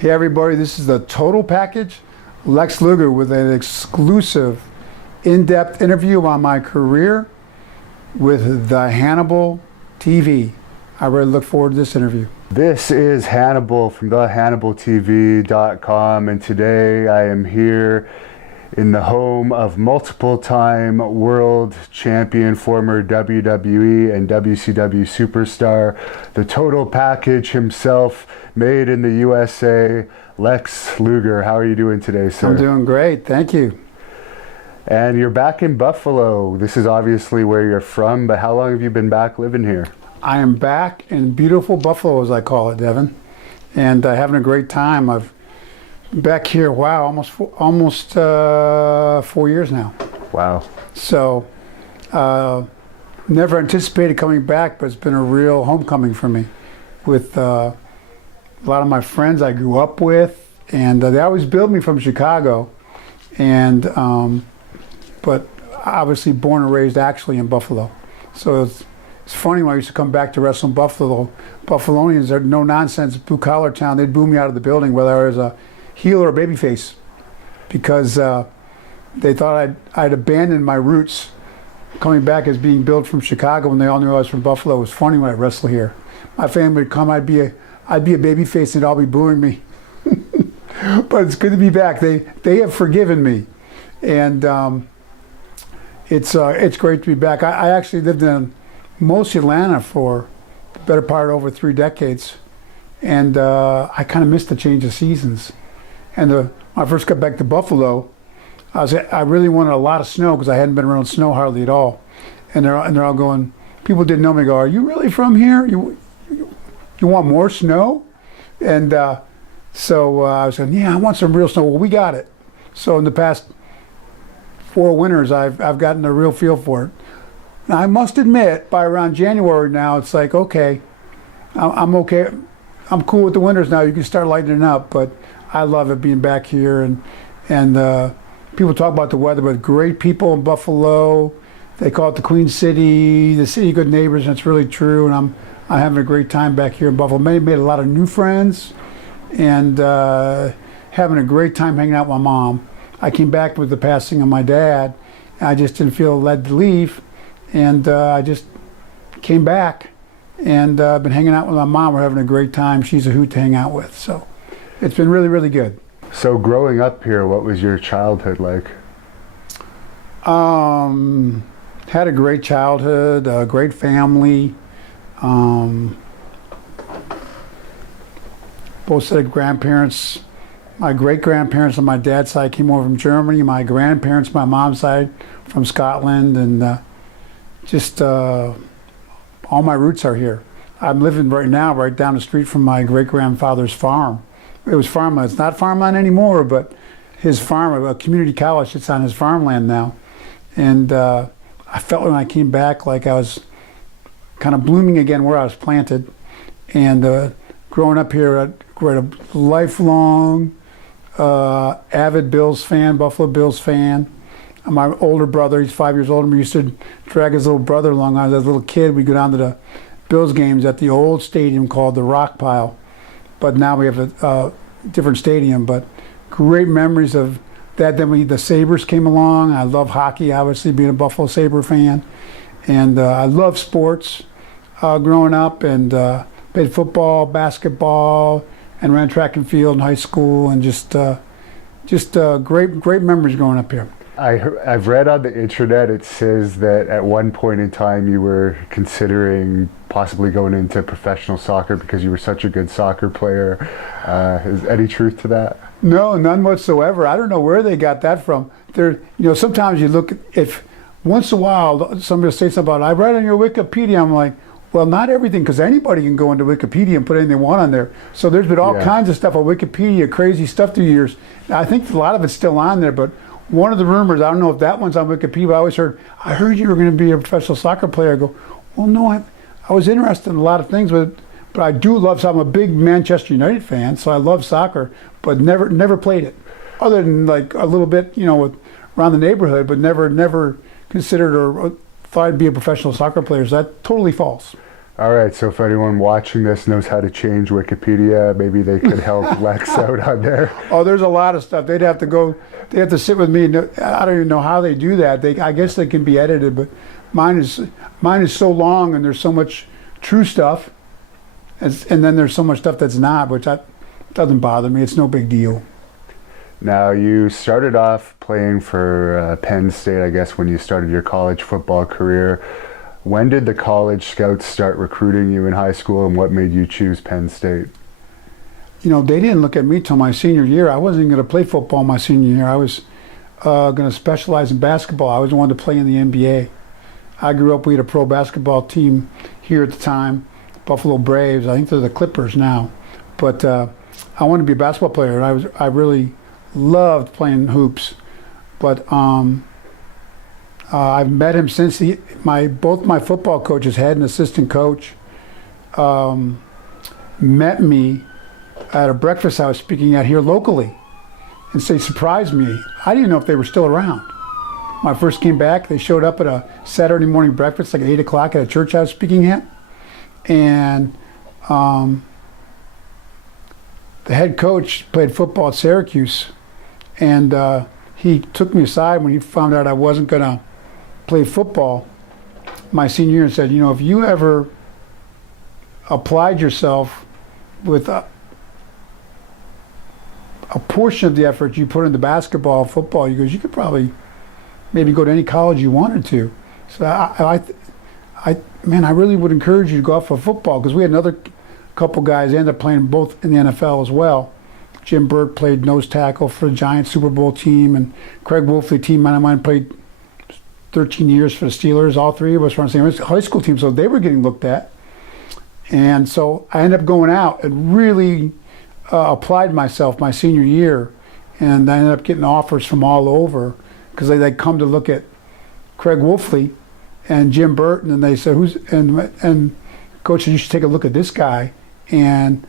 Hey everybody, this is the Total Package. Lex Luger with an exclusive in-depth interview on my career with the Hannibal TV. I really look forward to this interview. This is Hannibal from thehannibaltv.com, and today I am here in the home of multiple-time world champion, former WWE and WCW superstar, the Total Package himself, made in the USA, Lex Luger. How are you doing today, sir? I'm doing great, thank you. And you're back in Buffalo. This is obviously where you're from, but how long have you been back living here? I am back in beautiful Buffalo, as I call it, Devin, and having a great time. I've been back here, wow, almost 4 years now. Wow. So, never anticipated coming back, but it's been a real homecoming for me with a lot of my friends I grew up with, and they always billed me from Chicago, and but obviously born and raised actually in Buffalo. So it's funny when I used to come back to wrestle in Buffalo. Buffalonians are no nonsense, blue collar town. They'd boo me out of the building whether I was a heel or a babyface, because they thought I'd abandoned my roots, coming back as being billed from Chicago when they all knew I was from Buffalo. It was funny when I wrestled here. My family would come, I'd be a babyface and they'd all be booing me. But it's good to be back. They have forgiven me, and it's great to be back. I actually lived in most Atlanta for the better part of over 3 decades, and I kind of missed the change of seasons. And when I first got back to Buffalo, I really wanted a lot of snow because I hadn't been around snow hardly at all. And they're all going, people didn't know me, go, "Are you really from here? You want more snow?" And so I was saying, "Yeah, I want some real snow." Well, we got it. So in the past 4 winters, I've gotten a real feel for it. Now, I must admit, by around January now, it's like, okay, I'm okay. I'm cool with the winters now. You can start lightening up, but I love it being back here. And people talk about the weather, but great people in Buffalo. They call it the Queen City, the city of good neighbors, and it's really true. And I'm having a great time back here in Buffalo. Made a lot of new friends, and having a great time hanging out with my mom. I came back with the passing of my dad. I just didn't feel led to leave, and I just came back, and I've been hanging out with my mom. We're having a great time. She's a hoot to hang out with, so it's been really, really good. So growing up here, what was your childhood like? Had a great childhood, a great family. Both set of grandparents. My great-grandparents on my dad's side came over from Germany. My grandparents, my mom's side, from Scotland, and just all my roots are here. I'm living right now right down the street from my great-grandfather's farm. It was farmland. It's not farmland anymore, but his farm, a community college, sits on his farmland now. And I felt when I came back like I was kind of blooming again where I was planted. And growing up here, a lifelong avid Bills fan, Buffalo Bills fan. My older brother, he's 5 years older than me, used to drag his little brother along. When I was a little kid, we'd go down to the Bills games at the old stadium called the Rock Pile. But now we have a different stadium. But great memories of that. Then the Sabres came along. I love hockey, obviously, being a Buffalo Sabre fan. And I love sports growing up, and played football, basketball, and ran track and field in high school, and just great memories growing up here. I've read on the internet, it says that at one point in time you were considering possibly going into professional soccer because you were such a good soccer player. Is any truth to that? No, none whatsoever. I don't know where they got that from. Sometimes you look, if once in a while somebody will say something about, "I read on your Wikipedia," I'm like, well, not everything, because anybody can go into Wikipedia and put anything they want on there. So there's been all kinds of stuff on Wikipedia, crazy stuff through the years. I think a lot of it's still on there, but one of the rumors, I don't know if that one's on Wikipedia, but I heard you were going to be a professional soccer player. I go, well, no, I was interested in a lot of things, but I do love, so I'm a big Manchester United fan, so I love soccer, but never played it. Other than like a little bit, around the neighborhood, but never considered or thought I'd be a professional soccer player. So that's totally false. All right, so if anyone watching this knows how to change Wikipedia, maybe they could help Lex out on there. Oh, there's a lot of stuff. They have to sit with me. I don't even know how they do that. I guess they can be edited, but mine is so long, and there's so much true stuff, and then there's so much stuff that's not, which doesn't bother me. It's no big deal. Now, you started off playing for Penn State, I guess, when you started your college football career. When did the college scouts start recruiting you in high school, and what made you choose Penn State? You know, they didn't look at me till my senior year. I wasn't going to play football my senior year. I was going to specialize in basketball. I was the one to play in the NBA. I grew up, we had a pro basketball team here at the time, Buffalo Braves. I think they're the Clippers now. But I wanted to be a basketball player, and I really loved playing hoops. But I've met him since. Both my football coaches had an assistant coach. Met me at a breakfast I was speaking at here locally, and they surprised me. I didn't know if they were still around. When I first came back, they showed up at a Saturday morning breakfast, like 8 o'clock, at a church I was speaking at, and the head coach played football at Syracuse, and he took me aside when he found out I wasn't going to play football my senior year and said, you know, if you ever applied yourself with a portion of the effort you put into basketball, football, he goes, you could probably maybe go to any college you wanted to. So I really would encourage you to go out for football, because we had another couple guys ended up playing both in the NFL as well. Jim Burt played nose tackle for the Giants Super Bowl team, and Craig Wolfley, team of mine, played 13 years for the Steelers. All three of us were on the same high school team, so they were getting looked at. And so I ended up going out and really applied myself my senior year, and I ended up getting offers from all over, because they'd come to look at Craig Wolfley and Jim Burton, and they said, and coach said, you should take a look at this guy. And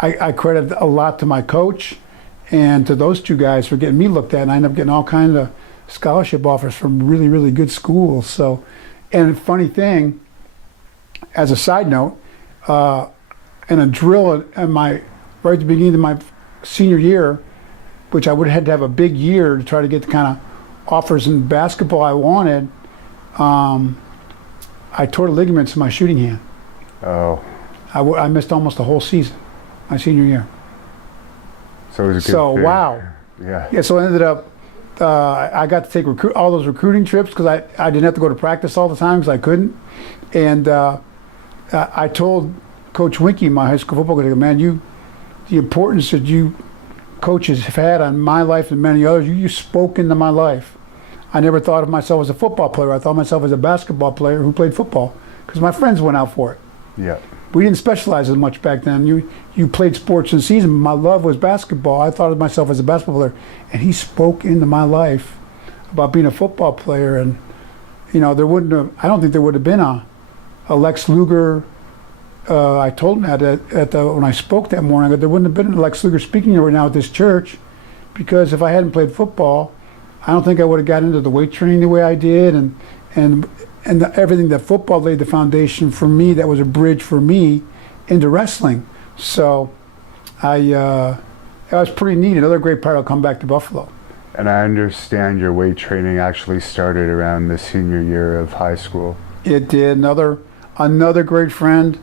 I credit a lot to my coach and to those two guys for getting me looked at, and I ended up getting all kinds of scholarship offers from really, really good schools. So, and a funny thing, as a side note, in a drill right at the beginning of my senior year, which I would have had to have a big year to try to get the kind of offers in basketball I wanted, I tore the ligaments in my shooting hand. Oh. I missed almost the whole season, my senior year. So it was a good So, fit. wow. Yeah. Yeah, so I ended up, I got to take all those recruiting trips, because I didn't have to go to practice all the time because I couldn't. And I told Coach Winkie, my high school football coach, man, the importance that you coaches have had on my life and many others, you spoke into my life. I never thought of myself as a football player. I thought of myself as a basketball player who played football, because my friends went out for it. Yeah. We didn't specialize as much back then. You played sports in season. My love was basketball. I thought of myself as a basketball player, and he spoke into my life about being a football player. And you know, I don't think there would have been a Lex Luger. I told him that when I spoke that morning, there wouldn't have been a Lex Luger speaking right now at this church, because if I hadn't played football, I don't think I would have got into the weight training the way I did, and everything that football laid the foundation for me. That was a bridge for me into wrestling. So that was pretty neat. Another great part, I'll come back to Buffalo. And I understand your weight training actually started around the senior year of high school. It did. Another great friend,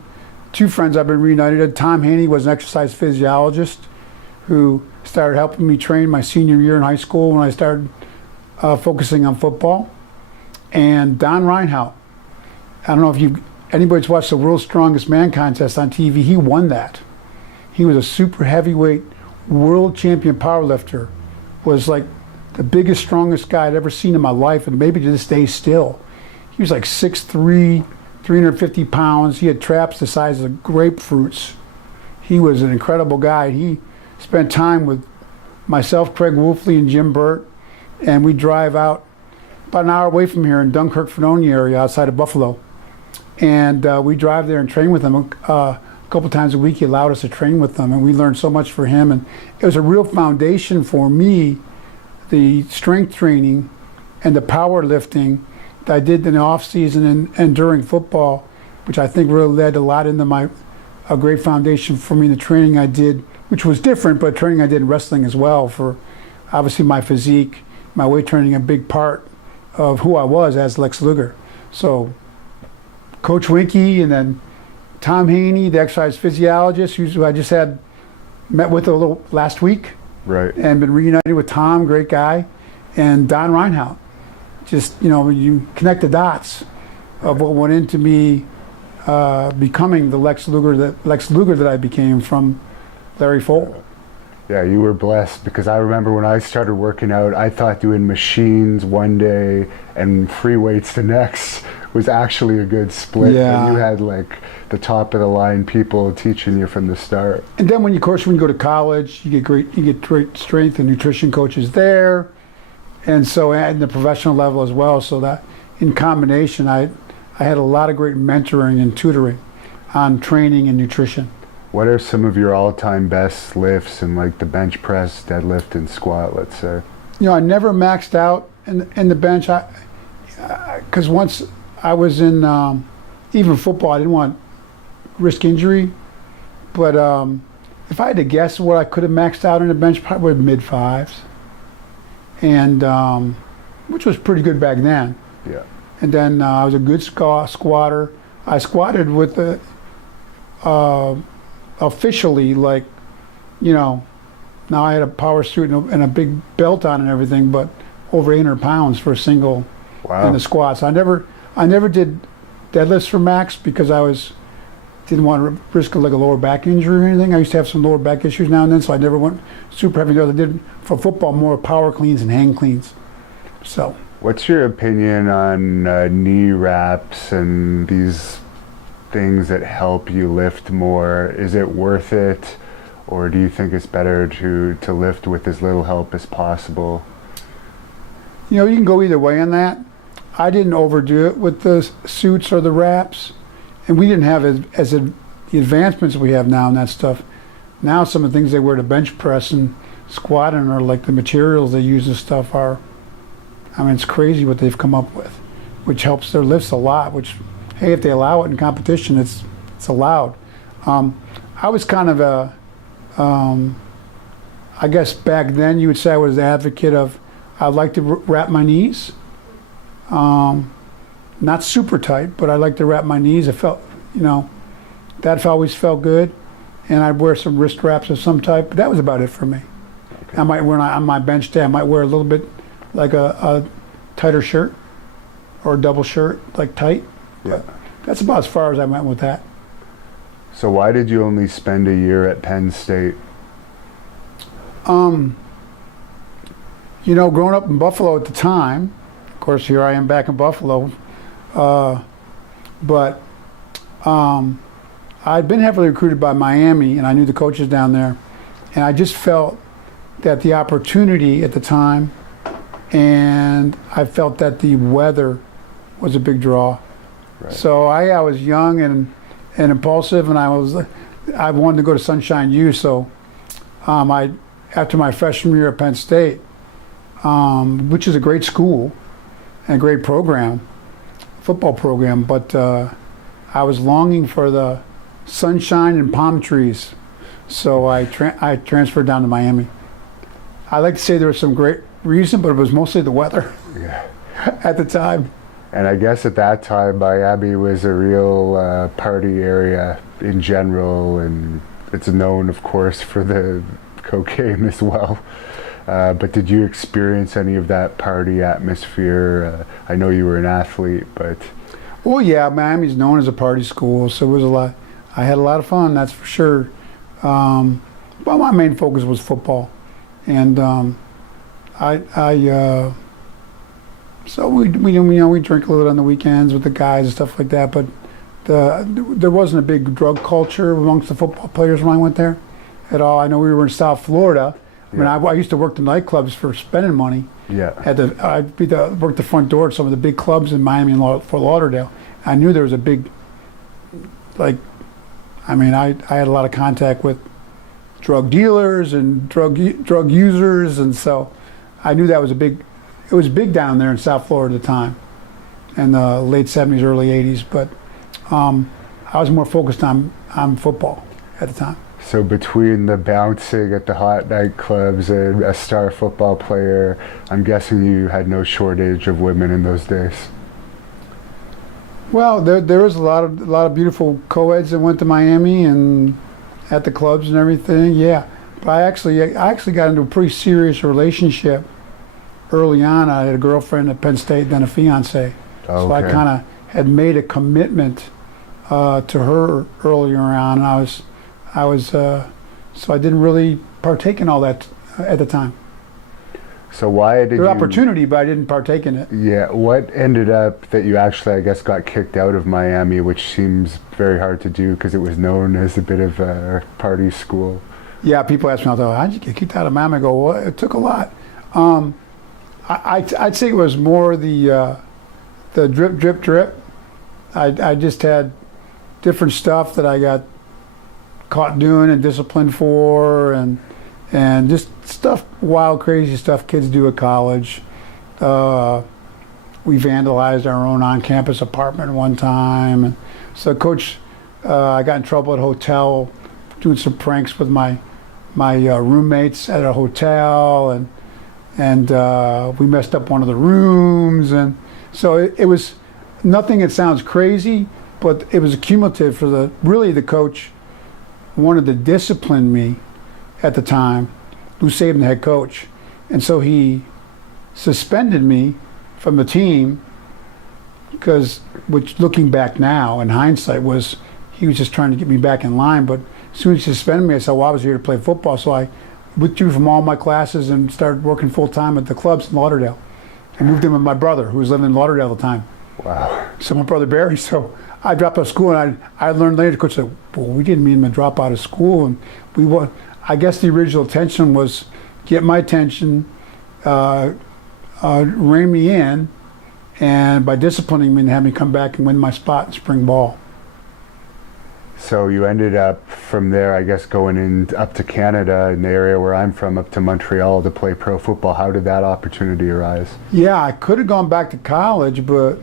two friends I've been reunited. Tom Haney was an exercise physiologist who started helping me train my senior year in high school when I started focusing on football. And Don Reinhout, I don't know if anybody's watched the World's Strongest Man contest on TV. He won that. He was a super heavyweight world champion powerlifter. Was like the biggest, strongest guy I'd ever seen in my life, and maybe to this day still. He was like 6'3", 350 pounds. He had traps the size of grapefruits. He was an incredible guy. He spent time with myself, Craig Wolfley, and Jim Burt, and we drive out about an hour away from here in Dunkirk, Fredonia area outside of Buffalo. And we drive there and train with him a couple times a week. He allowed us to train with them, and we learned so much for him. And it was a real foundation for me, the strength training and the powerlifting that I did in the off season and during football. which I think really led a lot into a great foundation for me in the training I did, which was different, but training I did in wrestling as well. For obviously my physique, my weight training, a big part of who I was as Lex Luger. So Coach Winky and then Tom Haney, the exercise physiologist, who I just met with a little last week. Right. And been reunited with Tom, great guy, and Don Reinhardt. Just, you connect the dots of what went into me becoming the Lex Luger that I became from Larry Folt. Yeah, you were blessed, because I remember when I started working out, I thought doing machines one day and free weights the next was actually a good split. Yeah. And you had like the top of the line people teaching you from the start. And then when you go to college, you get great strength and nutrition coaches there, and so at the professional level as well. So that in combination, I had a lot of great mentoring and tutoring on training and nutrition. What are some of your all-time best lifts in like the bench press, deadlift, and squat, let's say? I never maxed out in the bench. Because once I was in even football, I didn't want to risk injury. But if I had to guess what I could have maxed out in the bench, probably mid fives, and which was pretty good back then. Yeah. And then I was a good squatter. I squatted with the officially, like, now I had a power suit and a big belt on and everything, but over 800 pounds for a single in the squats. I never did deadlifts for max because didn't want to risk like a lower back injury or anything. I used to have some lower back issues now and then, so I never went super heavy. I did for football more power cleans and hang cleans. So. What's your opinion on knee wraps and these things that help you lift more? Is it worth it, or do you think it's better to lift with as little help as possible? You can go either way on that. I didn't overdo it with the suits or the wraps, and we didn't have the advancements we have now and that stuff. Now some of the things they wear to bench press and squatting are like the materials they use and stuff are, it's crazy what they've come up with, which helps their lifts a lot, which, hey, if they allow it in competition, it's allowed. I was kind of I guess back then you would say I was an advocate of, I'd like to wrap my knees. Not super tight, but I like to wrap my knees. I felt, that always felt good. And I'd wear some wrist wraps of some type, but that was about it for me. Okay. I might wear, on my bench day, I might wear a little bit like a tighter shirt or a double shirt, like tight. Yeah. That's about as far as I went with that. So why did you only spend a year at Penn State? Growing up in Buffalo at the time, of course, here I am back in Buffalo, but I'd been heavily recruited by Miami, and I knew the coaches down there, and I just felt that the opportunity at the time, and I felt that the weather was a big draw. Right. So I was young and impulsive, and I wanted to go to Sunshine U. So after my freshman year at Penn State, which is a great school and a great program, football program, but I was longing for the sunshine and palm trees, so I transferred down to Miami. I like to say there was some great reason, but it was mostly the weather. Yeah. At the time. And I guess at that time, Miami was a real party area in general, and it's known, of course, for the cocaine as well. But did you experience any of that party atmosphere? I know you were an athlete, but... Well, yeah, Miami's known as a party school, so it was a lot. I had a lot of fun, that's for sure. But my main focus was football, and so we drink a little on the weekends with the guys and stuff like that. But there wasn't a big drug culture amongst the football players when I went there at all. I know we were in South Florida. Yeah. I used to work the nightclubs for spending money. Yeah. I'd work the front door at some of the big clubs in Miami and Fort Lauderdale. I knew there was a big, I had a lot of contact with drug dealers and drug users, and so I knew that was it was big down there in South Florida at the time, in the late 70s, early 80s. But I was more focused on football at the time. So between the bouncing at the hot nightclubs and a star football player, I'm guessing you had no shortage of women in those days. Well, there was a lot of beautiful co-eds that went to Miami and at the clubs and everything. Yeah, but I actually got into a pretty serious relationship early on. I had a girlfriend at Penn State, then a fiance. Okay. So I kind of had made a commitment to her earlier on, and so I didn't really partake in all that at the time. So why did There was you... opportunity, but I didn't partake in it. Yeah, what ended up that you actually, I guess, got kicked out of Miami, which seems very hard to do because it was known as a bit of a party school. Yeah, people ask me all the time, how'd you get kicked out of Miami? I go, well, it took a lot. I'd say it was more the drip, drip, drip. I just had different stuff that I got caught doing and disciplined for, and just stuff, wild, crazy stuff kids do at college. We vandalized our own on-campus apartment one time. And so coach, I got in trouble at a hotel doing some pranks with my roommates at a hotel, and we messed up one of the rooms. And so it was nothing that sounds crazy, but it was cumulative for the coach wanted to discipline me at the time, Lou Saban, the head coach, and so he suspended me from the team which looking back now in hindsight was he was just trying to get me back in line. But as soon as he suspended me, I said, well, I was here to play football, so I withdrew from all my classes and started working full time at the clubs in Lauderdale. I moved in with my brother, who was living in Lauderdale at the time. Wow. So my brother Barry, so I dropped out of school, and I learned later, the coach said, well, we didn't mean to drop out of school, and I guess the original intention was get my attention, rein me in, and by disciplining me and have me come back and win my spot in spring ball. So you ended up from there, I guess, going up to Canada, in the area where I'm from, up to Montreal to play pro football. How did that opportunity arise? Yeah, I could have gone back to college, but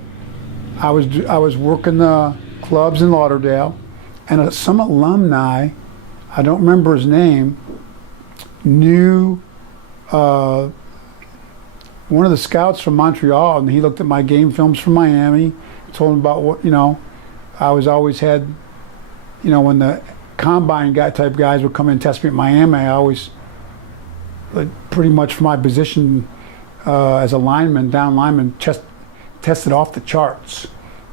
I was working the clubs in Lauderdale, and some alumni, I don't remember his name, knew one of the scouts from Montreal, and he looked at my game films from Miami, told him about what, I was always had, when the combine type guys would come in and test me at Miami, I always, pretty much for my position as a lineman, down lineman, tested off the charts,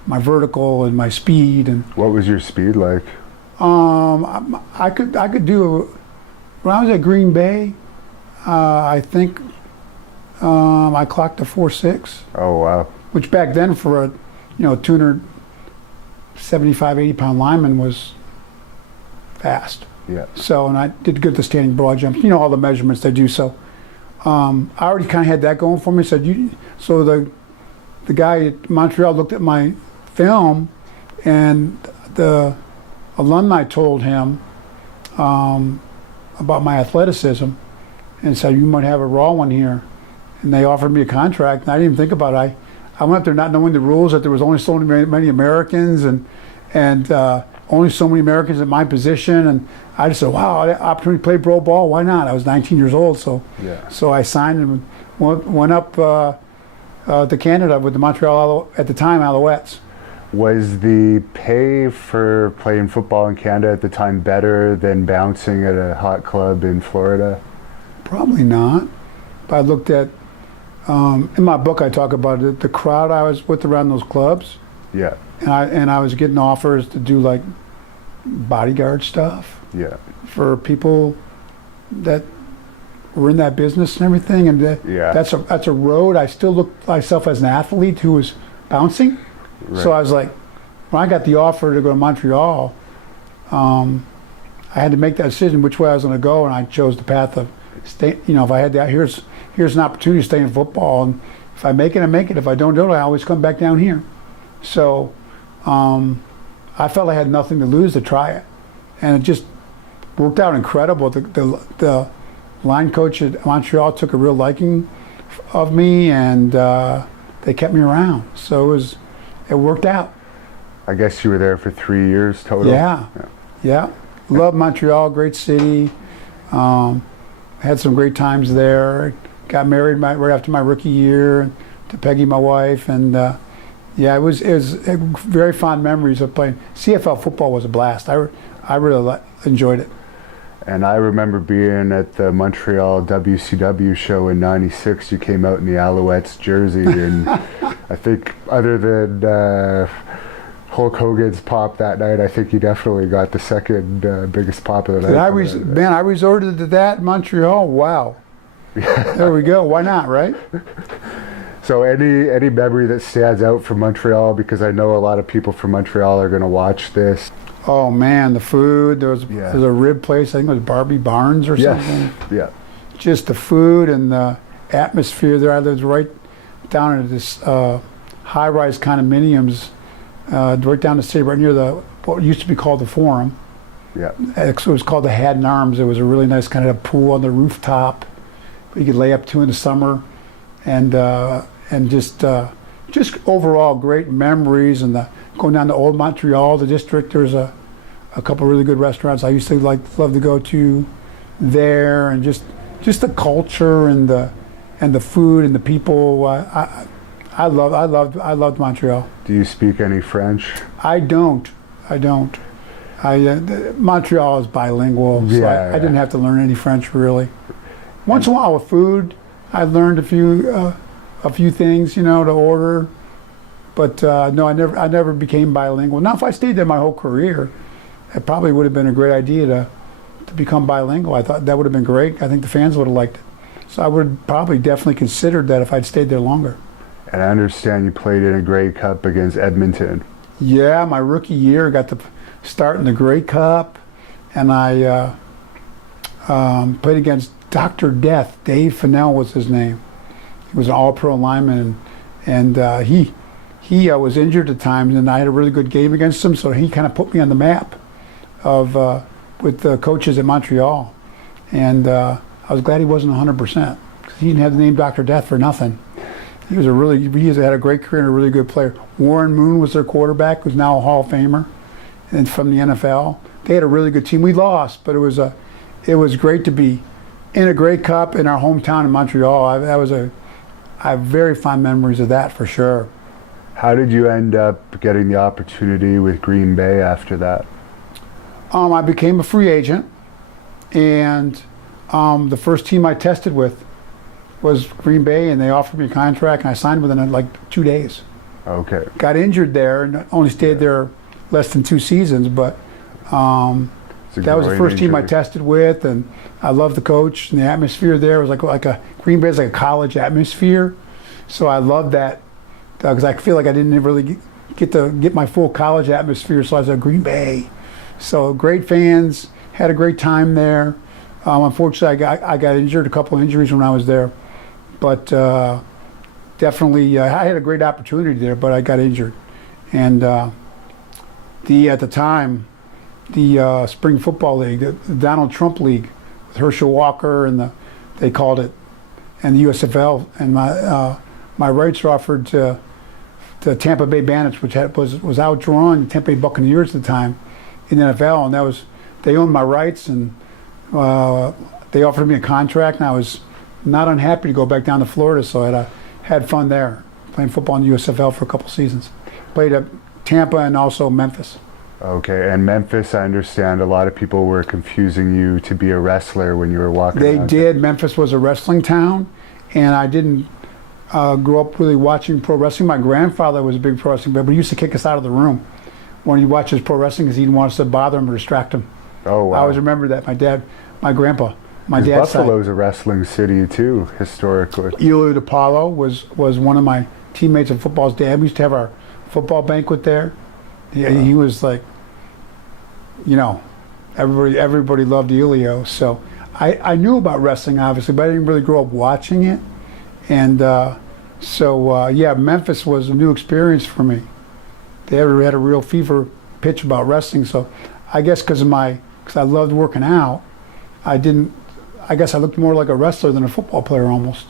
my vertical and my speed. And what was your speed like? I could do, when I was at Green Bay, I think I clocked a 4.6. Oh wow! Which back then for a 275, 80-pound lineman was fast. Yeah. So, and I did good at the standing broad jump. All the measurements they do. So, I already kind of had that going for me. So the guy at Montreal looked at my film, and the alumni told him about my athleticism, and said, "You might have a raw one here." And they offered me a contract, and I didn't even think about it. I went up there not knowing the rules, that there was only so many Americans, and only so many Americans at my position, and I just said, wow, opportunity to play pro ball, why not? I was 19 years old, so yeah. So I signed and went up to Canada with the Montreal, at the time, Alouettes. Was the pay for playing football in Canada at the time better than bouncing at a hot club in Florida? Probably not. But I looked at, in my book I talk about it, the crowd I was with around those clubs. Yeah. And I was getting offers to do like bodyguard stuff. Yeah. For people that were in that business and everything, and yeah. That's a road. I still looked myself as an athlete who was bouncing. Right. So I was like, when I got the offer to go to Montreal, I had to make that decision which way I was going to go, and I chose the path of stay. If I had that, here's an opportunity to stay in football, and if I make it, I make it. If I don't do it, I always come back down here. So I felt I had nothing to lose to try it, and it just worked out incredible. The line coach at Montreal took a real liking of me, and they kept me around. So it worked out. I guess you were there for 3 years total? Yeah. Loved Montreal, great city. Had some great times there. Got married right after my rookie year to Peggy, my wife, and it was very fond memories of playing. CFL football was a blast. I really enjoyed it. And I remember being at the Montreal WCW show in '96. You came out in the Alouettes jersey, and I think other than Hulk Hogan's pop that night, I think you definitely got the second biggest pop of the night. I resorted to that in Montreal. Wow. There we go. Why not, right? So any memory that stands out from Montreal, because I know a lot of people from Montreal are going to watch this. Oh man, the food. There was a rib place. I think it was Barbie Barnes or something. Yeah. Just the food and the atmosphere there. I lived right down at this high-rise condominiums, right down the city, right near what used to be called the Forum. Yeah. It was called the Hat and Arms. It was a really nice kind of pool on the rooftop you could lay up to in the summer, and just overall great memories. And going down to Old Montreal, the district, there's a couple of really good restaurants I used to love to go to there, and just the culture and the food and the people. I loved Montreal. Do you speak any French? I don't. Montreal is bilingual, so I didn't have to learn any French really. Once in a while with food, I learned a few things, to order. But no, I never became bilingual. Now, if I stayed there my whole career, it probably would have been a great idea to become bilingual. I thought that would have been great. I think the fans would have liked it. So I would have probably definitely considered that if I'd stayed there longer. And I understand you played in a Grey Cup against Edmonton. Yeah, my rookie year, got to start in the Grey Cup, and I played against Dr. Death. Dave Fennell was his name. He was an all-pro lineman, and he was injured at times, and I had a really good game against him, so he kind of put me on the map with the coaches at Montreal. And I was glad he wasn't 100%, because he didn't have the name Dr. Death for nothing. He had a great career and a really good player. Warren Moon was their quarterback, who's now a Hall of Famer, and from the NFL. They had a really good team. We lost, but it was great to be in a Grey Cup in our hometown in Montreal. I have very fond memories of that for sure. How did you end up getting the opportunity with Green Bay after that? I became a free agent, and the first team I tested with was Green Bay, and they offered me a contract, and I signed within like 2 days. Okay. Got injured there, and only stayed there less than 2 seasons, but that was the first team I tested with, and I loved the coach, and the atmosphere there was like a Green Bay is like a college atmosphere, so I loved that because I feel like I didn't really get my full college atmosphere, so I was at Green Bay. So great fans, had a great time there. Unfortunately, I got injured, a couple of injuries when I was there, but definitely I had a great opportunity there, but I got injured, and at the time, the Spring Football League, the Donald Trump League, with Herschel Walker and they called it, and the USFL, and my rights were offered to the Tampa Bay Bandits, which was outdrawing the Tampa Bay Buccaneers at the time in the NFL, and they owned my rights, and they offered me a contract, and I was not unhappy to go back down to Florida, so I had fun there, playing football in the USFL for a couple seasons. Played at Tampa and also Memphis. Okay, and Memphis, I understand a lot of people were confusing you to be a wrestler when you were walking around. They did. Memphis was a wrestling town, and I didn't grow up really watching pro wrestling. My grandfather was a big pro wrestling fan, but he used to kick us out of the room when he watches pro wrestling because he didn't want us to bother him or distract him. Oh, wow. I always remember that. My grandpa, my dad's side. Buffalo's a wrestling city too, historically. Elu DePaulo was one of my teammates in football's dad. We used to have our football banquet there. He was like, everybody loved Elio. So I knew about wrestling, obviously, but I didn't really grow up watching it. And Memphis was a new experience for me. They had a real fever pitch about wrestling. So I guess because I loved working out, I guess I looked more like a wrestler than a football player almost.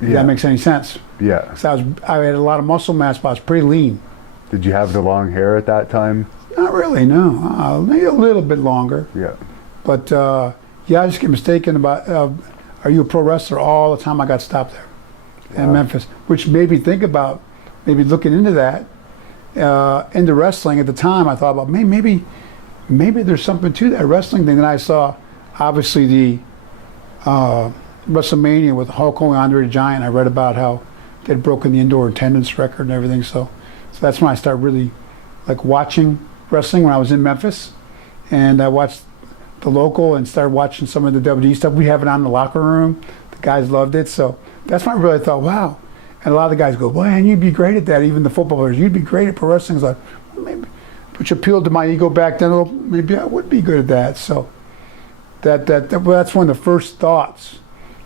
If that makes any sense. Yeah. So I had a lot of muscle mass, but I was pretty lean. Did you have the long hair at that time? Not really, no. Maybe a little bit longer. Yeah. But yeah, I just get mistaken about, are you a pro wrestler? All the time I got stopped there in Memphis, which made me think about maybe looking into that, into wrestling. At the time, I thought about maybe there's something to that wrestling thing. Then I saw, obviously, the WrestleMania with Hulk Hogan, Andre the Giant. I read about how they'd broken the indoor attendance record and everything. So that's when I started really like watching wrestling when I was in Memphis, and I watched the local and started watching some of the WWE stuff. We have it on in the locker room. The guys loved it. So that's when I really thought, wow. And a lot of the guys go, well, and you'd be great at that. Even the football players, you'd be great at pro wrestling. It's like, well, maybe, which appealed to my ego back then. Well, maybe I would be good at that. So that's when the first thoughts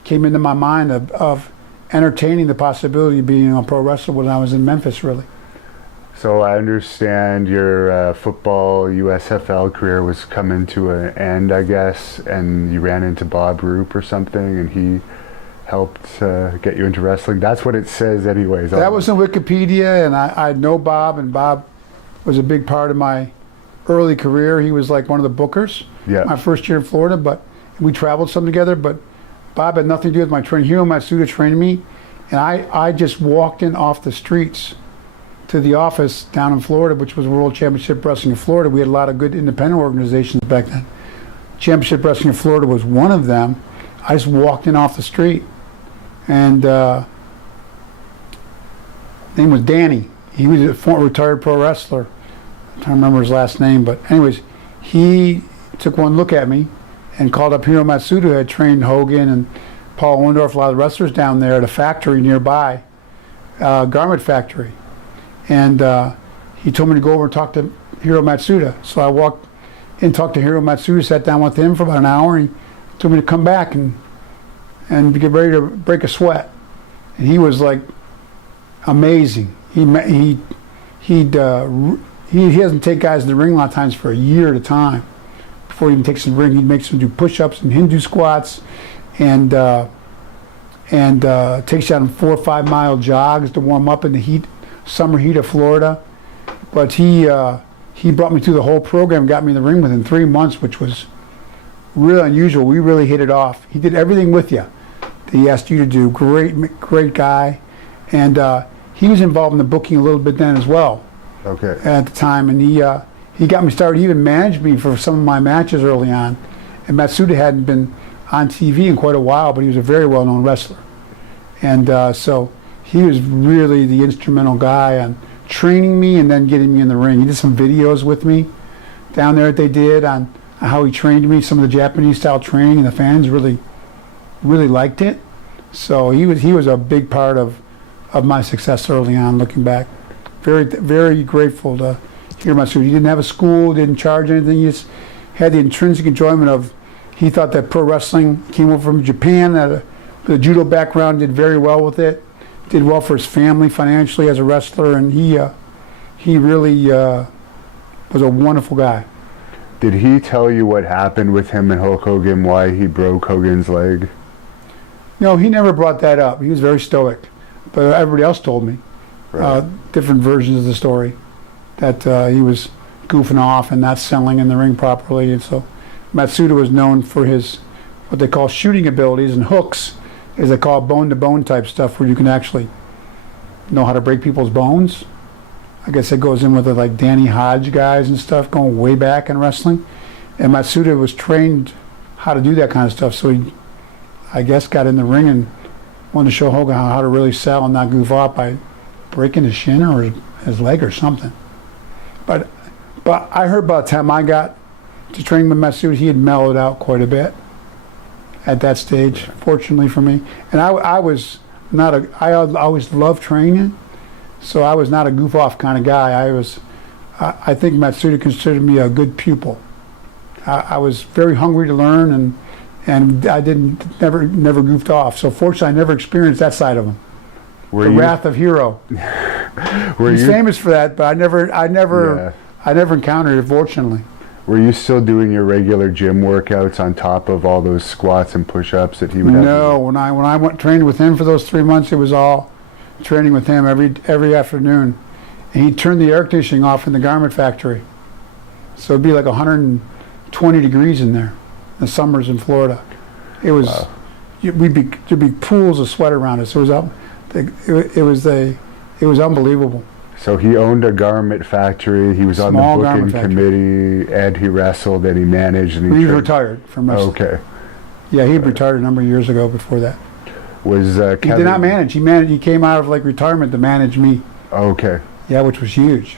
came into my mind of entertaining the possibility of being a pro wrestler when I was in Memphis, really. So I understand your football USFL career was coming to an end, I guess, and you ran into Bob Roop or something, and he helped get you into wrestling. That's what it says anyways. That was in Wikipedia, and I know Bob, and Bob was a big part of my early career. He was like one of the bookers my first year in Florida, but we traveled some together, but Bob had nothing to do with my training. Hiro Matsuda trained me, and I just walked in off the streets to the office down in Florida, which was World Championship Wrestling in Florida. We had a lot of good independent organizations back then. Championship Wrestling in Florida was one of them. I just walked in off the street, and his name was Danny. He was a former retired pro wrestler. I'm trying to remember his last name, but anyways, he took one look at me and called up Hiro Matsuda, who had trained Hogan and Paul Orndorff, a lot of wrestlers down there at a factory nearby, garment factory. And he told me to go over and talk to Hiro Matsuda. So I walked in, talked to Hiro Matsuda, sat down with him for about an hour, and he told me to come back and get ready to break a sweat. And he was like amazing. He doesn't take guys in the ring a lot of times for a year at a time. Before he even takes them in the ring, he makes them do push-ups and Hindu squats, and takes you on 4 or 5 mile jogs to warm up in the summer heat of Florida. But he brought me through the whole program, got me in the ring within 3 months, which was really unusual. We really hit it off. He did everything with you that he asked you to do. Great guy. And he was involved in the booking a little bit then as well. Okay. At the time, and he got me started. He even managed me for some of my matches early on. And Matsuda hadn't been on TV in quite a while, but he was a very well-known wrestler. And so he was really the instrumental guy on training me and then getting me in the ring. He did some videos with me down there that they did on how he trained me, some of the Japanese-style training, and the fans really liked it. So he was a big part of my success early on, looking back. Very, very grateful to Hiro Matsuda. He didn't have a school, didn't charge anything. He just had the intrinsic enjoyment of, he thought that pro wrestling came over from Japan, with a judo background, did very well with it, did well for his family financially as a wrestler, and he really was a wonderful guy. Did he tell you what happened with him and Hulk Hogan, why he broke Hogan's leg? No, he never brought that up. He was very stoic. But everybody else told me different versions of the story, that he was goofing off and not selling in the ring properly. And so Matsuda was known for his, what they call shooting abilities, and hooks, as they call bone-to-bone type stuff, where you can actually know how to break people's bones. I guess it goes in with the like Danny Hodge guys and stuff, going way back in wrestling. And Matsuda was trained how to do that kind of stuff, so he, I guess, got in the ring and wanted to show Hogan how to really sell and not goof off by breaking his shin or his leg or something. But I heard by the time I got to training with Matsuda, he had mellowed out quite a bit at that stage, fortunately for me. And I was not I always loved training, so I was not a goof off kind of guy. I think Matsuda considered me a good pupil. I was very hungry to learn, and I never goofed off. So fortunately, I never experienced that side of him. Wrath of Hiro. He's famous for that, but I never encountered it, fortunately. Were you still doing your regular gym workouts on top of all those squats and push-ups that he would have? No, when I trained with him for those 3 months, it was all training with him every afternoon. and he'd turn the air conditioning off in the garment factory. So it'd be like 120 degrees in there, in the summers in Florida. It was, Wow. there'd be pools of sweat around us. It was unbelievable. So he owned a garment factory. He was on Small the garment booking factory. committee, and he wrestled, and he managed, and he He's trained. retired from wrestling. Okay. Yeah, he retired a number of years ago before that. Was He Kevin? did not manage. He came out of like retirement to manage me. Okay. Yeah, which was huge.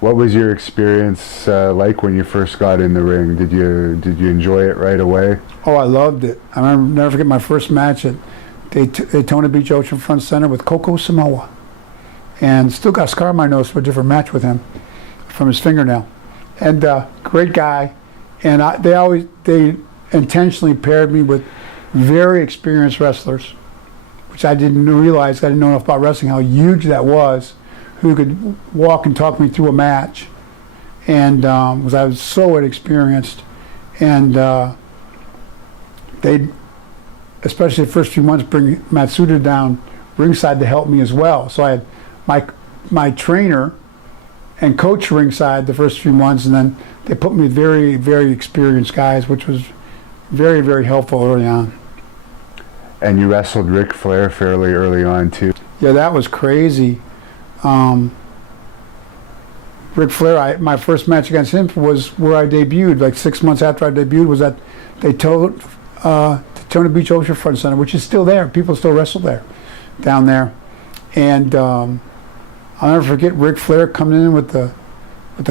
What was your experience like when you first got in the ring? Did you enjoy it right away? Oh, I loved it. I remember, never forget my first match at Daytona Beach Ocean Front Center with Coco Samoa. And still got a scar on my nose for a different match with him from his fingernail. And great guy. And they intentionally paired me with very experienced wrestlers, which I didn't realize. I didn't know enough about wrestling, how huge that was, who could walk and talk me through a match. And I was so inexperienced. And they, especially the first few months, bring Matsuda down ringside to help me as well. So I had my trainer and coach ringside the first few months, and then they put me with very, very experienced guys, which was very, very helpful early on. And you wrestled Ric Flair fairly early on too. Yeah, that was crazy. Ric Flair, my first match against him was where I debuted. Like 6 months after I debuted was at Daytona Beach Ocean Front Center, which is still there. People still wrestle there, down there. And I'll never forget Ric Flair coming in with the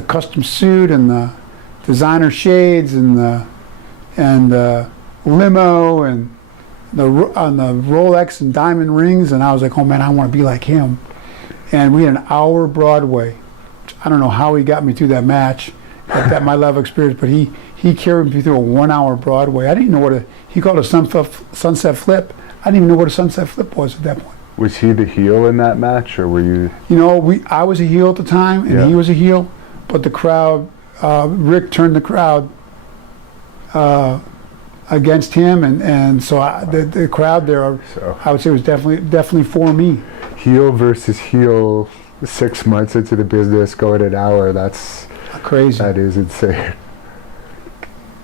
custom suit and the designer shades and the limo and the Rolex and diamond rings, and I was like, oh man, I want to be like him. And we had an hour Broadway. Which I don't know how he got me through that match at my level of experience, but he carried me through a 1 hour Broadway. I didn't know he called it a sunset flip. I didn't even know what a sunset flip was at that point. Was he the heel in that match, or were you? You know, I was a heel at the time, and Yeah. he was a heel, but the crowd, Rick turned the crowd against him, and so the crowd there, So I would say, was definitely for me. heel versus heel, 6 months into the business, going an hour. That Crazy. is insane.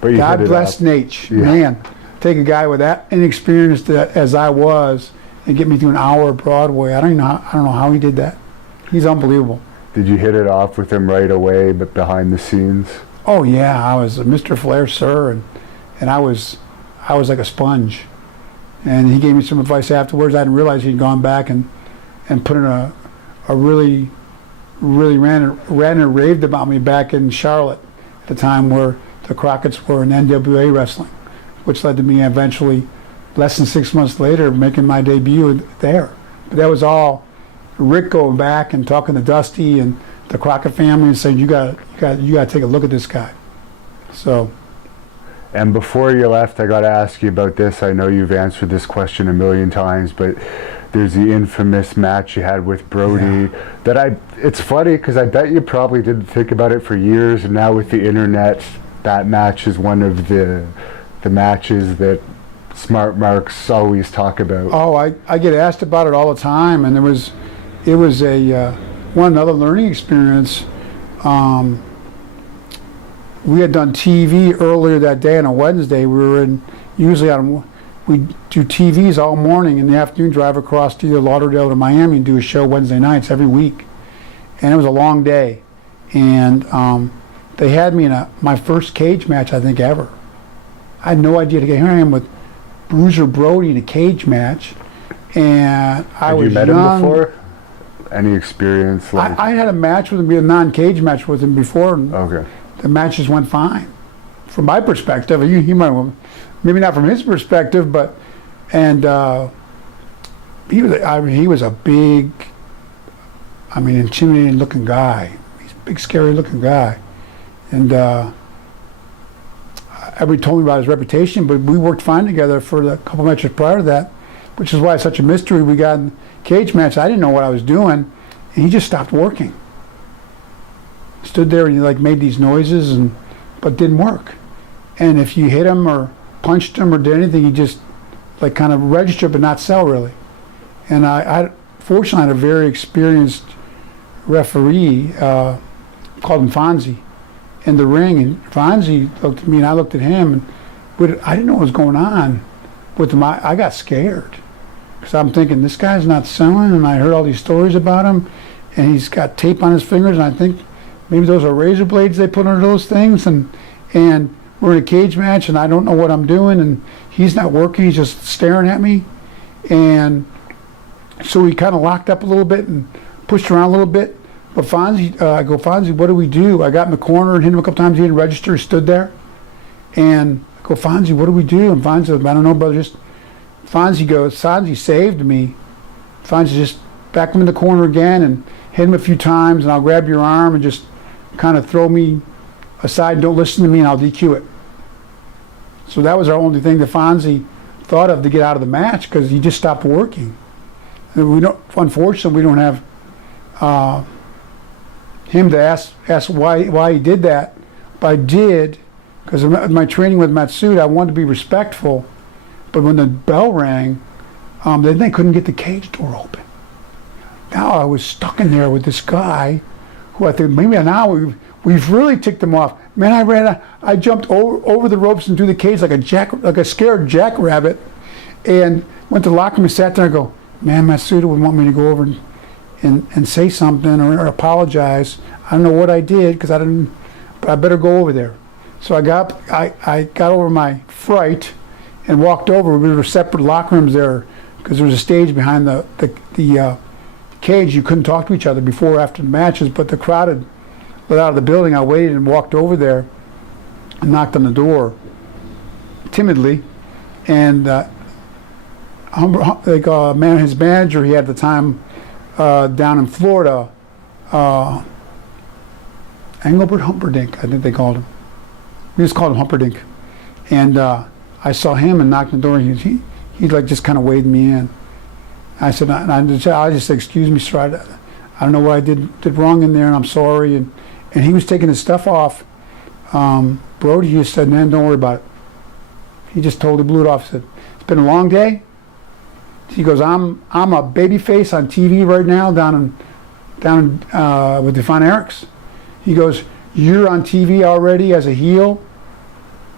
But you God hit it bless up. Nate. Yeah. Man, take a guy with that inexperienced as I was and get me through an hour of Broadway. I don't know how he did that. He's unbelievable. Did you hit it off with him right away, but behind the scenes? Oh yeah, I was Mr. Flair, sir, and I was like a sponge. And he gave me some advice afterwards. I didn't realize he'd gone back and put in a really ran and raved about me back in Charlotte at the time where the Crockett's were in NWA wrestling, which led to me eventually, less than 6 months later, making my debut there. But that was all Rick going back and talking to Dusty and the Crockett family and saying, you got to take a look at this guy. So. And before you left, I got to ask you about this. I know you've answered this question a million times, but there's the infamous match you had with Brody. Yeah. It's funny because I bet you probably didn't think about it for years, and now with the internet, that match is one of the matches that smart marks always talk about. Oh, I get asked about it all the time, and it was another learning experience. We had done TV earlier that day on a Wednesday. We do TVs all morning, in the afternoon drive across to either Lauderdale or Miami and do a show Wednesday nights every week. And it was a long day. And they had me in my first cage match, I think, ever. I had no idea to get here. I am with Bruiser Brody in a cage match. And I was young. Had you met him before? Any experience? I had a match with him, a non-cage match with him before. And okay. the matches went fine. From my perspective, he might have, maybe not from his perspective, but, and he was a big, intimidating looking guy. He's a big, scary looking guy. And everybody told me about his reputation, but we worked fine together for the couple matches prior to that, which is why it's such a mystery. We got in cage match. I didn't know what I was doing, and he just stopped working. Stood there and he made these noises, but didn't work. And if you hit him or punched him or did anything, he just kind of registered but not sell really. And I fortunately had a very experienced referee, called him Fonzie, in the ring, and Fonzie looked at me and I looked at him, and I didn't know what was going on with him. I got scared because I'm thinking this guy's not selling, and I heard all these stories about him, and he's got tape on his fingers, and I think maybe those are razor blades they put under those things, and we're in a cage match, and I don't know what I'm doing, and he's not working, he's just staring at me, and so we kind of locked up a little bit and pushed around a little bit. But Fonzie, I go, Fonzie, what do we do? I got in the corner and hit him a couple times. He didn't register. He stood there. And I go, Fonzie, what do we do? And Fonzie says, I don't know, brother. Fonzie goes, Fonzie saved me. Fonzie just back him in the corner again and hit him a few times, and I'll grab your arm and just kind of throw me aside. Don't listen to me, and I'll DQ it. So that was our only thing that Fonzie thought of to get out of the match, because he just stopped working. And unfortunately, we don't have him to ask why he did that. But I did, because of my training with Matsuda, I wanted to be respectful. But when the bell rang, then they couldn't get the cage door open. Now I was stuck in there with this guy, who I think maybe now we've really ticked him off. Man, I jumped over the ropes and through the cage like a scared jackrabbit, and went to the locker room and sat there and go, man, Matsuda would want me to go over and say something or apologize. I don't know what I did, because I didn't, but I better go over there. So I got over my fright and walked over. We were separate locker rooms there, because there was a stage behind the cage. You couldn't talk to each other before or after the matches, but the crowd had let out of the building. I waited and walked over there and knocked on the door timidly, and his manager he had at the time down in Florida, Engelbert Humperdinck, I think they called him. We just called him Humperdinck. And I saw him and knocked on the door, and he like just kind of waved me in. I said, I just said, excuse me, sir, I don't know what I did wrong in there, and I'm sorry. And he was taking his stuff off. Brody just said, man, don't worry about it. He just totally blew it off. He said, it's been a long day. He goes, I'm a baby face on TV right now down in with Define Erics. He goes, you're on TV already as a heel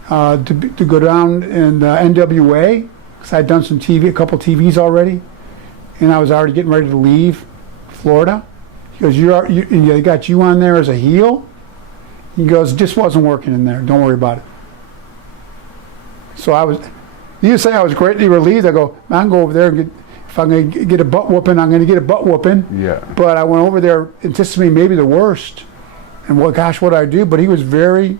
to go down in the NWA, because I'd done some TV, a couple TVs already, and I was already getting ready to leave Florida. He goes, they got you on there as a heel? He goes, just wasn't working in there. Don't worry about it. So you say I was greatly relieved. I go, I can go over there and if I'm going to get a butt whooping, I'm going to get a butt whooping. Yeah. But I went over there anticipating maybe the worst. And what did I do? But he was very,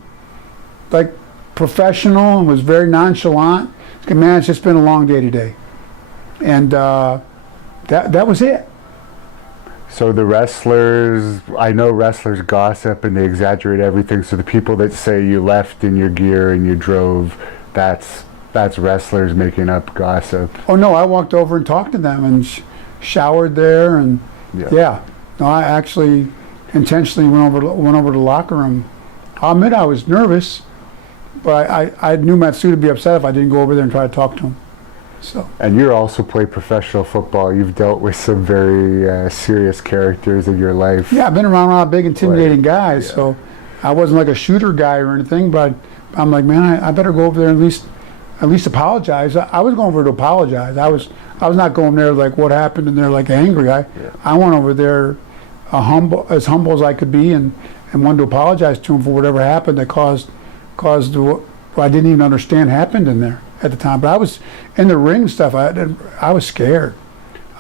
professional and was very nonchalant. He said, man, it's just been a long day today. And that was it. So the wrestlers, I know wrestlers gossip and they exaggerate everything. So the people that say you left in your gear and you drove, that's wrestlers making up gossip. Oh no, I walked over and talked to them and showered there, and yeah. No, I actually intentionally went over to the locker room. I'll admit I was nervous, but I knew Matsuda would be upset if I didn't go over there and try to talk to him. So. And you also play professional football. You've dealt with some very serious characters in your life. Yeah, I've been around a lot of big, intimidating guys, so I wasn't like a shooter guy or anything, but I'm like, man, I better go over there and at least apologize. I was going over to apologize. I was not going there like what happened and they're like angry. I went over there as humble as I could be and wanted to apologize to him for whatever happened that caused what I didn't even understand happened in there at the time. But I was in the ring stuff. I was scared.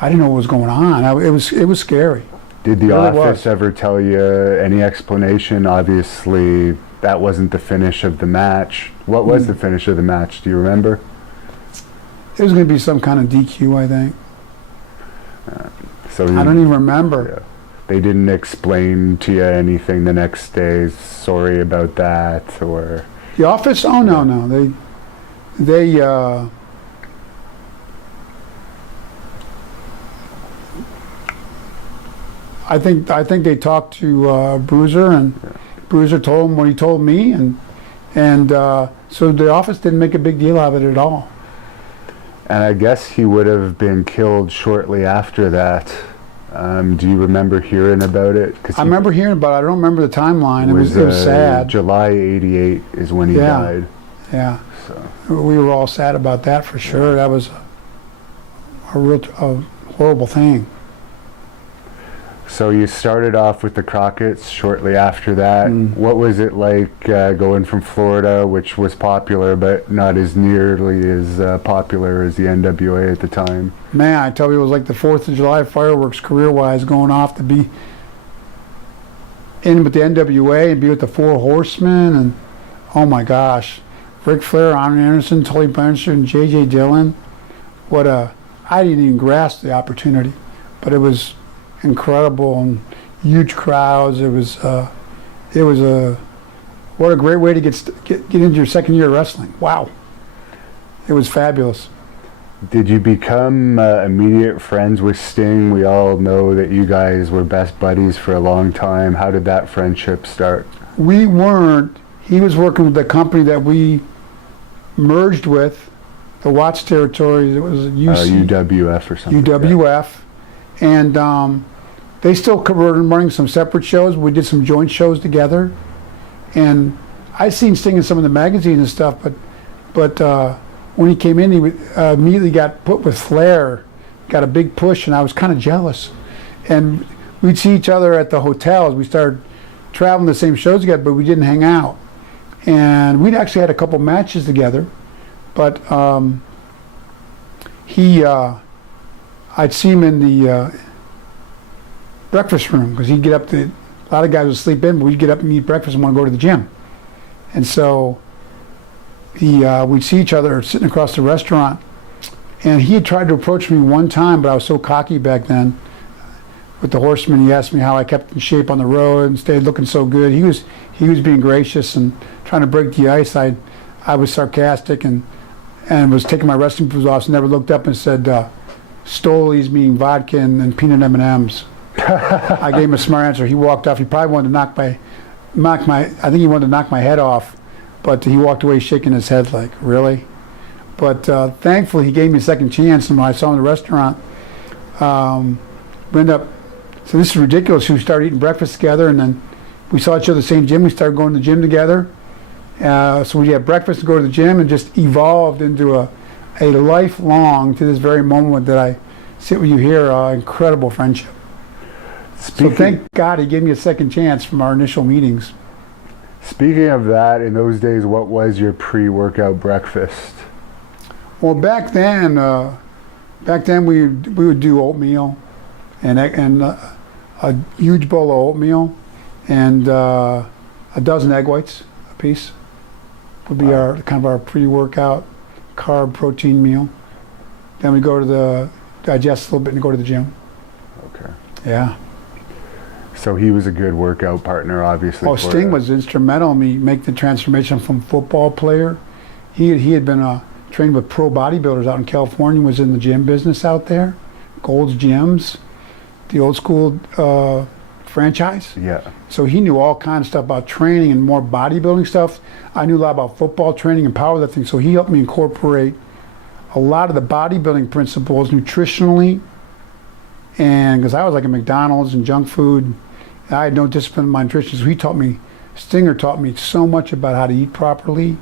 I didn't know what was going on. It was scary. Did the office ever tell you any explanation? Obviously, that wasn't the finish of the match. What was the finish of the match? Do you remember? It was going to be some kind of DQ, I think. I don't even remember. Yeah. They didn't explain to you anything the next day. Sorry about that, or the office? Oh no. They I think they talked to Bruiser, and Bruiser told him what he told me, and so the office didn't make a big deal out of it at all. And I guess he would have been killed shortly after that. Do you remember hearing about it? I remember hearing about it. I don't remember the timeline. It was sad. July '88 is when he died. Yeah. So We were all sad about that for sure. That was a horrible thing. So you started off with the Crockett's shortly after that. What was it like going from Florida, which was popular but not as nearly as popular as the NWA at the time? Man, I tell you, it was like the 4th of July fireworks career-wise, going off to be in with the NWA and be with the Four Horsemen, and oh my gosh, Ric Flair, Arn Anderson, Tully Blanchard, and J.J. Dillon. I didn't even grasp the opportunity, but it was incredible and huge crowds. It was what a great way to get into your second year of wrestling. Wow, it was fabulous. Did you become immediate friends with Sting? We all know that you guys were best buddies for a long time. How did that friendship start? We weren't. He was working with the company that we merged with, the Watts Territories. It was UWF or something. UWF, and they still were running some separate shows. We did some joint shows together, and I'd seen Sting in some of the magazines and stuff. But when he came in, he immediately got put with Flair, got a big push, and I was kind of jealous. And we'd see each other at the hotels. We started traveling the same shows together, but we didn't hang out. And we'd actually had a couple matches together, but I'd see him in the breakfast room, because he'd get up to, a lot of guys would sleep in, but we'd get up and eat breakfast and want to go to the gym. And so we'd see each other sitting across the restaurant, and he had tried to approach me one time, but I was so cocky back then with the Horsemen. He asked me how I kept in shape on the road and stayed looking so good. He was being gracious and trying to break the ice. I was sarcastic and was taking my wrestling boots off, and never looked up and said Stolies, meaning vodka and peanut M&Ms. I gave him a smart answer. He walked off. He probably wanted to knock my head off, but he walked away shaking his head like, really? But thankfully he gave me a second chance, and when I saw him in the restaurant, we ended up, so this is ridiculous. We started eating breakfast together, and then we saw each other at the same gym. We started going to the gym together. So we had breakfast and go to the gym, and just evolved into a lifelong, to this very moment that I sit with you here, incredible friendship. So thank God he gave me a second chance from our initial meetings. Speaking of that, in those days, what was your pre-workout breakfast? Well, back then we would do oatmeal, and a huge bowl of oatmeal, and a dozen egg whites a piece would be our kind of our pre-workout carb protein meal. Then we go to the digest a little bit and go to the gym. Okay. Yeah. So he was a good workout partner, obviously. Oh, Sting was instrumental in me make the transformation from football player. He had been trained with pro bodybuilders out in California, was in the gym business out there, Gold's Gyms, the old school franchise. Yeah. So he knew all kinds of stuff about training and more bodybuilding stuff. I knew a lot about football training and powerlifting, so he helped me incorporate a lot of the bodybuilding principles nutritionally, and because I was like a McDonald's and junk food, I had no discipline in my nutrition, so Stinger taught me so much about how to eat properly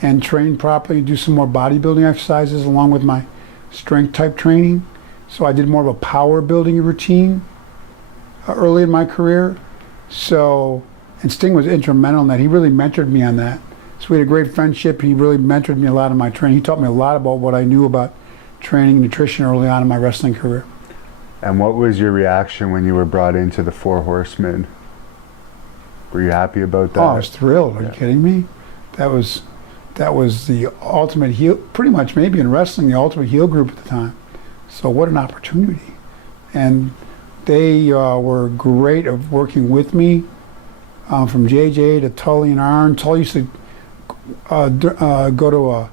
and train properly, do some more bodybuilding exercises along with my strength type training. So I did more of a power building routine early in my career. So, and Sting was instrumental in that. He really mentored me on that. So we had a great friendship. He really mentored me a lot in my training. He taught me a lot about what I knew about training and nutrition early on in my wrestling career. And what was your reaction when you were brought into the Four Horsemen? Were you happy about that? Oh, I was thrilled. Are you kidding me? That was the ultimate heel, pretty much maybe in wrestling, the ultimate heel group at the time. So what an opportunity. And they were great of working with me, from JJ to Tully and Arn. Tully used to go to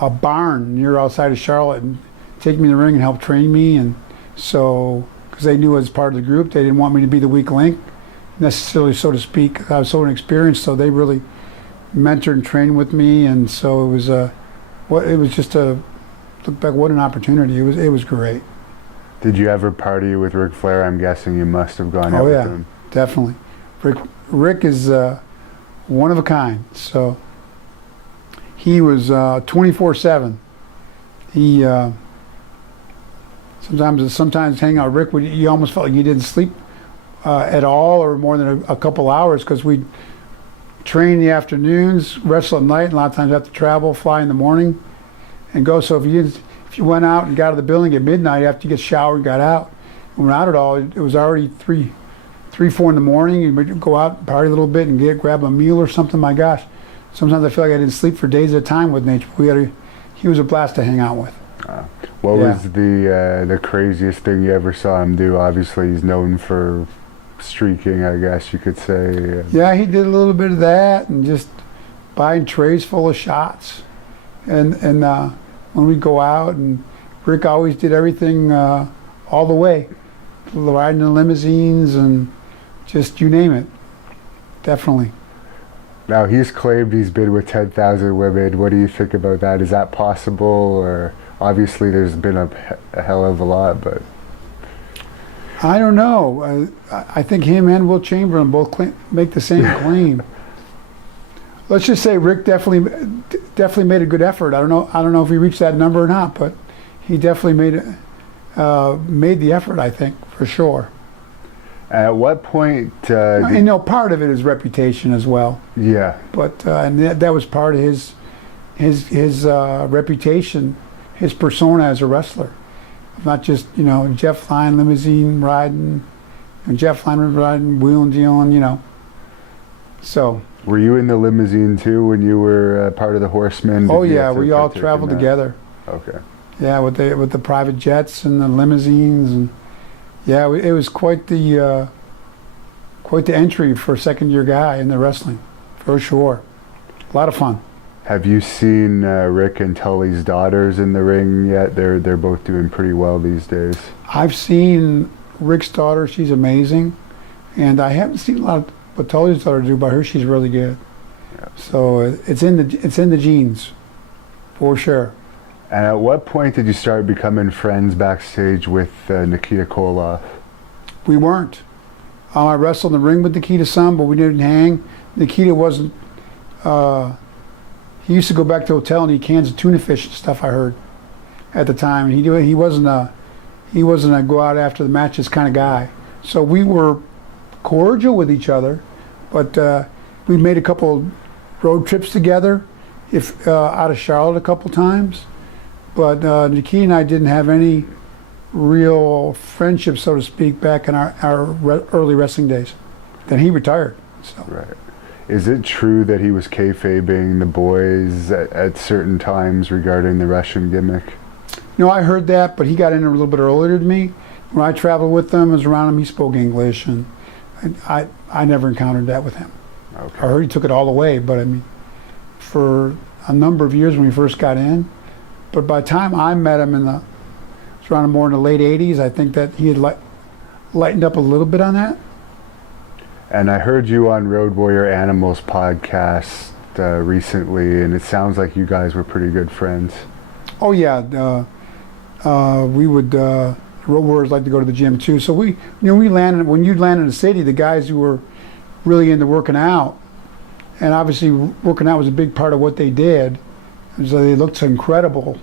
a barn near outside of Charlotte and take me in the ring and help train me. And so, because they knew as part of the group, they didn't want me to be the weak link, necessarily, so to speak. I was so inexperienced, so they really mentored and trained with me. And so it was just look back, what an opportunity. It was great. Did you ever party with Ric Flair? I'm guessing you must have gone out with him. Definitely. Rick is one of a kind. So he was 24/7. He sometimes hanging out with Rick, you almost felt like you didn't sleep at all or more than a couple hours, because we'd train in the afternoons, wrestle at night, and a lot of times have to travel, fly in the morning, and go. So if you went out and got out of the building at midnight after you get showered and got out, and went out at all, it was already 3, 4 in the morning, and we'd go out, party a little bit, and grab a meal or something. My gosh, sometimes I feel like I didn't sleep for days at a time with Nate. He was a blast to hang out with. What was the craziest thing you ever saw him do? Obviously, he's known for streaking, I guess you could say. Yeah, he did a little bit of that, and just buying trays full of shots. And when we go out, and Rick always did everything all the way, riding in limousines and just you name it. Definitely. Now, he's claimed he's been with 10,000 women. What do you think about that? Is that possible? Or obviously there's been a hell of a lot, but... I don't know. I think him and Will Chamberlain both make the same claim. Let's just say Rick definitely made a good effort. I don't know if he reached that number or not, but he definitely made the effort, I think, for sure. At what point... part of it is reputation as well. Yeah. But and that was part of his reputation, his persona as a wrestler. Not just, Jeff Lynne limousine riding, wheel and dealing, So. Were you in the limousine too when you were part of the Horsemen? Oh yeah, we all traveled together. Okay. Yeah, with the private jets and the limousines, and yeah, it was quite the entry for a second-year guy in the wrestling, for sure. A lot of fun. Have you seen Rick and Tully's daughters in the ring yet? They're both doing pretty well these days. I've seen Rick's daughter; she's amazing, and I haven't seen a lot of what Tully's daughter do, but she's really good. Yeah. So it's in the genes, for sure. And at what point did you start becoming friends backstage with Nikita Koloff? We weren't. I wrestled in the ring with Nikita some, but we didn't hang. Nikita wasn't. He used to go back to the hotel and eat cans of tuna fish and stuff, I heard, at the time. And he wasn't a go out after the matches kind of guy. So we were cordial with each other, but we made a couple road trips together, out of Charlotte a couple times. But Nikita and I didn't have any real friendship, so to speak, back in our early wrestling days. Then he retired. So. Right. Is it true that he was kayfabing the boys at certain times regarding the Russian gimmick? No, I heard that, but he got in a little bit earlier than me. When I traveled with him, I was around him, he spoke English, and I never encountered that with him. Okay. I heard he took it all away, but I mean, for a number of years when we first got in, but by the time I met him it was around more in the late 80s, I think that he had lightened up a little bit on that. And I heard you on Road Warrior Animals podcast recently, and it sounds like you guys were pretty good friends. Oh yeah, we would. Road Warriors like to go to the gym too. So we landed when you land in the city. The guys who were really into working out, and obviously working out was a big part of what they did. So they looked so incredible.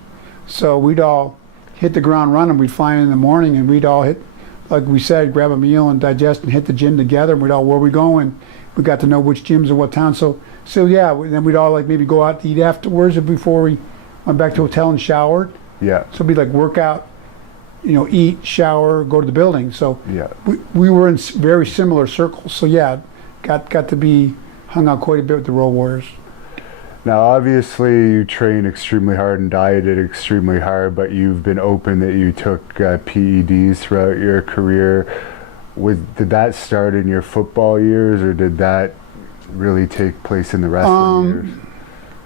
So we'd all hit the ground running. We'd fly in the morning, and we'd all hit. Like we said, grab a meal and digest and hit the gym together. And we'd all, where we going? We got to know which gyms and what town. So yeah, then we'd all maybe go out to eat afterwards or before we went back to the hotel and showered. Yeah. So it'd be like workout, eat, shower, go to the building. So yeah, we were in very similar circles. So yeah, got to be hung out quite a bit with the Road Warriors. Now, obviously, you train extremely hard and dieted extremely hard, but you've been open that you took PEDs throughout your career. Did that start in your football years, or did that really take place in the wrestling years?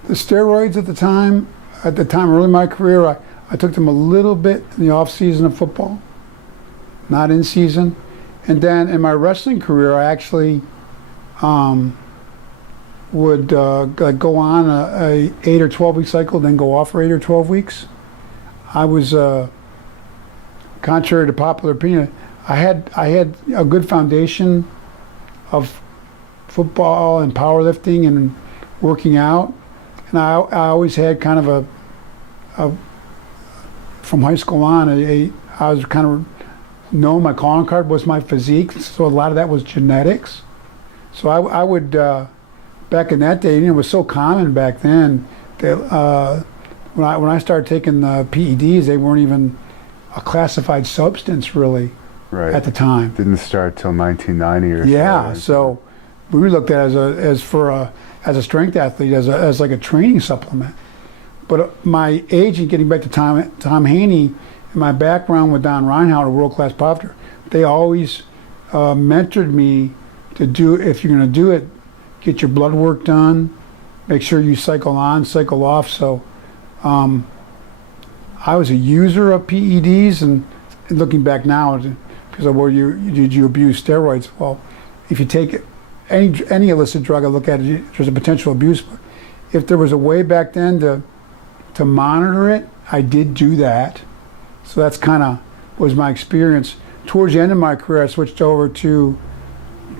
The steroids at the time, early in my career, I took them a little bit in the off season of football, not in season. And then in my wrestling career, I actually would go on a 8 or 12 week cycle, then go off for 8 or 12 weeks. I was contrary to popular opinion, I had a good foundation of football and powerlifting and working out, and I always had kind of a from high school on, I was kind of known, my calling card was my physique, so a lot of that was genetics. So I would, back in that day, it was so common back then that when I started taking the PEDs, they weren't even a classified substance really at the time. Didn't start till 1990 or so. Yeah, so we looked at it as a strength athlete, as like a training supplement. But my agent, getting back to Tom Haney, and my background with Don Reinhardt, a world-class powerlifter, they always mentored me to do, if you're going to do it, get your blood work done, make sure you cycle on, cycle off. So I was a user of PEDs, and looking back now, because of did you abuse steroids? Well, if you take any illicit drug, I look at it, there's a potential abuse. But if there was a way back then to monitor it, I did do that. So that's kind of was my experience. Towards the end of my career, I switched over to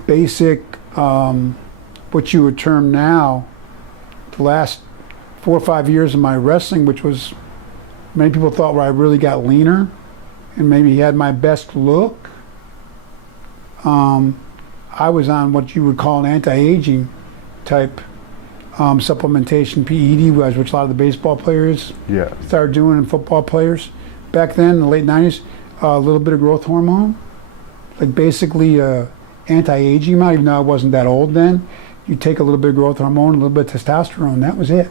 basic, what you would term now, the last 4 or 5 years of my wrestling, which was, many people thought where I really got leaner and maybe had my best look. I was on what you would call an anti-aging type supplementation, PED, which a lot of the baseball players started doing, and football players. Back then, in the late 90s, a little bit of growth hormone, like basically anti-aging amount, even though I wasn't that old then. You take a little bit of growth hormone, a little bit of testosterone, that was it.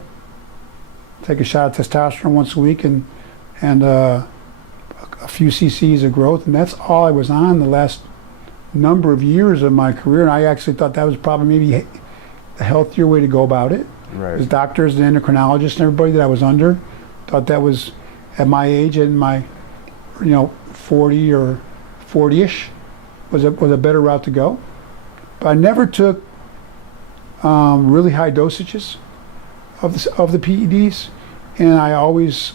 Take a shot of testosterone once a week and a few cc's of growth, and that's all I was on the last number of years of my career, and I actually thought that was probably maybe a healthier way to go about it. Right. As doctors and endocrinologists and everybody that I was under thought that was, at my age, in my 40 or 40-ish, was a better route to go. But I never took really high dosages of the PEDs, and I always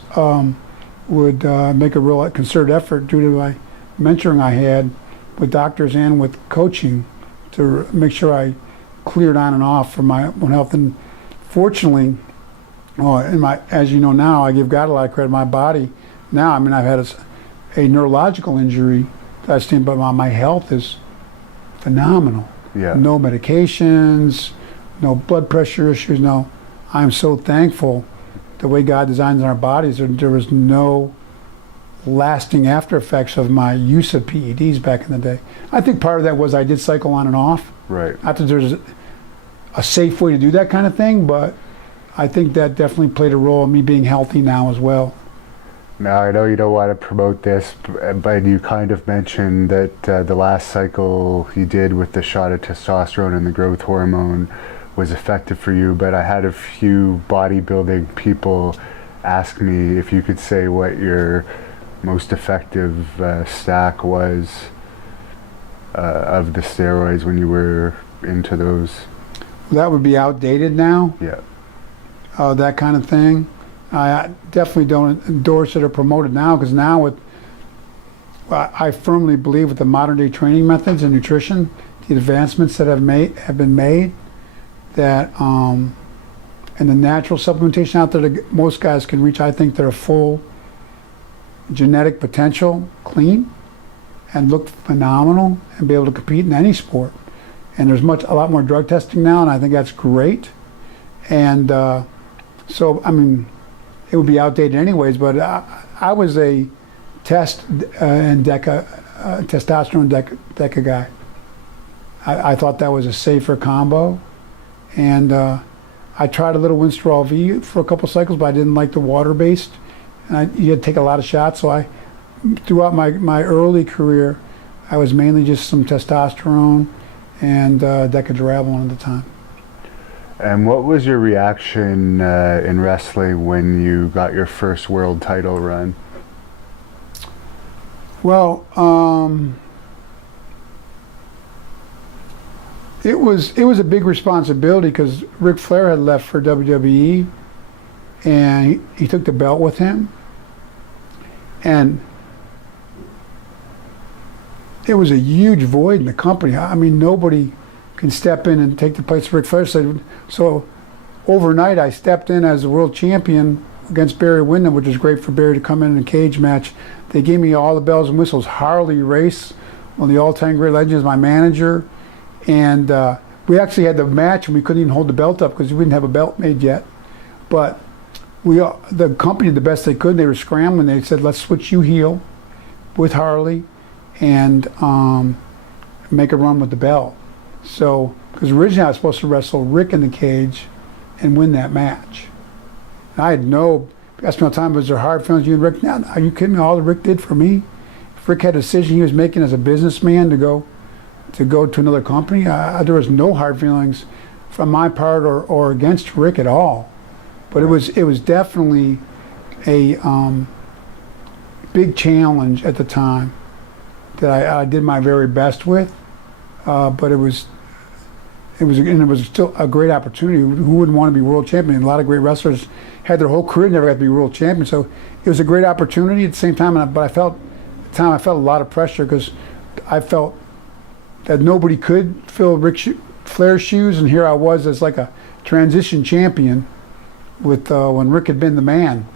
would make a real concerted effort due to my mentoring I had with doctors and with coaching to make sure I cleared on and off for my own health. And fortunately, as you know now, I give God a lot of credit. My body now, I mean, I've had a neurological injury that I stand, but my health is phenomenal. Yeah. No medications, no blood pressure issues. No, I'm so thankful the way God designs our bodies. There was no lasting after effects of my use of PEDs back in the day. I think part of that was I did cycle on and off. Right. Not that there's a safe way to do that kind of thing, but I think that definitely played a role in me being healthy now as well. Now, I know you don't want to promote this, but you kind of mentioned that the last cycle you did with the shot of testosterone and the growth hormone was effective for you, but I had a few bodybuilding people ask me if you could say what your most effective stack was of the steroids when you were into those. That would be outdated now. Yeah. That kind of thing. I definitely don't endorse it or promote it now, because now I firmly believe with the modern day training methods and nutrition, the advancements that have been made, that and the natural supplementation out there that most guys can reach, I think they're full genetic potential, clean, and look phenomenal and be able to compete in any sport. And there's a lot more drug testing now, and I think that's great. And so, I mean, it would be outdated anyways, but I was a testosterone DECA guy. I thought that was a safer combo. And I tried a little Winstrol V for a couple cycles, but I didn't like the water-based. And you had to take a lot of shots, so throughout my early career, I was mainly just some testosterone and Decadurabolin at the time. And what was your reaction in wrestling when you got your first world title run? Well, it was a big responsibility, because Ric Flair had left for WWE, and he took the belt with him. And it was a huge void in the company. I mean, nobody can step in and take the place of Ric Flair. So overnight, I stepped in as the world champion against Barry Windham, which was great for Barry to come in a cage match. They gave me all the bells and whistles. Harley Race, one of the all-time great legends, my manager. And we actually had the match, and we couldn't even hold the belt up because we didn't have a belt made yet. But the company did the best they could. They were scrambling. They said, let's switch you heel with Harley and make a run with the belt. So, because originally I was supposed to wrestle Rick in the cage and win that match. And I had asked me all the time, was there hard feelings? You and Rick? Now, are you kidding me? All that Rick did for me? If Rick had a decision he was making as a businessman to go to another company, there was no hard feelings from my part or against Rick at all. But it was definitely a big challenge at the time that I did my very best with. But it was still a great opportunity. Who wouldn't want to be world champion? A lot of great wrestlers had their whole career never got to be world champion. So it was a great opportunity at the same time. But I felt a lot of pressure because I felt that nobody could fill Ric Flair's shoes, and here I was as like a transition champion with when Rick had been the man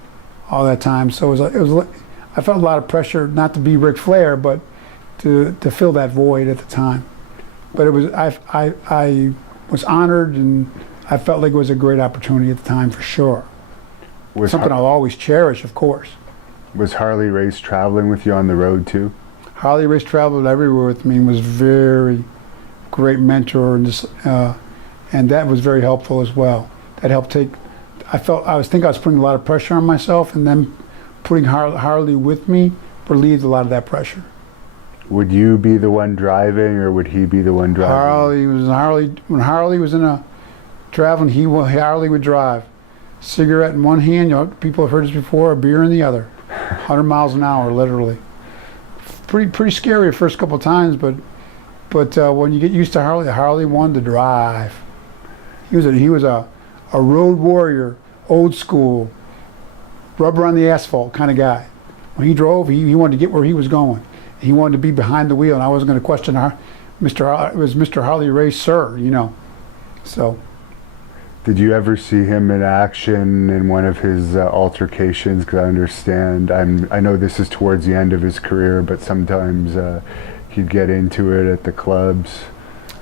all that time. So I felt a lot of pressure not to be Ric Flair, but to fill that void at the time. But it was I was honored, and I felt like it was a great opportunity at the time for sure. Something I'll always cherish, of course. Was Harley Race traveling with you on the road too? Harley Race traveled everywhere with me and was very great mentor, and that was very helpful as well. That helped I was putting a lot of pressure on myself, and then putting Harley with me relieved a lot of that pressure. Would you be the one driving, or would he be the one driving? When Harley was traveling, Harley would drive. Cigarette in one hand, people have heard this before, a beer in the other. 100 miles an hour, literally. Pretty scary the first couple of times, but when you get used to Harley wanted to drive. He was a road warrior, old school, rubber on the asphalt kind of guy. When he drove, he wanted to get where he was going. He wanted to be behind the wheel, and I wasn't going to question it was Mr. Harley Race, sir, So. Did you ever see him in action in one of his altercations? Because I understand, I know this is towards the end of his career, but sometimes he'd get into it at the clubs.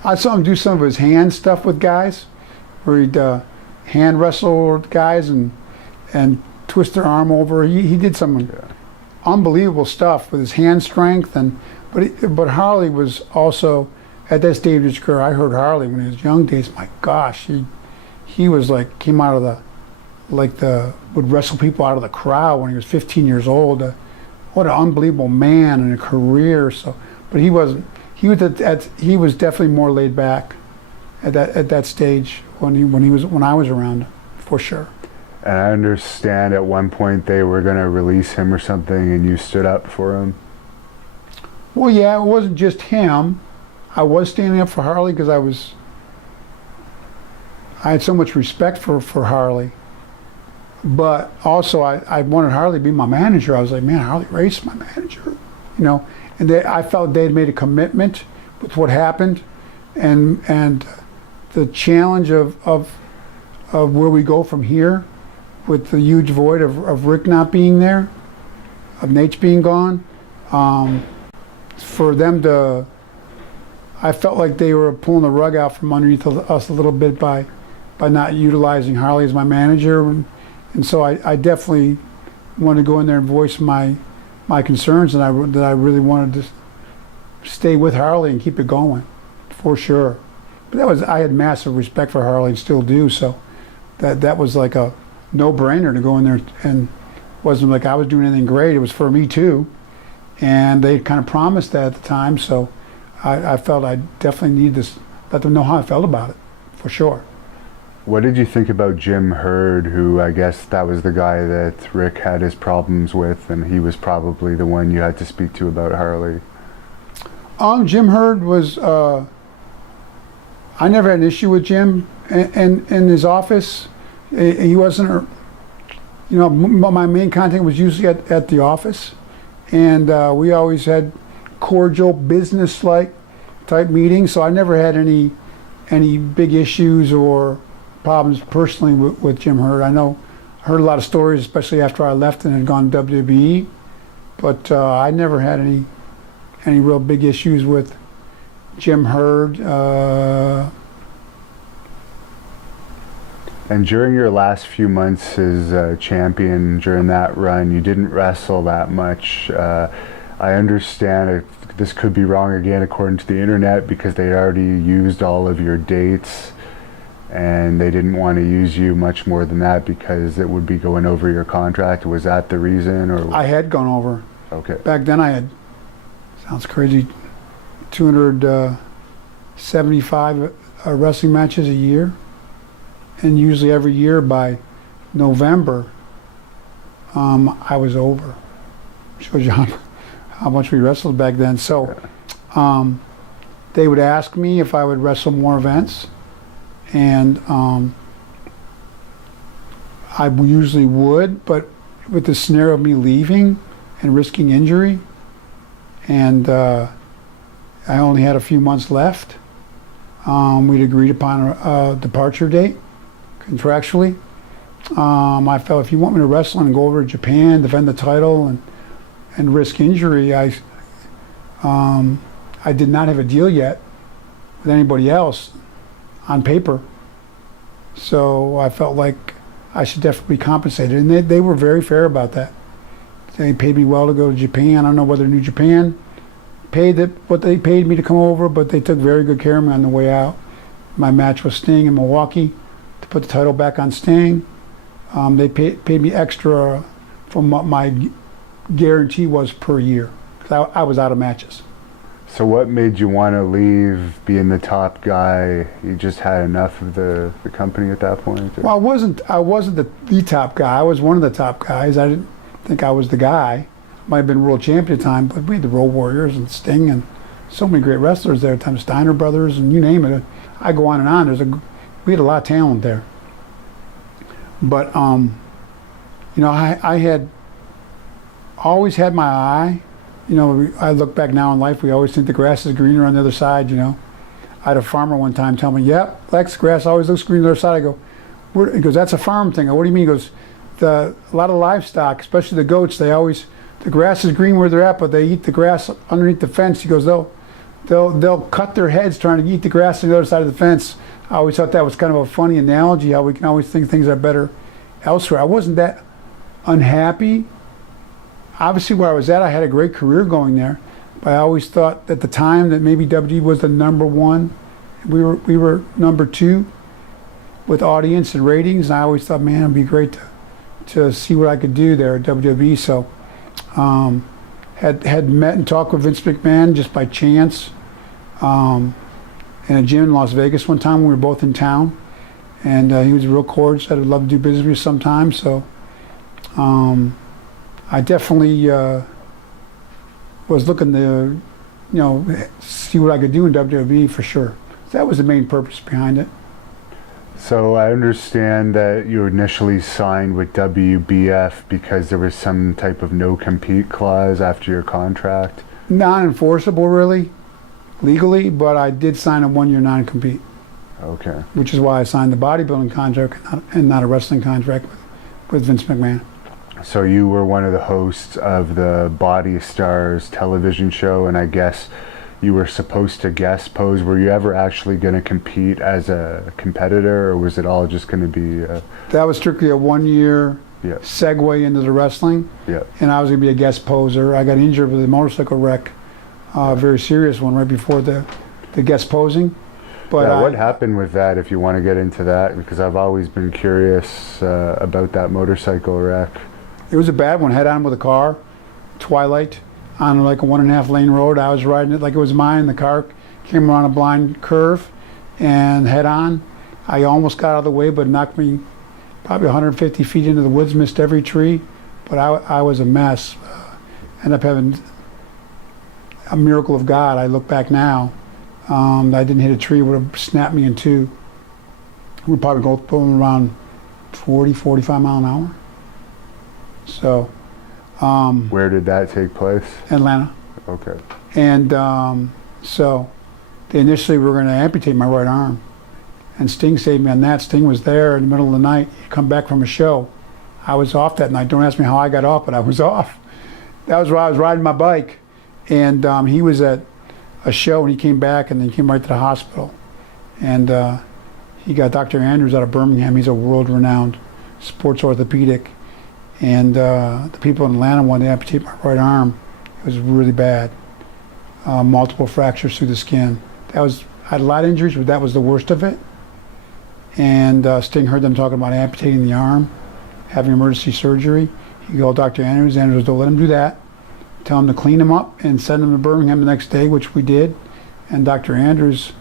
I saw him do some of his hand stuff with guys, where he'd hand wrestle with guys and twist their arm over. He did some unbelievable stuff with his hand strength, but Harley was also at that stage of his career. I heard Harley when he was young days. My gosh, he was like came out of would wrestle people out of the crowd when he was 15 years old. What an unbelievable man and a career. So, but he wasn't. He was definitely more laid back at that stage when I was around, for sure. And I understand at one point they were going to release him or something, and you stood up for him. Well, yeah, it wasn't just him. I was standing up for Harley because I had so much respect for Harley. But also I wanted Harley to be my manager. I was like, man, Harley Race is my manager, And I felt they had made a commitment with what happened, and the challenge of where we go from here, with the huge void of Rick not being there, of Nate being gone, for them to, I felt like they were pulling the rug out from underneath us a little bit by not utilizing Harley as my manager, and so I definitely wanted to go in there and voice my concerns, and that I really wanted to stay with Harley and keep it going, for sure. But I had massive respect for Harley and still do, so that was like a no-brainer to go in there, and wasn't like I was doing anything great. It was for me too, and they kind of promised that at the time, so I felt I definitely needed to let them know how I felt about it, for sure. What did you think about Jim Herd, who I guess that was the guy that Rick had his problems with, and he was probably the one you had to speak to about Harley? Jim Herd was, I never had an issue with Jim in his office. He wasn't, my main contact was usually at the office, and we always had cordial, business-like type meeting. So I never had any big issues or problems personally with Jim Hurt. I heard a lot of stories, especially after I left and had gone to WWE, but I never had any real big issues with Jim Hurt. And during your last few months as champion, during that run, you didn't wrestle that much. I understand this could be wrong again according to the internet, because they already used all of your dates and they didn't want to use you much more than that because it would be going over your contract. Was that the reason? Or I had gone over. Okay. Back then I had, sounds crazy, 275 wrestling matches a year. And usually every year by November, I was over. Shows you how much we wrestled back then. So they would ask me if I would wrestle more events, and I usually would, but with the scenario of me leaving and risking injury, and I only had a few months left, we'd agreed upon a departure date contractually. I felt if you want me to wrestle and go over to Japan, defend the title, and risk injury, I did not have a deal yet with anybody else on paper. So I felt like I should definitely be compensated. And they were very fair about that. They paid me well to go to Japan. I don't know whether New Japan paid what they paid me to come over, but they took very good care of me on the way out. My match was Sting in Milwaukee to put the title back on Sting. They paid me extra from what my guarantee was per year, because I was out of matches. So what made you want to leave being the top guy? You just had enough of the company at that point? Or? Well, I wasn't the top guy. I was one of the top guys. I didn't think I was the guy. Might have been world champion at the time, but we had the Road Warriors and Sting and so many great wrestlers there at the time, Steiner Brothers and you name it. I go on and on. We had a lot of talent there. But I had always had my eye. I look back now in life, we always think the grass is greener on the other side, I had a farmer one time tell me, yep, Lex, grass always looks green on the other side. I go, he goes, that's a farm thing. I go, what do you mean? He goes, a lot of livestock, especially the goats, the grass is green where they're at, but they eat the grass underneath the fence. He goes, they'll cut their heads trying to eat the grass on the other side of the fence. I always thought that was kind of a funny analogy, how we can always think things are better elsewhere. I wasn't that unhappy. Obviously, where I was at, I had a great career going there, but I always thought at the time that maybe WWE was the number one. We were number two with audience and ratings, and I always thought, man, it'd be great to see what I could do there at WWE. So, had met and talked with Vince McMahon just by chance in a gym in Las Vegas one time when we were both in town, and he was real cordial. Said I'd love to do business with you sometime. So. I definitely was looking to, see what I could do in WWE for sure. That was the main purpose behind it. So I understand that you initially signed with WBF because there was some type of no-compete clause after your contract. Non-enforceable, really, legally, but I did sign a one-year non-compete. Okay. Which is why I signed the bodybuilding contract and not a wrestling contract with Vince McMahon. So you were one of the hosts of the Body Stars television show, and I guess you were supposed to guest pose. Were you ever actually going to compete as a competitor, or was it all just going to be... That was strictly a one-year segue into the wrestling, and I was going to be a guest poser. I got injured with a motorcycle wreck, a very serious one, right before the guest posing. But what happened with that, if you want to get into that? Because I've always been curious about that motorcycle wreck. It was a bad one, head on with a car, twilight, on like a 1.5 lane road. I was riding it like it was mine. The car came around a blind curve and head on. I almost got out of the way, but knocked me probably 150 feet into the woods, missed every tree. But I was a mess. Ended up having a miracle of God. I look back now. I didn't hit a tree, would have snapped me in two. We'd probably go going around 40, 45 mile an hour. So, where did that take place? Atlanta. Okay. And so they initially were going to amputate my right arm. And Sting saved me on that. Sting was there in the middle of the night. He'd come back from a show. I was off that night. Don't ask me how I got off, but I was off. That was where I was riding my bike. And he was at a show, and he came back, and then he came right to the hospital. And he got Dr. Andrews out of Birmingham. He's a world-renowned sports orthopedic. And the people in Atlanta wanted to amputate my right arm. It was really bad. Multiple fractures through the skin. I had a lot of injuries, but that was the worst of it. And Sting heard them talking about amputating the arm, having emergency surgery. He called Dr. Andrews. Andrews, don't let him do that. Tell him to clean him up and send him to Birmingham the next day, which we did. And Dr. Andrews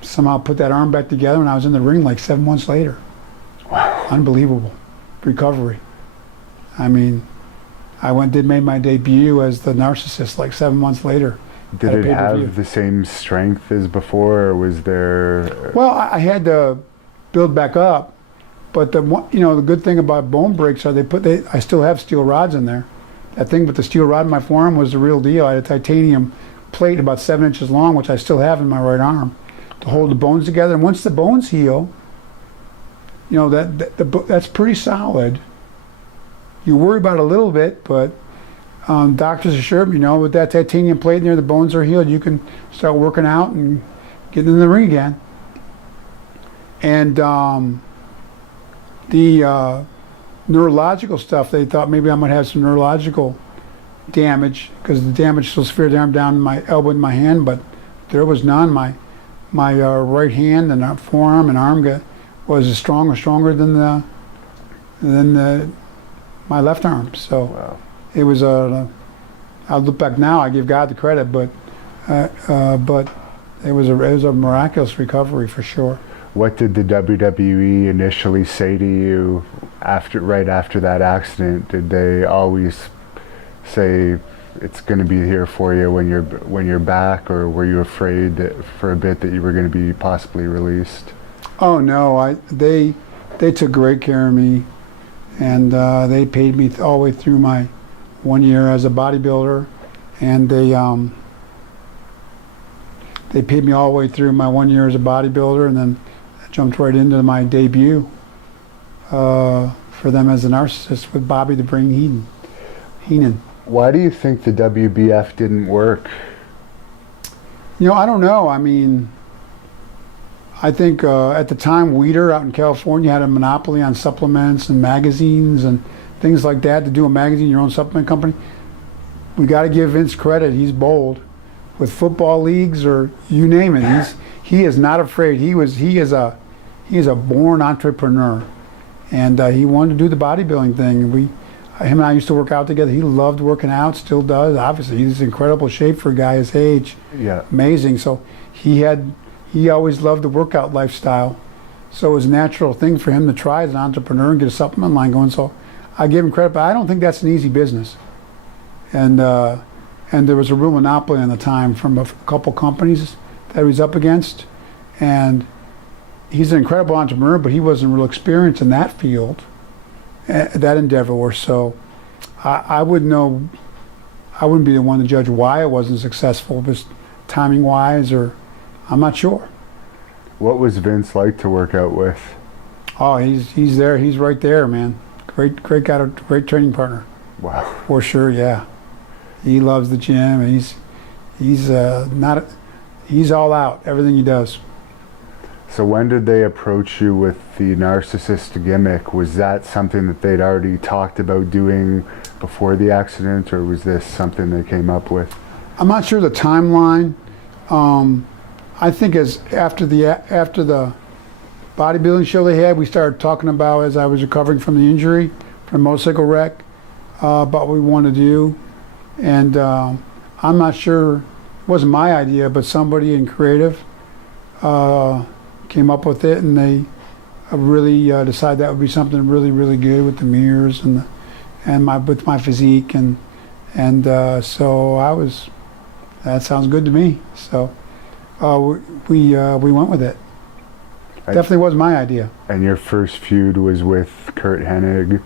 somehow put that arm back together, and I was in the ring like 7 months later. Wow. Unbelievable recovery. I mean, made my debut as the narcissist like 7 months later. Did it have the same strength as before, or was there? Well, I had to build back up, but the good thing about bone breaks are I still have steel rods in there. That thing with the steel rod in my forearm was the real deal. I had a titanium plate about 7 inches long, which I still have in my right arm, to hold the bones together. And once the bones heal, that's pretty solid. You worry about it a little bit, but doctors assured me, with that titanium plate in there, the bones are healed. You can start working out and getting in the ring again. And the neurological stuff, they thought maybe I might have some neurological damage because the damage still sphered down in my elbow and my hand, but there was none. My right hand and forearm and arm was stronger than my left arm. So Wow. it was I'll look back now, I give God the credit, but it was a miraculous recovery for sure. What did the WWE initially say to you right after that accident? Did they always say it's going to be here for you when you're back, or were you afraid that for a bit that you were going to be possibly released? Oh no, they took great care of me, and they paid me all the way through my 1 year as a bodybuilder, and they paid me all the way through my 1 year as a bodybuilder, and then I jumped right into my debut for them as a narcissist with Bobby the Brain Heenan. Why do you think the WBF didn't work? I don't know. I mean, I think at the time, Weider out in California had a monopoly on supplements and magazines and things like that. To do a magazine, your own supplement company, we got to give Vince credit. He's bold with football leagues or you name it. He is not afraid. He is a born entrepreneur, and he wanted to do the bodybuilding thing. Him and I used to work out together. He loved working out, still does. Obviously, he's in incredible shape for a guy his age. Yeah. Amazing. So he always loved the workout lifestyle. So it was a natural thing for him to try as an entrepreneur and get a supplement line going. So I give him credit, but I don't think that's an easy business. And there was a real monopoly at the time from a couple companies that he was up against. And he's an incredible entrepreneur, but he wasn't real experienced in that field, that endeavor. So I wouldn't know. I wouldn't be the one to judge why it wasn't successful, just timing wise, or I'm not sure. What was Vince like to work out with? Oh, he's there. He's right there, man. Great guy, great training partner. Wow. For sure, yeah. He loves the gym, and he's all out. Everything he does. So when did they approach you with the narcissist gimmick? Was that something that they'd already talked about doing before the accident, or was this something they came up with? I'm not sure the timeline. I think after the bodybuilding show they had, we started talking about, as I was recovering from the injury, from a motorcycle wreck, about what we wanted to do. And I'm not sure, it wasn't my idea, but somebody in creative came up with it, and they really decided that would be something really, really good with the mirrors and with my physique, and so that sounds good to me. So we went with it. Definitely was my idea. And your first feud was with Curt Hennig?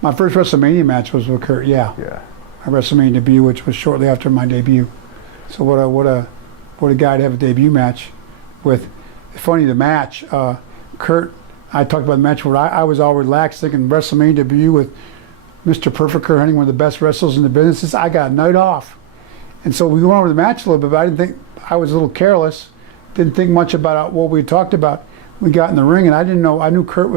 My first WrestleMania match was with Curt, yeah. Yeah. My WrestleMania debut, which was shortly after my debut. So what a guy to have a debut match with. It's funny, the match, Kurt, I talked about the match where I was all relaxed thinking WrestleMania debut with Mr. Perfect Kurt Hennig, one of the best wrestlers in the business. I got a night off. And so we went over the match a little bit, but I didn't think, I was a little careless, didn't think much about what we talked about. We got in the ring, and I didn't know, I knew Kurt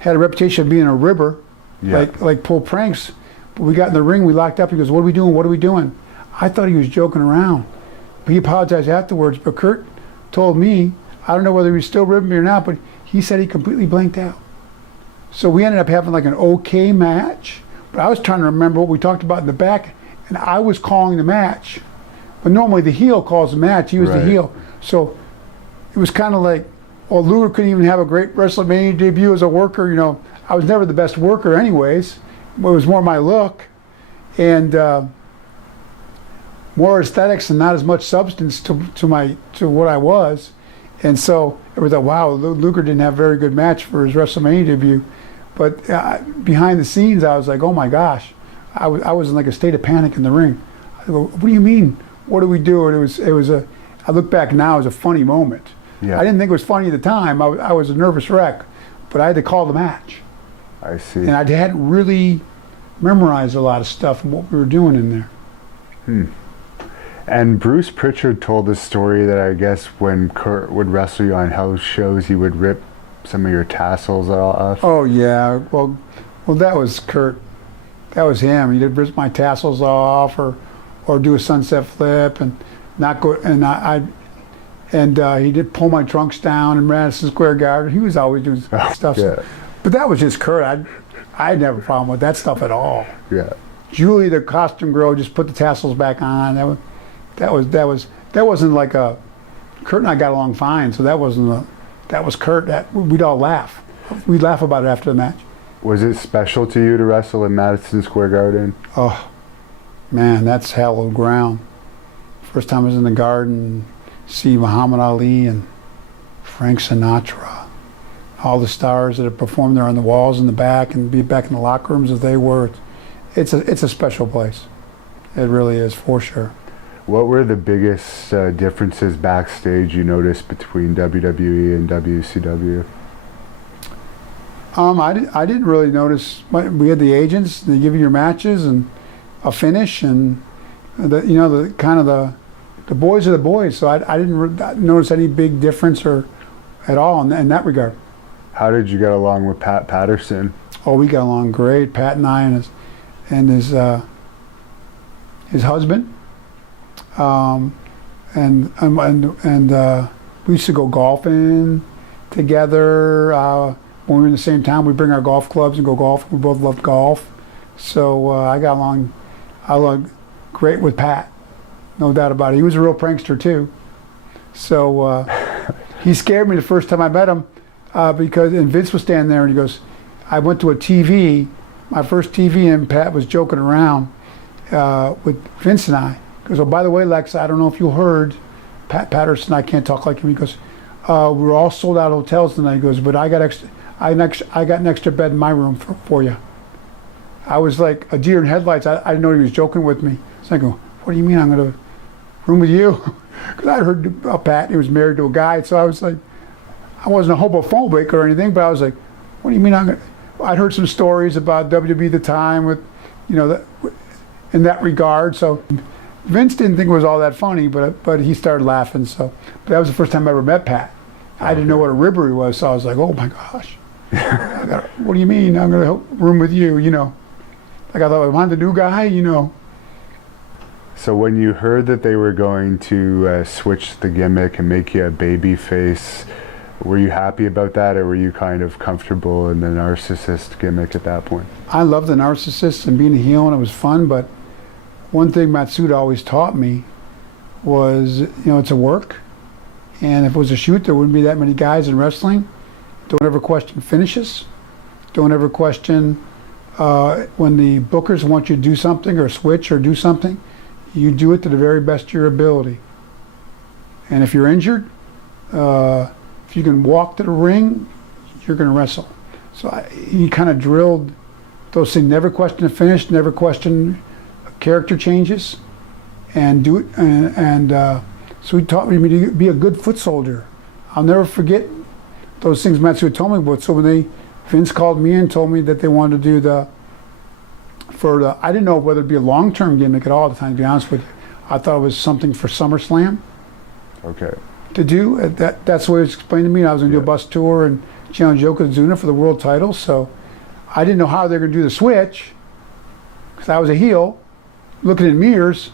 had a reputation of being a ribber, like pull pranks. But we got in the ring, we locked up, he goes, what are we doing, what are we doing? I thought he was joking around. But he apologized afterwards, but Kurt told me, I don't know whether he was still ribbing me or not, but he said he completely blanked out. So we ended up having like an okay match, but I was trying to remember what we talked about in the back, and I was calling the match. But normally the heel calls the match, he was the heel. So it was kind of like, well, Luger couldn't even have a great WrestleMania debut as a worker, you know. I was never the best worker anyways. It was more my look, and more aesthetics and not as much substance to what I was. And so it was like, wow, Luger didn't have a very good match for his WrestleMania debut. But behind the scenes, I was like, oh my gosh, I was in like a state of panic in the ring. I go, what do you mean? What do we do? And I look back now, it was a funny moment. Yeah. I didn't think it was funny at the time. I was a nervous wreck, but I had to call the match. I see. And I hadn't really memorized a lot of stuff and what we were doing in there. And Bruce Pritchard told a story that I guess when Kurt would wrestle you on house shows, he would rip some of your tassels off. Oh yeah, well that was Kurt. That was him. He'd rip my tassels off, or do a sunset flip, and not go. And he did pull my trunks down in Madison Square Garden. He was always doing stuff. Yeah. But that was just Kurt. I had never a problem with that stuff at all. Yeah. Julie, the costume girl, just put the tassels back on. That wasn't like a. Kurt and I got along fine, so that was Kurt. We'd all laugh. We'd laugh about it after the match. Was it special to you to wrestle in Madison Square Garden? Oh, man, that's hallowed ground. First time I was in the Garden, see Muhammad Ali and Frank Sinatra, all the stars that have performed there on the walls in the back, and be back in the locker rooms as they were. It's a special place. It really is, for sure. What were the biggest differences backstage you noticed between WWE and WCW? I didn't really notice. We had the agents. They give you your matches and a finish, and the boys are the boys. So I didn't notice any big difference at all in that regard. How did you get along with Pat Patterson? Oh, we got along great. Pat and I and his husband. And we used to go golfing together. When we were in the same town, we'd bring our golf clubs and go golf. We both loved golf. So I got along great with Pat, no doubt about it. He was a real prankster too. So he scared me the first time I met him because Vince was standing there and he goes, I went to a TV, my first TV, and Pat was joking around with Vince and I. He goes, oh, by the way, Lex, I don't know if you heard, Pat Patterson, I can't talk like him. He goes, we're all sold out hotels tonight. He goes, but I got an extra bed in my room for you. I was like a deer in headlights. I didn't know he was joking with me. So I go, what do you mean I'm going to room with you? Because I heard about Pat, he was married to a guy. So I was like, I wasn't a homophobic or anything, but I was like, what do you mean I'd heard some stories about WWE at the time with, in that regard. So Vince didn't think it was all that funny, but he started laughing. So, but that was the first time I ever met Pat. I didn't know what a ribbery was, so I was like, oh my gosh. What do you mean I'm going to room with you, Like I thought, am I the new guy, So when you heard that they were going to switch the gimmick and make you a baby face, were you happy about that, or were you kind of comfortable in the narcissist gimmick at that point? I loved the narcissist and being a heel, and it was fun, but one thing Matsuda always taught me was, it's a work, and if it was a shoot, there wouldn't be that many guys in wrestling. Don't ever question finishes. Don't ever question when the bookers want you to do something or switch or do something. You do it to the very best of your ability. And if you're injured, if you can walk to the ring, you're going to wrestle. So he kind of drilled those things. Never question the finish. Never question character changes. and do it. So he taught me to be a good foot soldier. I'll never forget those things Matsuda told me about. So when Vince called me and told me that they wanted to do I didn't know whether it'd be a long-term gimmick at all at the time, to be honest with you. I thought it was something for SummerSlam. Okay. To do. That's the way it was explained to me. I was going to do a bus tour and challenge Yokozuna for the world title. So I didn't know how they were going to do the switch because I was a heel looking in mirrors.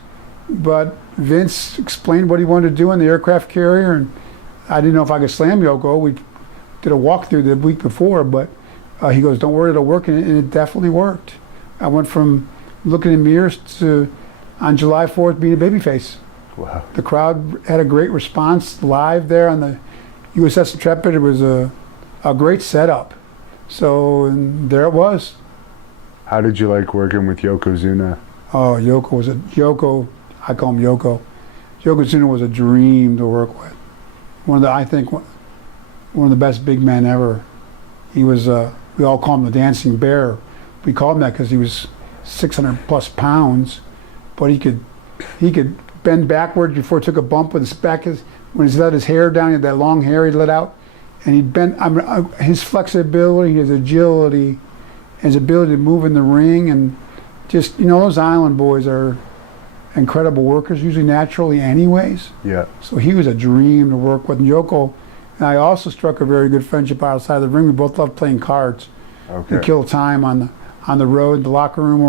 But Vince explained what he wanted to do in the aircraft carrier, and I didn't know if I could slam Yoko. We did a walkthrough the week before, but he goes, "Don't worry, it'll work," and it definitely worked. I went from looking in mirrors to, on July 4th, being a babyface. Wow. The crowd had a great response live there on the USS Intrepid. It was a great setup. So, and there it was. How did you like working with Yokozuna? Oh, Yoko, I call him Yoko. Yokozuna was a dream to work with. I think one of the best big men ever. He was, we all call him the Dancing Bear. We called him that because he was 600 plus pounds, but he could bend backwards before he took a bump with his back. When he let his hair down, he had that long hair he let out, and he'd bend. His flexibility, his agility, his ability to move in the ring, and just, those Island boys are incredible workers, usually naturally anyways. Yeah. So he was a dream to work with. And Yoko and I also struck a very good friendship outside the ring. We both loved playing cards. Okay. And kill time on the road, the locker room,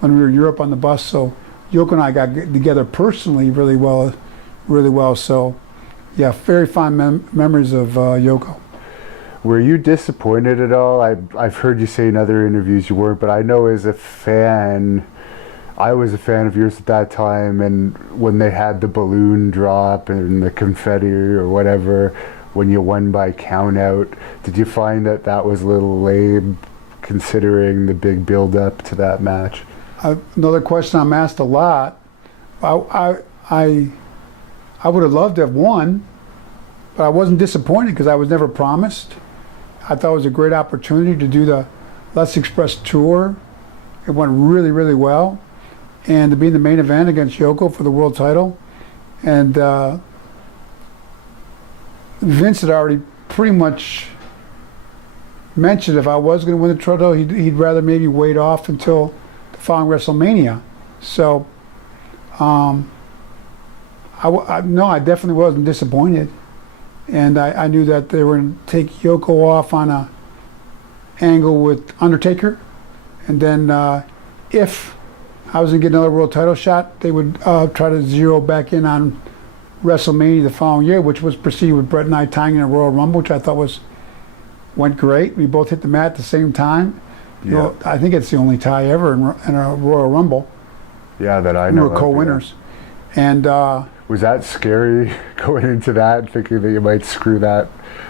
when we were in Europe on the bus. So Yoko and I got together personally really well. So yeah, very fond memories of Yoko. Were you disappointed at all? I've heard you say in other interviews you weren't, but I know as a fan, I was a fan of yours at that time, and when they had the balloon drop and the confetti or whatever, when you won by count out, did you find that was a little lame considering the big build up to that match? Another question I'm asked a lot. I would have loved to have won, but I wasn't disappointed because I was never promised. I thought it was a great opportunity to do the Lex Express tour. It went really, really well. And to be in the main event against Yoko for the world title. And Vince had already pretty much mentioned if I was going to win the title, he'd rather maybe wait off until the following WrestleMania. So, I definitely wasn't disappointed. And I knew that they were going to take Yoko off on a angle with Undertaker. And then if I was going to get another world title shot, they would try to zero back in on WrestleMania the following year, which was preceded with Brett and I tying in a Royal Rumble, which I thought went great. We both hit the mat at the same time. Yeah. I think it's the only tie ever in a Royal Rumble. Yeah, that I know. We were co-winners. Yeah. And was that scary going into that, thinking that you might screw that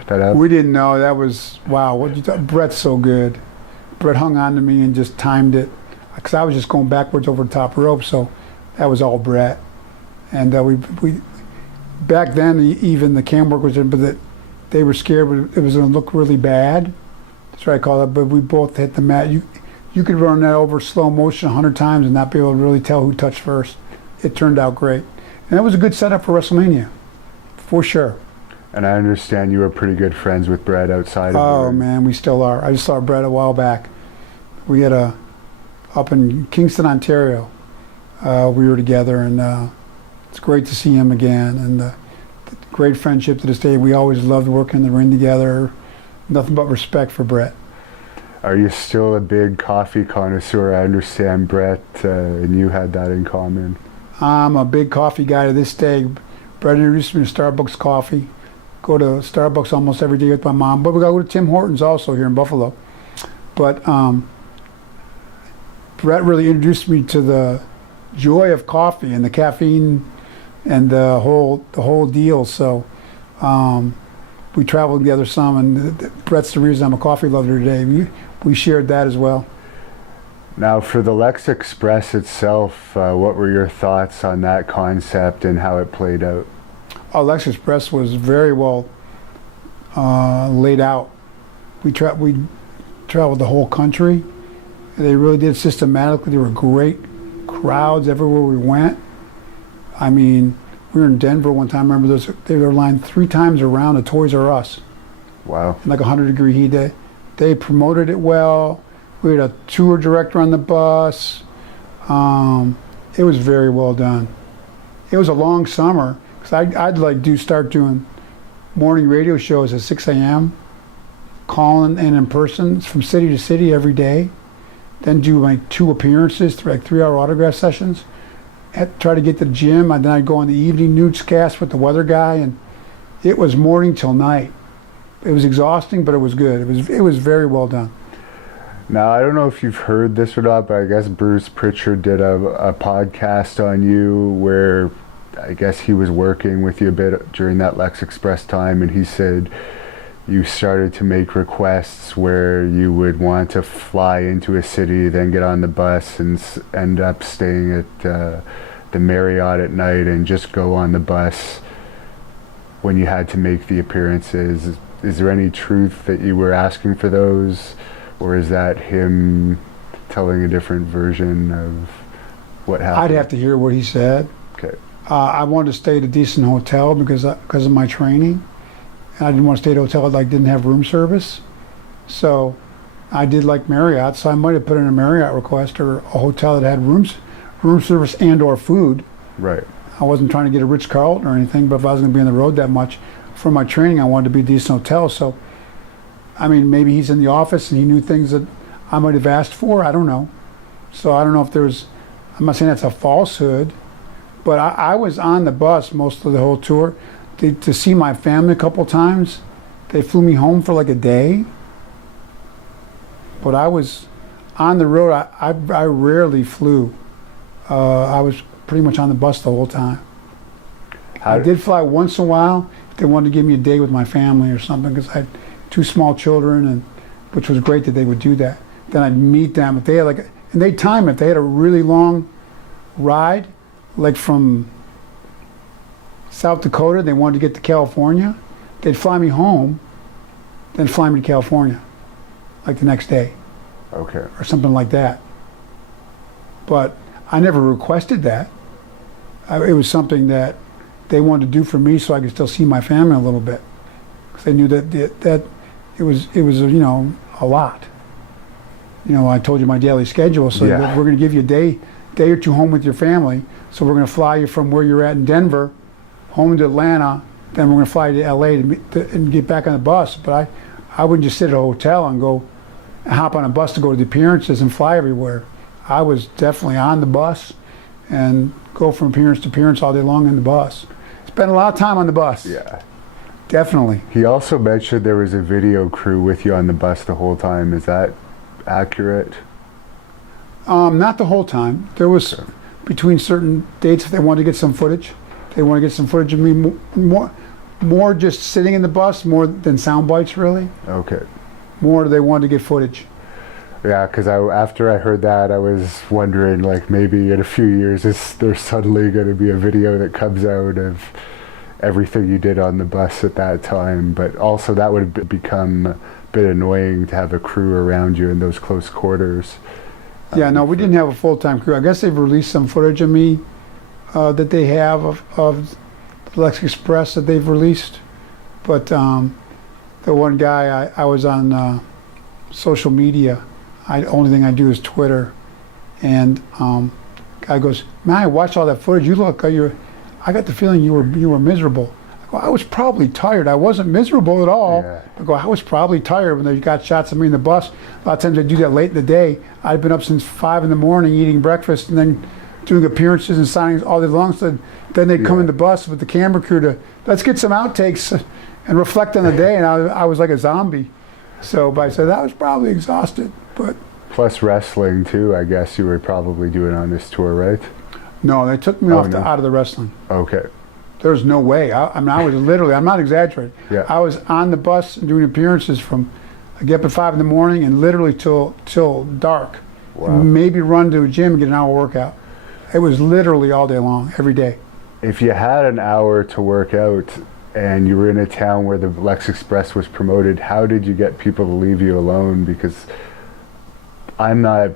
up? We didn't know. That was, wow. What you thought? Brett's so good. Brett hung on to me and just timed it, because I was just going backwards over the top rope. So that was all Brett. And we back then, even the cam work was in, but they were scared it was going to look really bad. That's what I call it. But we both hit the mat. You could run that over slow motion 100 times and not be able to really tell who touched first. It turned out great. And that was a good setup for WrestleMania, for sure. And I understand you were pretty good friends with Brett outside of the ring. Oh, man, we still are. I just saw Brett a while back. We had up in Kingston, Ontario. We were together, and it's great to see him again. And great friendship to this day. We always loved working in the ring together. Nothing but respect for Brett. Are you still a big coffee connoisseur? I understand Brett and you had that in common. I'm a big coffee guy to this day. Brett introduced me to Starbucks coffee. Go to Starbucks almost every day with my mom. But we go to Tim Hortons also here in Buffalo. But Brett really introduced me to the joy of coffee and the caffeine and the whole deal. So we traveled together some, and Brett's the reason I'm a coffee lover today. We shared that as well. Now, for the Lex Express itself, what were your thoughts on that concept and how it played out? Lex Express was very well laid out. We traveled the whole country. They really did systematically. There were great crowds everywhere we went. I mean, we were in Denver one time. I remember they were lined 3 times around a Toys R Us. Wow. In like 100-degree heat. They promoted it well. We had a tour director on the bus. It was very well done. It was a long summer because I'd like start doing morning radio shows at 6 a.m. calling in person from city to city every day. Then do like 2 appearances, like 3-hour autograph sessions. Try to get to the gym, and then I'd go on the evening newscast with the weather guy, and it was morning till night. It was exhausting, but it was good. It was very well done. Now, I don't know if you've heard this or not, but I guess Bruce Pritchard did a podcast on you where I guess he was working with you a bit during that Lex Express time, and he said you started to make requests where you would want to fly into a city, then get on the bus and end up staying at the Marriott at night and just go on the bus when you had to make the appearances. Is there any truth that you were asking for those, or is that him telling a different version of what happened? I'd have to hear what he said. Okay. I wanted to stay at a decent hotel because of my training. And I didn't want to stay at a hotel that didn't have room service. So I did like Marriott, so I might have put in a Marriott request or a hotel that had room service and or food. Right. I wasn't trying to get a Ritz-Carlton or anything, but if I was going to be on the road that much for my training, I wanted to be a decent hotel. So, I mean, maybe he's in the office and he knew things that I might have asked for. I don't know. So I don't know if I'm not saying that's a falsehood, but I was on the bus most of the whole tour to see my family a couple times. They flew me home for like a day. But I was on the road. I rarely flew. I was pretty much on the bus the whole time. I did fly once in a while if they wanted to give me a day with my family or something, because I had 2 small children, and which was great that they would do that. Then I'd meet them if they had and they'd time it. If they had a really long ride, like from South Dakota, they wanted to get to California, they'd fly me home, then fly me to California, like the next day. Okay. Or something like that. But I never requested that. It was something that they wanted to do for me so I could still see my family a little bit. Because they knew that it was a lot. I told you my daily schedule, so Yeah. we're going to give you a day or 2 home with your family. So we're going to fly you from where you're at in Denver home to Atlanta, then we're going to fly you to LA and get back on the bus. But I wouldn't just sit at a hotel and go hop on a bus to go to the appearances and fly everywhere. I was definitely on the bus and go from appearance to appearance all day long in the bus. Spent a lot of time on the bus. Yeah. Definitely. He also mentioned there was a video crew with you on the bus the whole time. Is that accurate? Not the whole time. There was between certain dates if they wanted to get some footage. They want to get some footage of me more just sitting in the bus more than sound bites, really. Okay. More they wanted to get footage. Yeah, because after I heard that, I was wondering, like, maybe in a few years, is there suddenly going to be a video that comes out of everything you did on the bus at that time? But also that would have become a bit annoying to have a crew around you in those close quarters. Yeah, no, we didn't have a full-time crew. I guess they've released some footage of me that they have of the Lex Express that they've released. But the one guy, I was on social media. Only thing I do is Twitter. And guy goes, man, I watched all that footage. You look, I got the feeling you were miserable. I go, I was probably tired. I wasn't miserable at all. Yeah. I go, I was probably tired when they got shots of me in the bus. A lot of times they do that late in the day. I'd been up since 5 in the morning eating breakfast and then doing appearances and signings all day long. So then they'd come in the bus with the camera crew to, let's get some outtakes and reflect on the day. And I was like a zombie. So, but I said, I was probably exhausted. But plus wrestling too, I guess you were probably doing on this tour, right? No, they took me out of the wrestling. Okay. There's no way. I mean, I was literally, I'm not exaggerating. Yeah. I was on the bus doing appearances from, I get up at 5 in the morning and literally till dark. Wow. Maybe run to a gym and get an hour workout. It was literally all day long, every day. If you had an hour to work out and you were in a town where the Lex Express was promoted, how did you get people to leave you alone? Because I'm not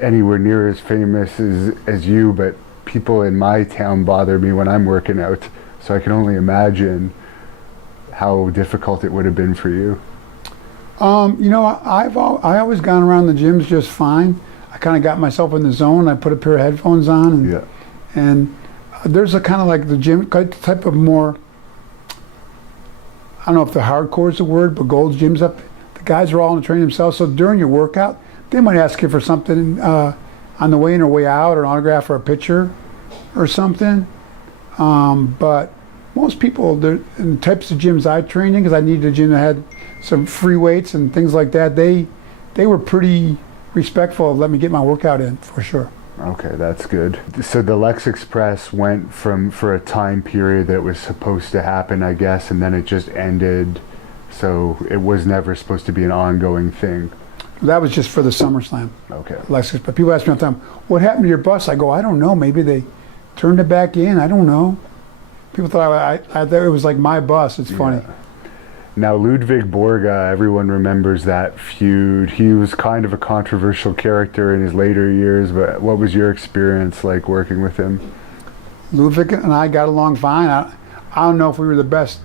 anywhere near as famous as you, but people in my town bother me when I'm working out. So I can only imagine how difficult it would have been for you. You know, I always gone around the gyms just fine. I kind of got myself in the zone. I put a pair of headphones on, and Yeah. there's a kind of like the gym type of more. I don't know if the hardcore is the word, but Gold's Gym's up. The guys are all in the training themselves. So during your workout, they might ask you for something on the way in or way out, or an autograph or a picture or something. But most people, in the types of gyms I trained in, because I needed a gym that had some free weights and things like that, they were pretty respectful of letting me get my workout in, for sure. Okay, that's good. So the Lex Express went for a time period that was supposed to happen, I guess, and then it just ended. So it was never supposed to be an ongoing thing. That was just for the SummerSlam. Okay. Lex Express. People ask me all the time, what happened to your bus? I go, I don't know. Maybe they turned it back in. I don't know. People thought I thought it was like my bus. It's funny. Yeah. Now, Ludwig Borga, everyone remembers that feud. He was kind of a controversial character in his later years, but what was your experience like working with him? Ludwig and I got along fine. I don't know if we were the best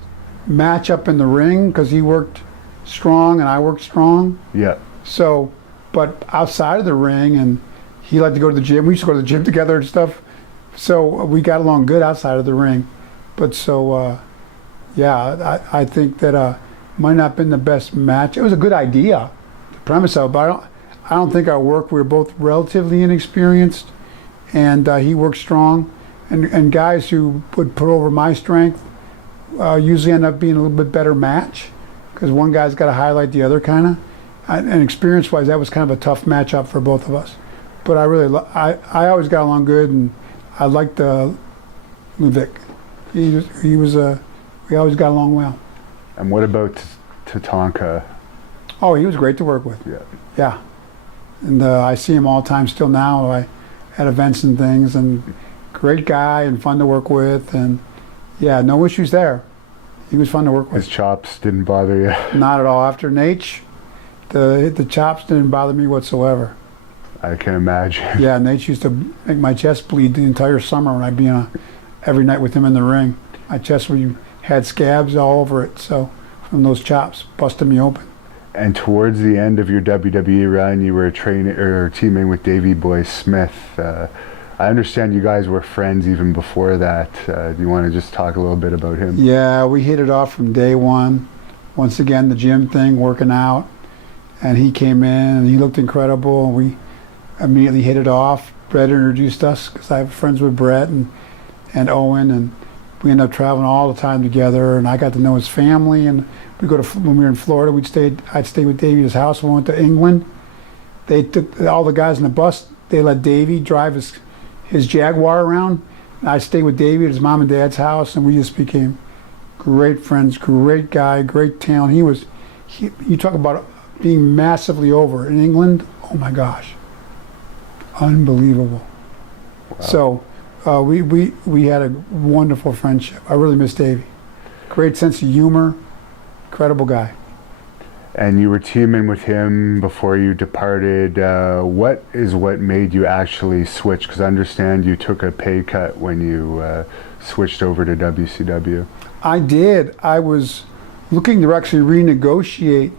matchup in the ring, because he worked strong and I worked strong. Yeah. So, but outside of the ring, and he liked to go to the gym. We used to go to the gym together and stuff. So we got along good outside of the ring. But so, yeah, I think that might not have been the best match. It was a good idea, the premise of it, but I don't think our work, we were both relatively inexperienced, and he worked strong. And guys who would put over my strength usually end up being a little bit better match, because one guy's got to highlight the other, kind of. And experience-wise, that was kind of a tough matchup for both of us. But I always got along good, and I liked Ludwig. We always got along well. And what about Tatanka? Oh, he was great to work with. Yeah. Yeah. And I see him all the time still now at events and things, and great guy and fun to work with, and yeah, no issues there. He was fun to work with. His chops didn't bother you? Not at all. After Nate, the chops didn't bother me whatsoever. I can imagine. Yeah, Nate used to make my chest bleed the entire summer when I'd be every night with him in the ring. My chest had scabs all over it, so from those chops, busted me open. And towards the end of your WWE run, you were teaming with Davey Boy Smith. I understand you guys were friends even before that. Do you want to just talk a little bit about him? Yeah, we hit it off from day one. Once again, the gym thing, working out, and he came in and he looked incredible, and we immediately hit it off. Brett introduced us, because I have friends with Brett and Owen, and we ended up traveling all the time together, and I got to know his family. And when we were in Florida, I'd stay with Davey at his house. When we went to England, they took all the guys in the bus. They let Davey drive his Jaguar around. I stayed with Davey at his mom and dad's house, and we just became great friends. Great guy, great talent. You talk about being massively over in England. Oh my gosh, unbelievable. Wow. So we had a wonderful friendship. I really miss Davey. Great sense of humor, incredible guy. And you were teaming with him before you departed. What made you actually switch? Because I understand you took a pay cut when you switched over to WCW. I did. I was looking to actually renegotiate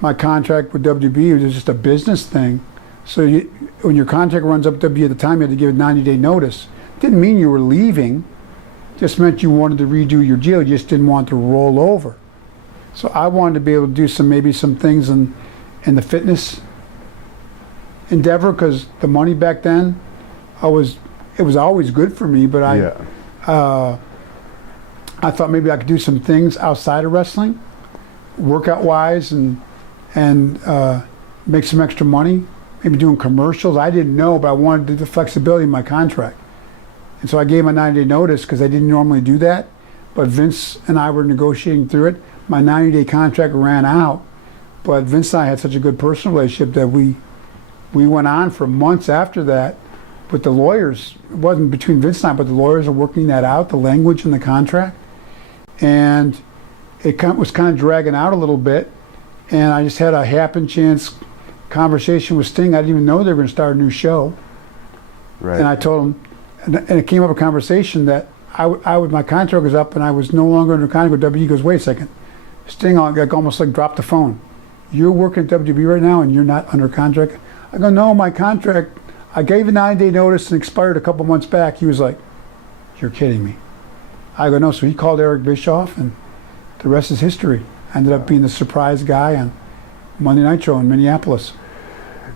my contract with WB. It was just a business thing. So when your contract runs up WB at the time, you had to give a 90-day notice. Didn't mean you were leaving. Just meant you wanted to redo your deal. You just didn't want to roll over. So I wanted to be able to do maybe some things in the fitness endeavor, because the money back then, it was always good for me. But I thought maybe I could do some things outside of wrestling, workout wise, and make some extra money. Maybe doing commercials. I didn't know, but I wanted the flexibility in my contract. And so I gave my 90-day notice, because I didn't normally do that. But Vince and I were negotiating through it. My 90-day contract ran out, but Vince and I had such a good personal relationship that we went on for months after that. But the lawyers, it wasn't between Vince and I, but the lawyers are working that out, the language in the contract. And it was kind of dragging out a little bit. And I just had a happen chance conversation with Sting. I didn't even know they were going to start a new show. Right. And I told him, and it came up a conversation that my contract was up and I was no longer under contract with WWE. He goes, wait a second, Sting like almost like dropped the phone. You're working at WWE right now and you're not under contract? I go, no, my contract, I gave a 9-day notice and expired a couple months back. He was like, you're kidding me. I go, no. So he called Eric Bischoff and the rest is history. I ended up being the surprise guy on Monday Nitro in Minneapolis.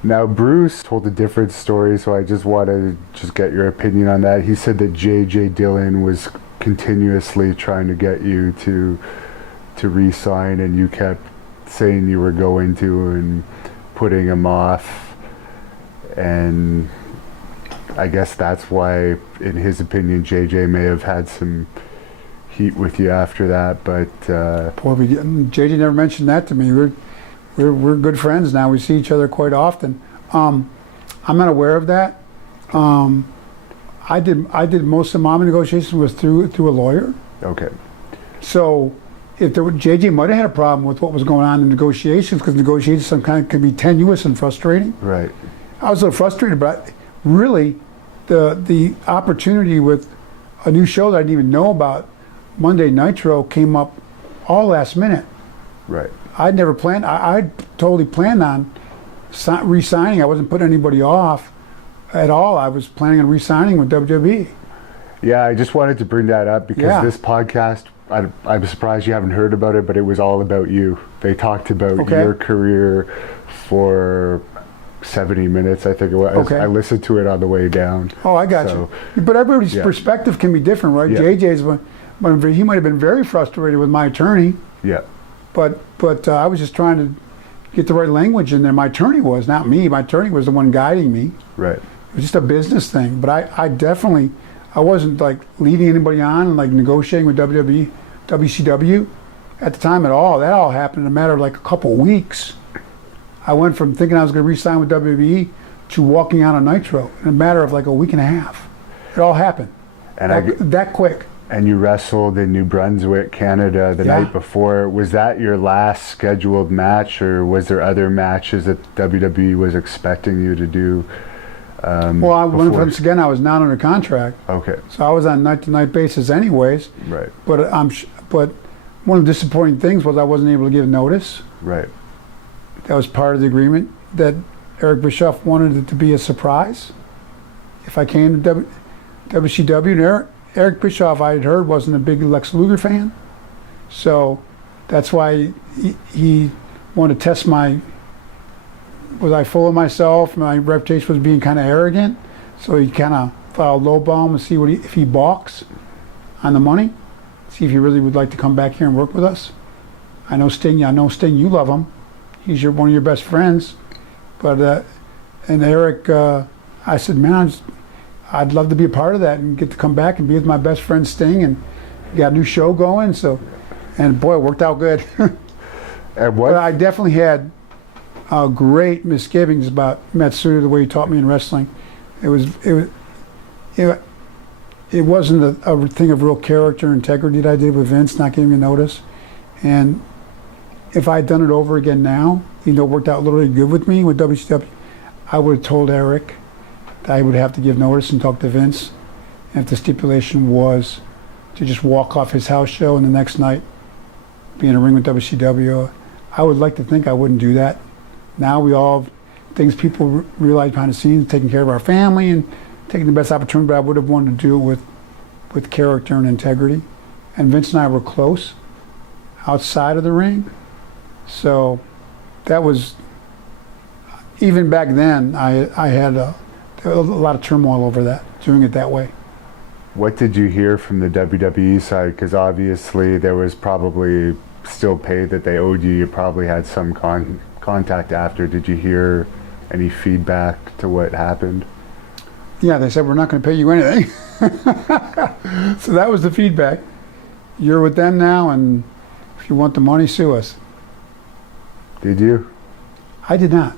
Now, Bruce told a different story, so I just wanted to get your opinion on that. He said that J.J. Dillon was continuously trying to get you to re-sign, and you kept saying you were going to and putting him off. And I guess that's why, in his opinion, J.J. may have had some heat with you after that. But J.J. never mentioned that to me. We're good friends now. We see each other quite often. I'm not aware of that. I did most of my negotiations was through a lawyer. Okay. So if there were, JJ might have had a problem with what was going on in negotiations, because negotiations sometimes can be tenuous and frustrating. Right. I was a little frustrated, but really the opportunity with a new show that I didn't even know about, Monday Nitro, came up all last minute. Right. I'd never planned. I totally planned on re-signing. I wasn't putting anybody off at all. I was planning on re-signing with WWE. Yeah, I just wanted to bring that up because this podcast, I'm surprised you haven't heard about it, but it was all about you. They talked about your career for 70 minutes, I think it was. Okay. I listened to it on the way down. Oh, I got you. But everybody's perspective can be different, right? Yeah. JJ's, he might have been very frustrated with my attorney. Yeah. But I was just trying to get the right language in there. My attorney was, not me. My attorney was the one guiding me. Right. It was just a business thing. But I wasn't like leading anybody on and like negotiating with WWE, WCW at the time at all. That all happened in a matter of like a couple weeks. I went from thinking I was going to re-sign with WWE to walking out on Nitro in a matter of like a week and a half. It all happened. And that quick. And you wrestled in New Brunswick, Canada the night before. Was that your last scheduled match, or was there other matches that WWE was expecting you to do? Once again, I was not under contract. Okay. So I was on night-to-night basis anyways. Right. But one of the disappointing things was I wasn't able to give notice. Right. That was part of the agreement, that Eric Bischoff wanted it to be a surprise if I came to WCW. And Eric Bischoff, I had heard, wasn't a big Lex Luger fan. So that's why he wanted to test was I full of myself? My reputation was being kind of arrogant. So he kind of thought I'll lowball him and see if he balks on the money. See if he really would like to come back here and work with us. I know Sting, you love him. He's one of your best friends. But, and Eric, I said, man, I'd love to be a part of that and get to come back and be with my best friend Sting, and got a new show going. So, and boy, it worked out good. But I definitely had great misgivings about Matsuda, the way he taught me in wrestling. It wasn't a thing of real character and integrity that I did with Vince, not giving me notice. And if I had done it over again now, even though it worked out literally good with me with WCW, I would have told Eric that I would have to give notice and talk to Vince. And if the stipulation was to just walk off his house show and the next night be in a ring with WCW, I would like to think I wouldn't do that. Now we all have things people realize behind the scenes, taking care of our family and taking the best opportunity, but I would have wanted to do it with character and integrity. And Vince and I were close outside of the ring. So that was, even back then, I had a lot of turmoil over that, doing it that way. What did you hear from the WWE side? Because obviously there was probably still pay that they owed you. You probably had some contact after. Did you hear any feedback to what happened? Yeah, they said, we're not going to pay you anything. So that was the feedback. You're with them now, and if you want the money, sue us. Did you? I did not.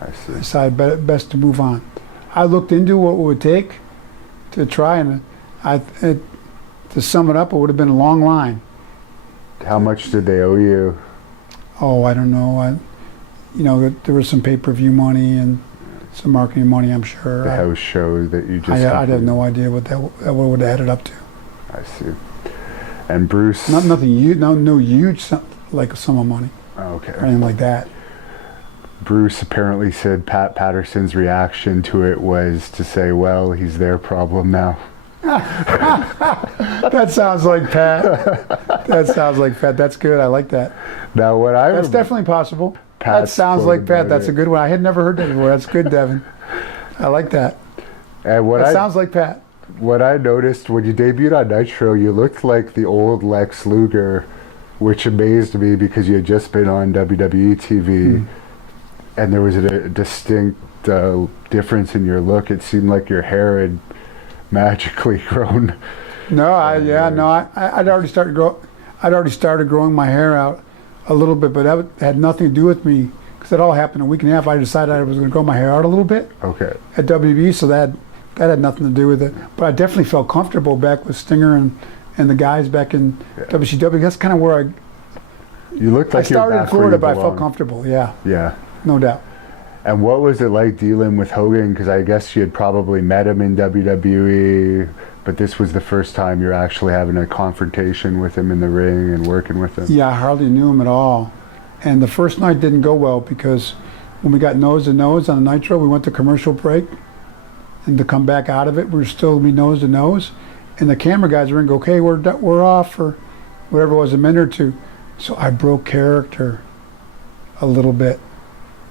I see. I decided best to move on. I looked into what it would take to try, and to sum it up, it would have been a long line. How much did they owe you? Oh, I don't know. There was some pay-per-view money, and some marketing money, I'm sure. The house show that you just I'd have no idea what that would have added up to. I see. And Bruce... Nothing huge, no huge like sum of money. Okay. Or anything like that. Bruce apparently said Pat Patterson's reaction to it was to say, well, he's their problem now. That sounds like Pat. That sounds like Pat. That's good. I like that. Now, what I... That's definitely possible. Pat that sounds like Pat. That's a good one. I had never heard that before. That's good, Devin. I like that. And that sounds like Pat. What I noticed when you debuted on Nitro, you looked like the old Lex Luger, which amazed me because you had just been on WWE TV, and there was a distinct difference in your look. It seemed like your hair had magically grown. No, I'd already started growing my hair out a little bit, but that had nothing to do with me because it all happened a week and a half. I decided I was going to grow my hair out a little bit. Okay. At WB, so that had nothing to do with it. But I definitely felt comfortable back with Stinger and the guys back in WCW. That's kind of where you looked like I started in Florida, but I felt comfortable. Yeah. Yeah. No doubt. And what was it like dealing with Hogan? Because I guess you had probably met him in WWE, but this was the first time you're actually having a confrontation with him in the ring and working with him. Yeah, I hardly knew him at all. And the first night didn't go well because when we got nose to nose on a Nitro, we went to commercial break. And to come back out of it, we were still nose to nose. And the camera guys were in, go, okay, we're off for whatever it was, a minute or two. So I broke character a little bit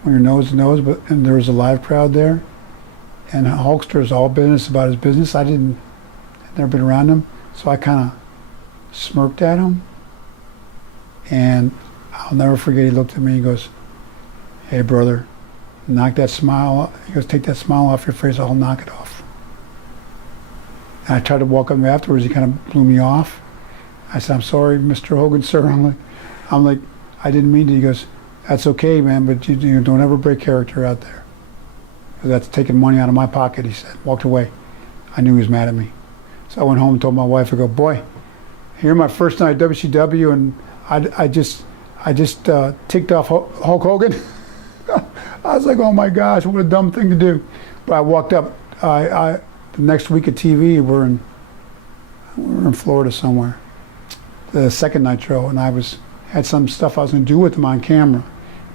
when you're nose to nose, and there was a live crowd there. And Hulkster's all business about his business. I'd never been around him. So I kind of smirked at him. And I'll never forget, he looked at me, he goes, hey, brother, knock that smile off. He goes, take that smile off your face, I'll knock it off. And I tried to walk up to him afterwards, he kind of blew me off. I said, I'm sorry, Mr. Hogan, sir. I'm like, I didn't mean to. He goes, that's okay, man, but you don't ever break character out there. That's taking money out of my pocket, he said. Walked away. I knew he was mad at me. So I went home and told my wife, I go, boy, here my first night at WCW, and I just ticked off Hulk Hogan. I was like, oh my gosh, what a dumb thing to do. But I walked up. The next week at TV, we're in Florida somewhere, the second Nitro, and I had some stuff I was going to do with him on camera,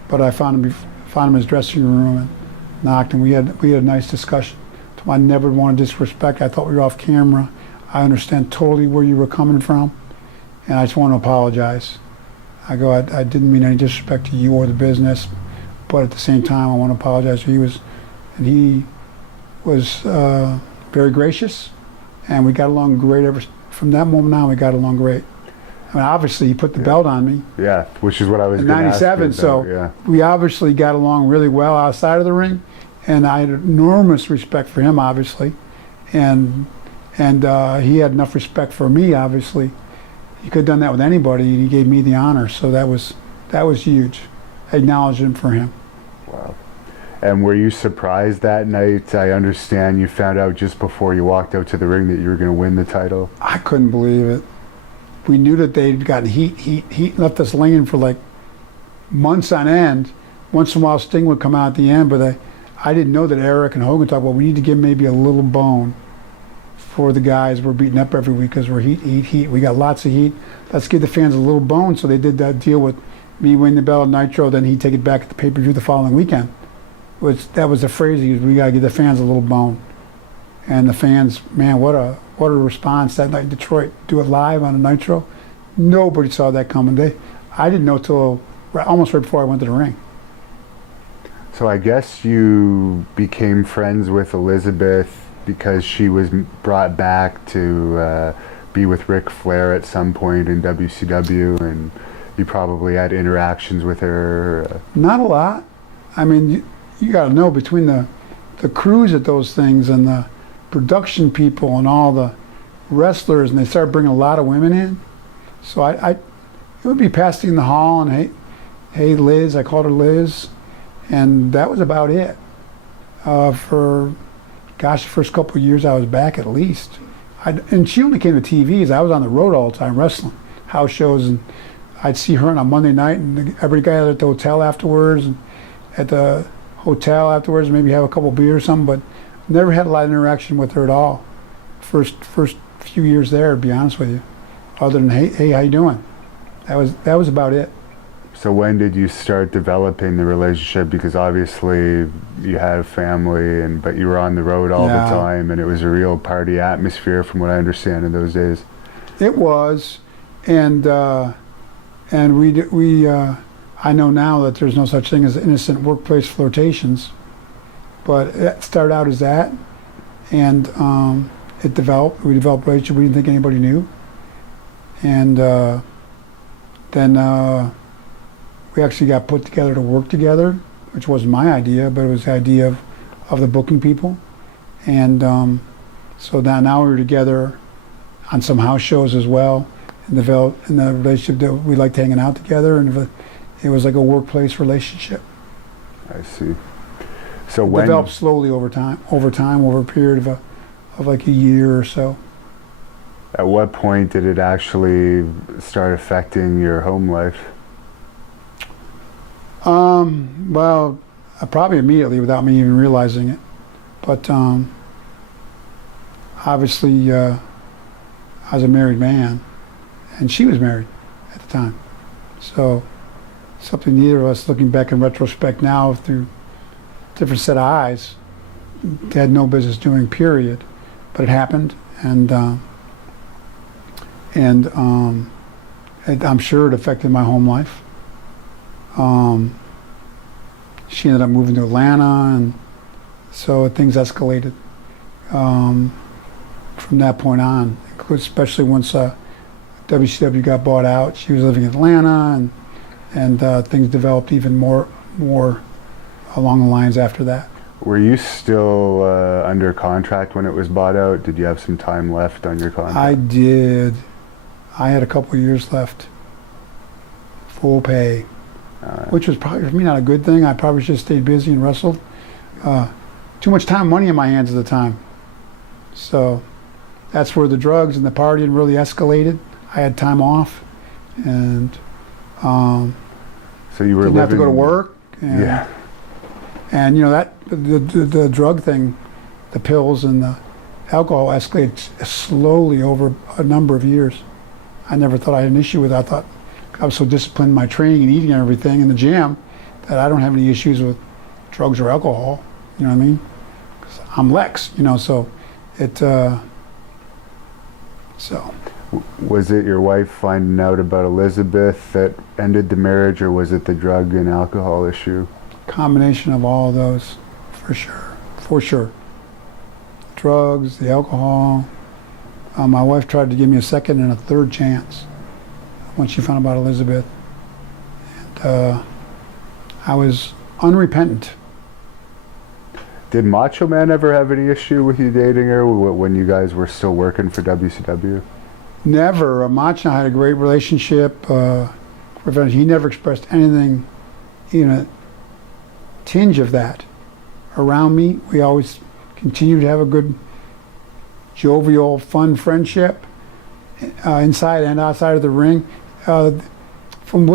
but I found him in his dressing room and knocked, and we had a nice discussion. I never want to disrespect. I thought we were off camera. I understand totally where you were coming from, and I just want to apologize. I go, I didn't mean any disrespect to you or the business, but at the same time, I want to apologize. He was very gracious, and we got along great. From that moment on, we got along great. I mean, obviously, he put the belt on me. Yeah, which is what I was in going to ask you '97. So we obviously got along really well outside of the ring, and I had enormous respect for him, obviously, and he had enough respect for me, obviously. He could have done that with anybody, and he gave me the honor. So that was huge. Acknowledgement for him. Wow. And were you surprised that night? I understand you found out just before you walked out to the ring that you were going to win the title. I couldn't believe it. We knew that they'd gotten heat, left us laying for like months on end. Once in a while, Sting would come out at the end, but I didn't know that Eric and Hogan talked about we need to give maybe a little bone for the guys we're beating up every week because we're heat. We got lots of heat. Let's give the fans a little bone. So they did that deal with me winning the belt at Nitro, then he'd take it back at the pay-per-view the following weekend. That was the phrase he used. We got to give the fans a little bone. And the fans, man, what a response that night in Detroit. Do it live on a Nitro. Nobody saw that coming. I didn't know till almost right before I went to the ring. So I guess you became friends with Elizabeth because she was brought back to be with Ric Flair at some point in WCW, and you probably had interactions with her. Not a lot. I mean, you got to know, between the crews at those things and the production people and all the wrestlers, and they started bringing a lot of women in. So it would be passing in the hall and hey Liz, I called her Liz, and that was about it. For the first couple of years I was back at least. And she only came to TVs. I was on the road all the time wrestling, house shows, and I'd see her on a Monday night, and every guy at the hotel afterwards, and at the hotel afterwards, maybe have a couple beers or something, but never had a lot of interaction with her at all. First few years there, to be honest with you, other than hey, how you doing? That was about it. So when did you start developing the relationship? Because obviously you had a family, but you were on the road all the time, and it was a real party atmosphere, from what I understand, in those days. It was, and we I know now that there's no such thing as innocent workplace flirtations, but it started out as that, and it developed. We developed a relationship we didn't think anybody knew, and then we actually got put together to work together, which wasn't my idea, but it was the idea of the booking people, and so now we were together on some house shows as well, and developed in the relationship that we liked hanging out together, and it was like a workplace relationship. I see. So it developed slowly over a period of like a year or so. At what point did it actually start affecting your home life? Well, probably immediately without me even realizing it. But obviously, I was a married man, and she was married at the time. So something neither of us, looking back in retrospect now through different set of eyes, had no business doing, period. But it happened, and I'm sure it affected my home life. She ended up moving to Atlanta, and so things escalated from that point on, especially once WCW got bought out. She was living in Atlanta, and things developed even more along the lines after that. Were you still under contract when it was bought out? Did you have some time left on your contract? I did. I had a couple of years left, full pay, which was probably for me not a good thing. I probably should have stayed busy and wrestled. Too much time and money in my hands at the time. So that's where the drugs and the partying really escalated. I had time off, and so you were didn't have to go to work. And, yeah. And that the drug thing, the pills and the alcohol escalated slowly over a number of years. I never thought I had an issue with it. I thought I was so disciplined in my training and eating and everything in the gym that I don't have any issues with drugs or alcohol. You know what I mean? 'Cause I'm Lex, so it. So. Was it your wife finding out about Elizabeth that ended the marriage, or was it the drug and alcohol issue? Combination of all of those, for sure. Drugs, the alcohol. My wife tried to give me a second and a third chance when she found out about Elizabeth, and I was unrepentant. Did Macho Man ever have any issue with you dating her when you guys were still working for WCW? Never. Macho had a great relationship. He never expressed anything, even a tinge of that around me. We always continued to have a good, jovial, fun friendship inside and outside of the ring. From the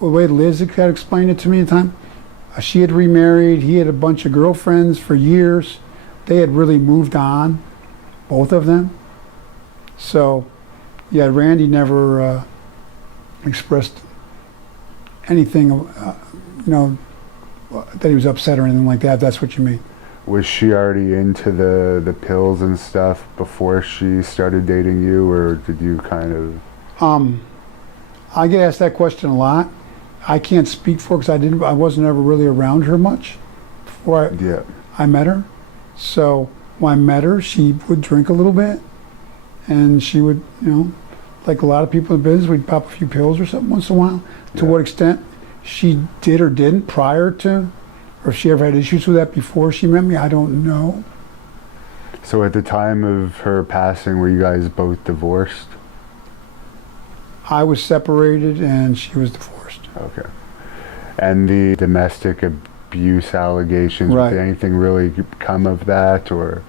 way Liz had explained it to me at the time, she had remarried. He had a bunch of girlfriends for years. They had really moved on, both of them. So, yeah, Randy never expressed anything, that he was upset or anything like that. If that's what you mean. Was she already into the pills and stuff before she started dating you, or did you kind of? I get asked that question a lot. I can't speak for her because I wasn't ever really around her much before I met her. So when I met her, she would drink a little bit, and she would, like a lot of people in business, we'd pop a few pills or something once in a while. To what extent she did or didn't prior to, or if she ever had issues with that before she met me, I don't know. So at the time of her passing, were you guys both divorced? I was separated and she was divorced. Okay. And the domestic abuse allegations, right. Did anything really come of that, or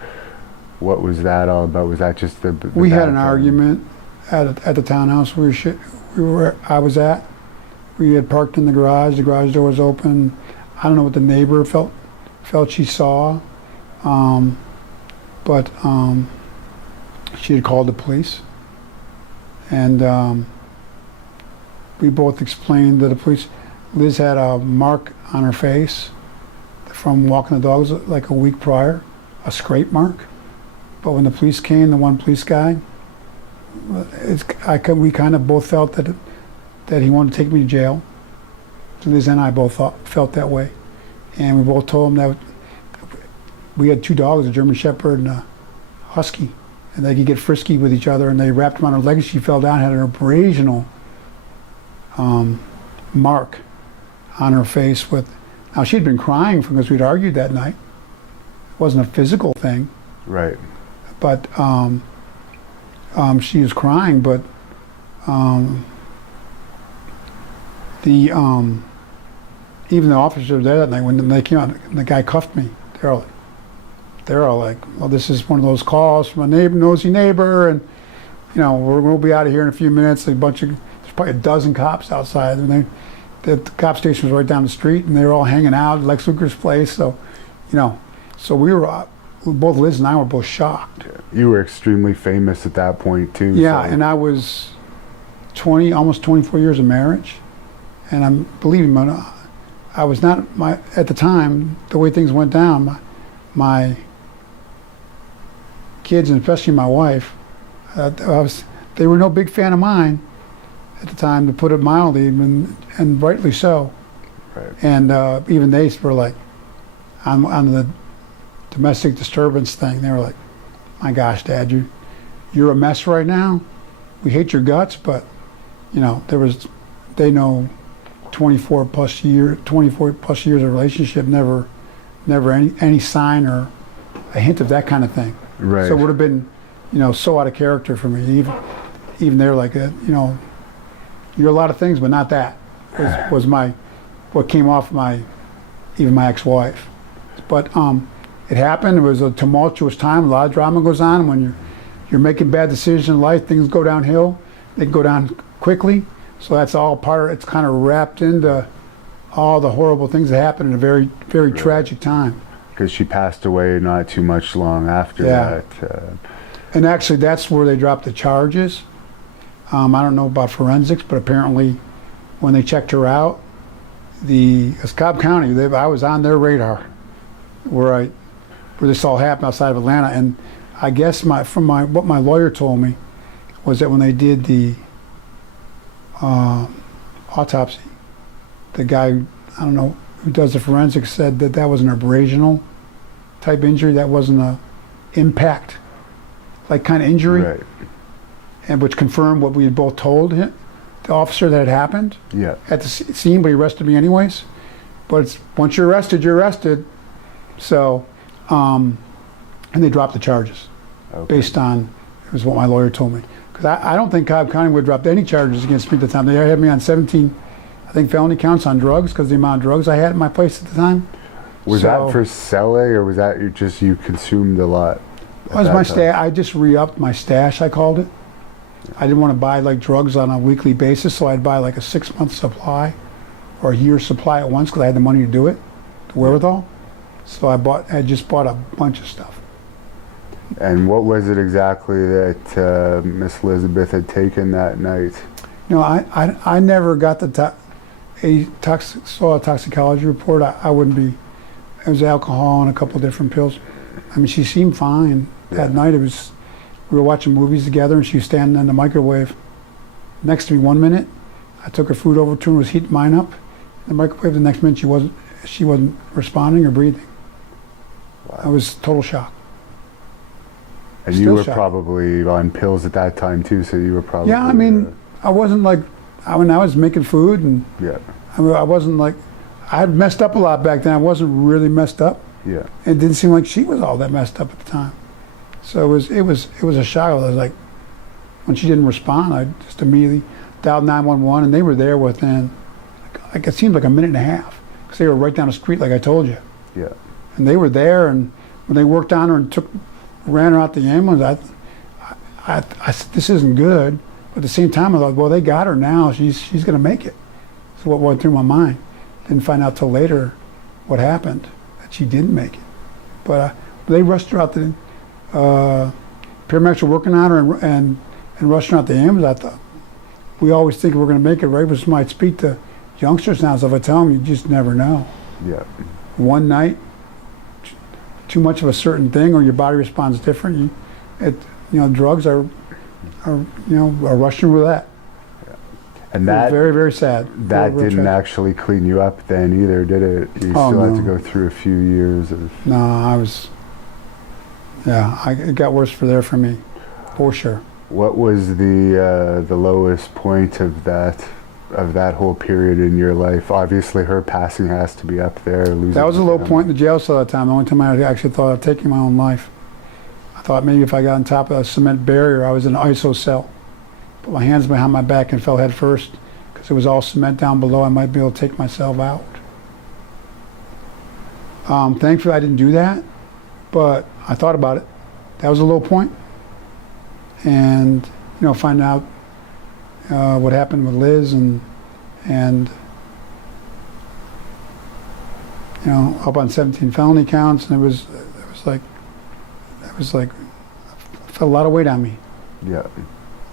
what was that all about? Was that just the we had an argument at the townhouse I was at. We had parked in the garage door was open. I don't know what the neighbor felt felt she saw, but she had called the police, and we both explained to the police. Liz had a mark on her face from walking the dogs like a week prior, a scrape mark. But when the police came, the one police guy, we kind of both felt that he wanted to take me to jail. Liz and I both felt that way, and we both told him that we had 2 dogs, a German Shepherd and a Husky, and they could get frisky with each other, and they wrapped him on her leg. She fell down, had an abrasional mark on her face. Now she'd been crying because we'd argued that night. It wasn't a physical thing, Right. but she was crying. But even the officers were there that night when they came out, and the guy cuffed me. They're all like, well, this is one of those calls from a nosy neighbor, and we'll be out of here in a few minutes. There's probably a dozen cops outside, and the cop station was right down the street, and they were all hanging out at Lex Luger's place. So, so we were both Liz and I were both shocked. You were extremely famous at that point too. Yeah, so. and I was almost 24 years of marriage, and believe me, I was not at the time, the way things went down. My kids, and especially my wife, they were no big fan of mine at the time, to put it mildly, and rightly so. Right. And even they were like, on the domestic disturbance thing, they were like, my gosh, Dad, you're a mess right now. We hate your guts, but they know 24 plus years of relationship, never any sign or a hint of that kind of thing. Right. So it would have been, so out of character for me. Even they're like, you're a lot of things, but not that. Was what came off even my ex-wife. But it happened. It was a tumultuous time. A lot of drama goes on when you're making bad decisions in life. Things go downhill. They can go down quickly. So that's all part. It's kind of wrapped into all the horrible things that happened in a very, very tragic time. Because she passed away not too much long after that. And actually, that's where they dropped the charges. I don't know about forensics, but apparently, when they checked her out, Cobb County, I was on their radar, where this all happened outside of Atlanta. And I guess what my lawyer told me was that when they did the autopsy, the guy, I don't know, who does the forensics, said that was an abrasional type injury. That wasn't a impact like kind of injury. Right. And which confirmed what we had both told him, the officer, that had happened. Yeah. At the scene, but he arrested me anyways. But once you're arrested, you're arrested. So, and they dropped the charges based on, it was what my lawyer told me. Because I don't think Cobb County would have dropped any charges against me at the time. They had me on 17, I think, felony counts on drugs, because the amount of drugs I had at my place at the time. Was that for selling, or was that you consumed a lot? It was my stash. I just re-upped my stash, I called it. I didn't want to buy drugs on a weekly basis, so I'd buy a 6-month supply or a year's supply at once, because I had the money to do it, the wherewithal. So I just bought a bunch of stuff. And what was it exactly that Miss Elizabeth had taken that night? I never got saw a toxicology report. I wouldn't be. It was alcohol and a couple different pills. I mean, she seemed fine that night. We were watching movies together, and she was standing in the microwave next to me 1 minute. I took her food over to her and was heating mine up in the microwave. The next minute, she wasn't responding or breathing. Wow. I was total shock. And you were probably on pills at that time too, so you were probably... Yeah, I mean, I wasn't I was making food, and I wasn't I had messed up a lot back then. I wasn't really messed up. Yeah. It didn't seem like she was all that messed up at the time. So it was a shock. I was like, when she didn't respond, I just immediately dialed 911, and they were there within, it seemed like a minute and a half, because they were right down the street, like I told you. Yeah. And they were there, and when they worked on her and ran her out the ambulance, I said, this isn't good. But at the same time, I thought, well, they got her now. She's going to make it. That's what went through my mind. Didn't find out till later what happened. that she didn't make it. But they rushed her out the paramedics were working on her and rushing her out the ambulance. I thought, we always think we're going to make it, right? But might speak to youngsters now, so if I tell them, you just never know. Yeah. One night, too much of a certain thing, or your body responds different. Drugs are Russian roulette. Yeah. And that very, very sad. That didn't actually clean you up then either, did it? You still had to go through a few years of. No, it got worse for me, for sure. What was the lowest point of that whole period in your life? Obviously, her passing has to be up there. That was a low point in the jail cell at the time. The only time I actually thought of taking my own life. I thought maybe if I got on top of a cement barrier, I was in an ISO cell. Put my hands behind my back and fell head first because it was all cement down below. I might be able to take myself out. Thankfully, I didn't do that, but I thought about it. That was a low point. And find out what happened with Liz and up on 17 felony counts, and it was like I felt a lot of weight on me. Yeah.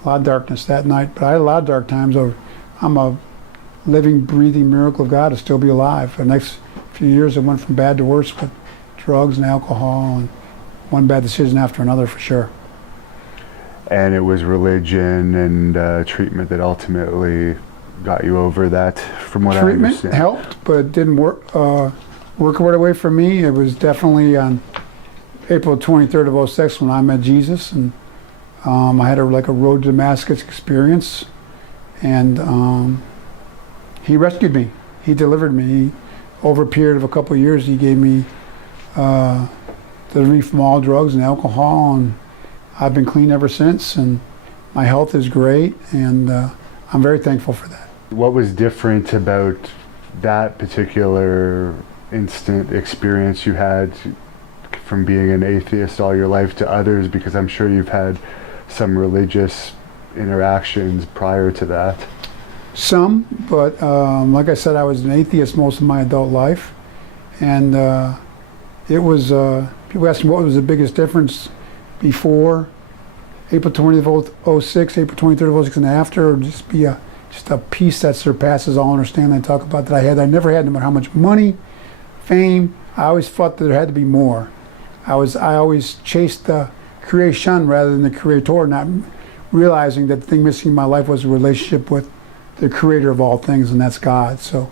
A lot of darkness that night, but I had a lot of dark times. I'm a living, breathing miracle of God to still be alive. The next few years, it went from bad to worse with drugs and alcohol, and one bad decision after another, for sure. And it was religion and treatment that ultimately got you over that, from what I understand. Treatment helped, but it didn't work right away for me. It was definitely on April 23rd of 06 when I met Jesus, and I had a road to Damascus experience, and he rescued me. He delivered me. Over a period of a couple of years, he gave me delivery from all drugs and alcohol, and I've been clean ever since, and my health is great, and I'm very thankful for that. What was different about that particular experience you had from being an atheist all your life to others? Because I'm sure you've had some religious interactions prior to that. Some, but like I said, I was an atheist most of my adult life, and it was, people ask me what was the biggest difference before April 20th of 06, April 23rd of 06, and after, or just a peace that surpasses all understanding. I talk about that I never had, no matter how much money, fame. I always thought that there had to be more. I always chased the creation rather than the creator, not realizing that the thing missing in my life was a relationship with the creator of all things, and that's God. So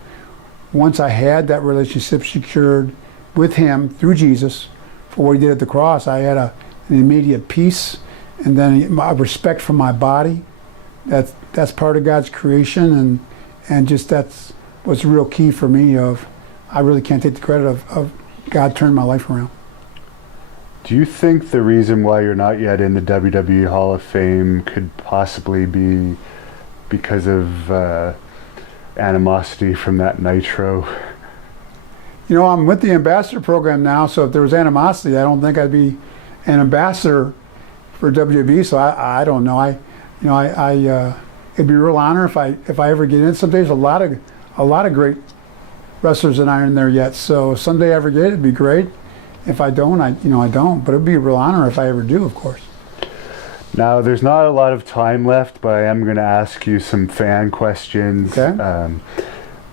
once I had that relationship secured with him through Jesus for what he did at the cross, I had an immediate peace, and then a respect for my body. That's part of God's creation, and just that's what's real key for me. I really can't take the credit of God turning my life around. Do you think the reason why you're not yet in the WWE Hall of Fame could possibly be because of animosity from that Nitro? I'm with the ambassador program now, so if there was animosity, I don't think I'd be an ambassador for WWE. So I don't know. It'd be a real honor if I ever get in. Someday, there's a lot of great wrestlers that aren't in there yet. So someday I ever get it, it'd be great. If I don't, I don't. But it'd be a real honor if I ever do, of course. Now, there's not a lot of time left, but I am going to ask you some fan questions. Okay.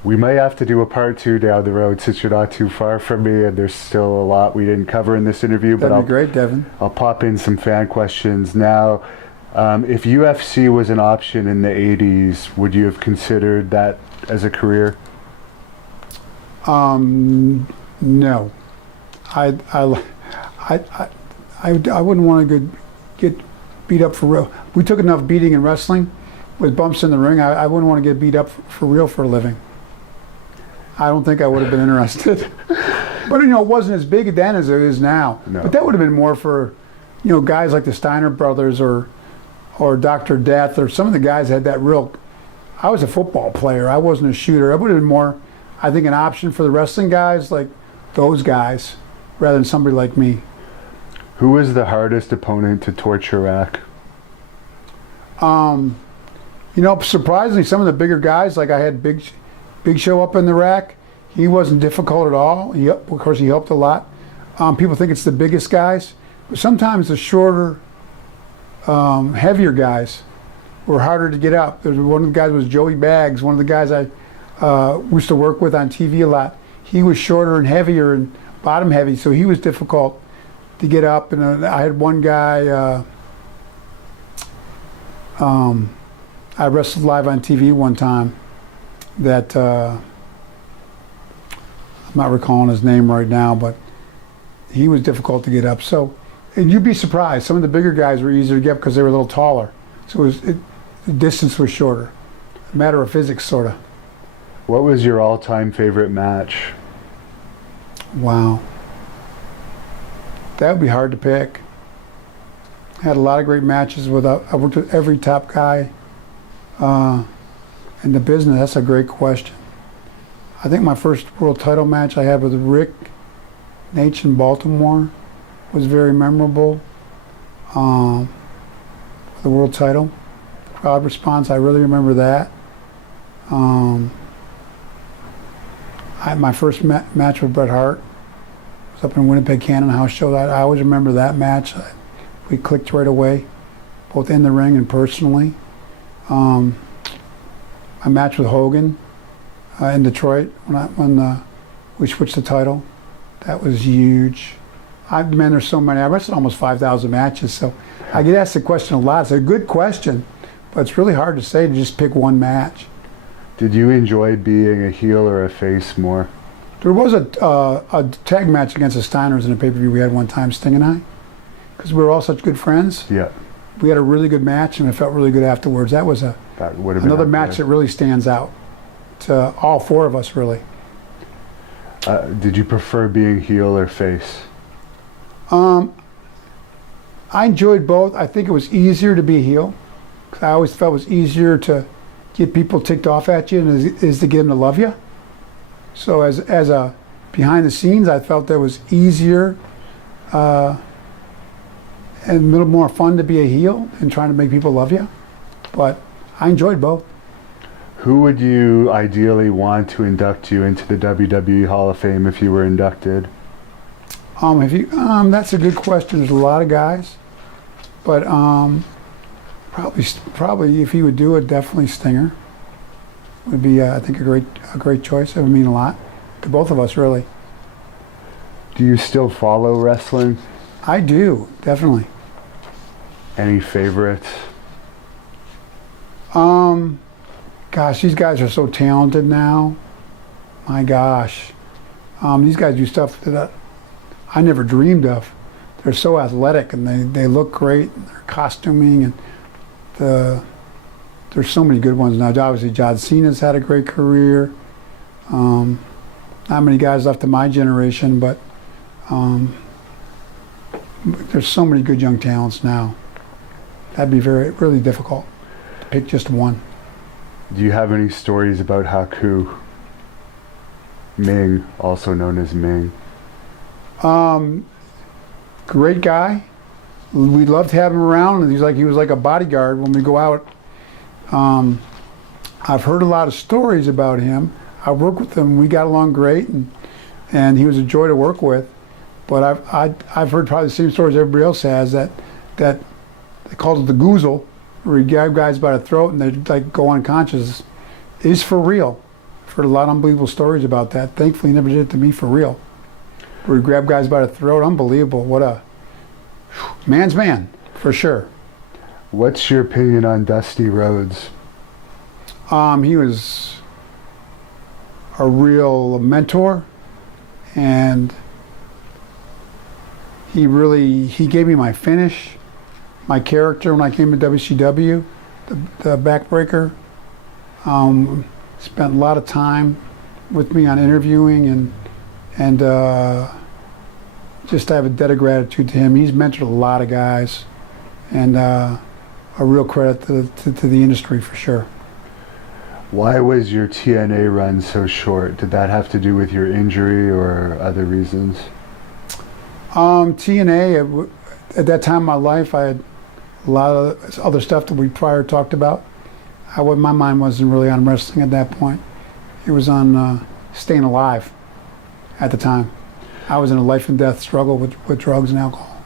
We may have to do a part 2 down the road since you're not too far from me, and there's still a lot we didn't cover in this interview. That'd be great, Devin. I'll pop in some fan questions now. If UFC was an option in the 80s, would you have considered that as a career? No. I wouldn't want to get beat up for real. We took enough beating in wrestling with bumps in the ring. I wouldn't want to get beat up for real for a living. I don't think I would have been interested. But it wasn't as big then as it is now. No. But that would have been more for guys like the Steiner brothers or Dr. Death, or some of the guys had that real. I was a football player. I wasn't a shooter. It would have been more, I think, an option for the wrestling guys, like those guys, rather than somebody like me. Who was the hardest opponent to torture rack? Surprisingly, some of the bigger guys, like I had Big Show up in the rack. He wasn't difficult at all. Of course, he helped a lot. People think it's the biggest guys, but sometimes the shorter, heavier guys were harder to get up. One of the guys was Joey Baggs, one of the guys I used to work with on TV a lot. He was shorter and heavier and bottom heavy, so he was difficult to get up. And I had one guy, I wrestled live on TV one time that, I'm not recalling his name right now, but he was difficult to get up. So, and you'd be surprised, some of the bigger guys were easier to get because they were a little taller. So the distance was shorter. A matter of physics, sort of. What was your all-time favorite match? Wow. That would be hard to pick. I had a lot of great matches I worked with every top guy in the business. That's a great question. I think my first world title match I had with Rick Naitch in Baltimore was very memorable. The world title. Crowd response, I really remember that. My first match with Bret Hart was up in Winnipeg, Canada, house show. I always remember that match. We clicked right away, both in the ring and personally. My match with Hogan in Detroit when we switched the title, that was huge. Man, there's so many. I wrestled almost 5,000 matches, so I get asked the question a lot. It's a good question, but it's really hard to say to just pick one match. Did you enjoy being a heel or a face more? There was a tag match against the Steiners in a pay-per-view we had one time, Sting and I, because we were all such good friends. Yeah. We had a really good match, and it felt really good afterwards. That was another match that really stands out to all four of us, really. Did you prefer being heel or face? I enjoyed both. I think it was easier to be a heel, because I always felt it was easier to get people ticked off at you than it is to get them to love you. So as a behind the scenes, I felt that it was easier and a little more fun to be a heel and trying to make people love you. But I enjoyed both. Who would you ideally want to induct you into the WWE Hall of Fame if you were inducted? That's a good question. There's a lot of guys, but probably if he would do it, definitely Stinger would be I think a great choice. It would mean a lot to both of us, really. Do you still follow wrestling? I do, definitely. Any favorites? Gosh, these guys are so talented now. My gosh, these guys do stuff that I never dreamed of. They're so athletic and they look great. And their costuming and there's so many good ones now. Obviously, John Cena's had a great career. Not many guys left in my generation, but there's so many good young talents now. That'd be really difficult to pick just one. Do you have any stories about Haku Ming, also known as Ming? Great guy. We loved having him around, and he was like a bodyguard when we go out. I've heard a lot of stories about him. I worked with him. We got along great, and he was a joy to work with. But I've heard probably the same stories everybody else has, that they called it the goozle, where you grab guys by the throat and they like go unconscious. It's for real. I've heard a lot of unbelievable stories about that. Thankfully, he never did it to me for real. Where you grab guys by the throat, unbelievable. What a man's man, for sure. What's your opinion on Dusty Rhodes? He was a real mentor, and he gave me my finish, my character when I came to WCW, the backbreaker. Spent a lot of time with me on interviewing and just I have a debt of gratitude to him. He's mentored a lot of guys, and a real credit to the industry for sure. Why was your TNA run so short? Did that have to do with your injury or other reasons? TNA, at that time in my life, I had a lot of other stuff that we prior talked about. My mind wasn't really on wrestling at that point. It was on staying alive at the time. I was in a life and death struggle with drugs and alcohol.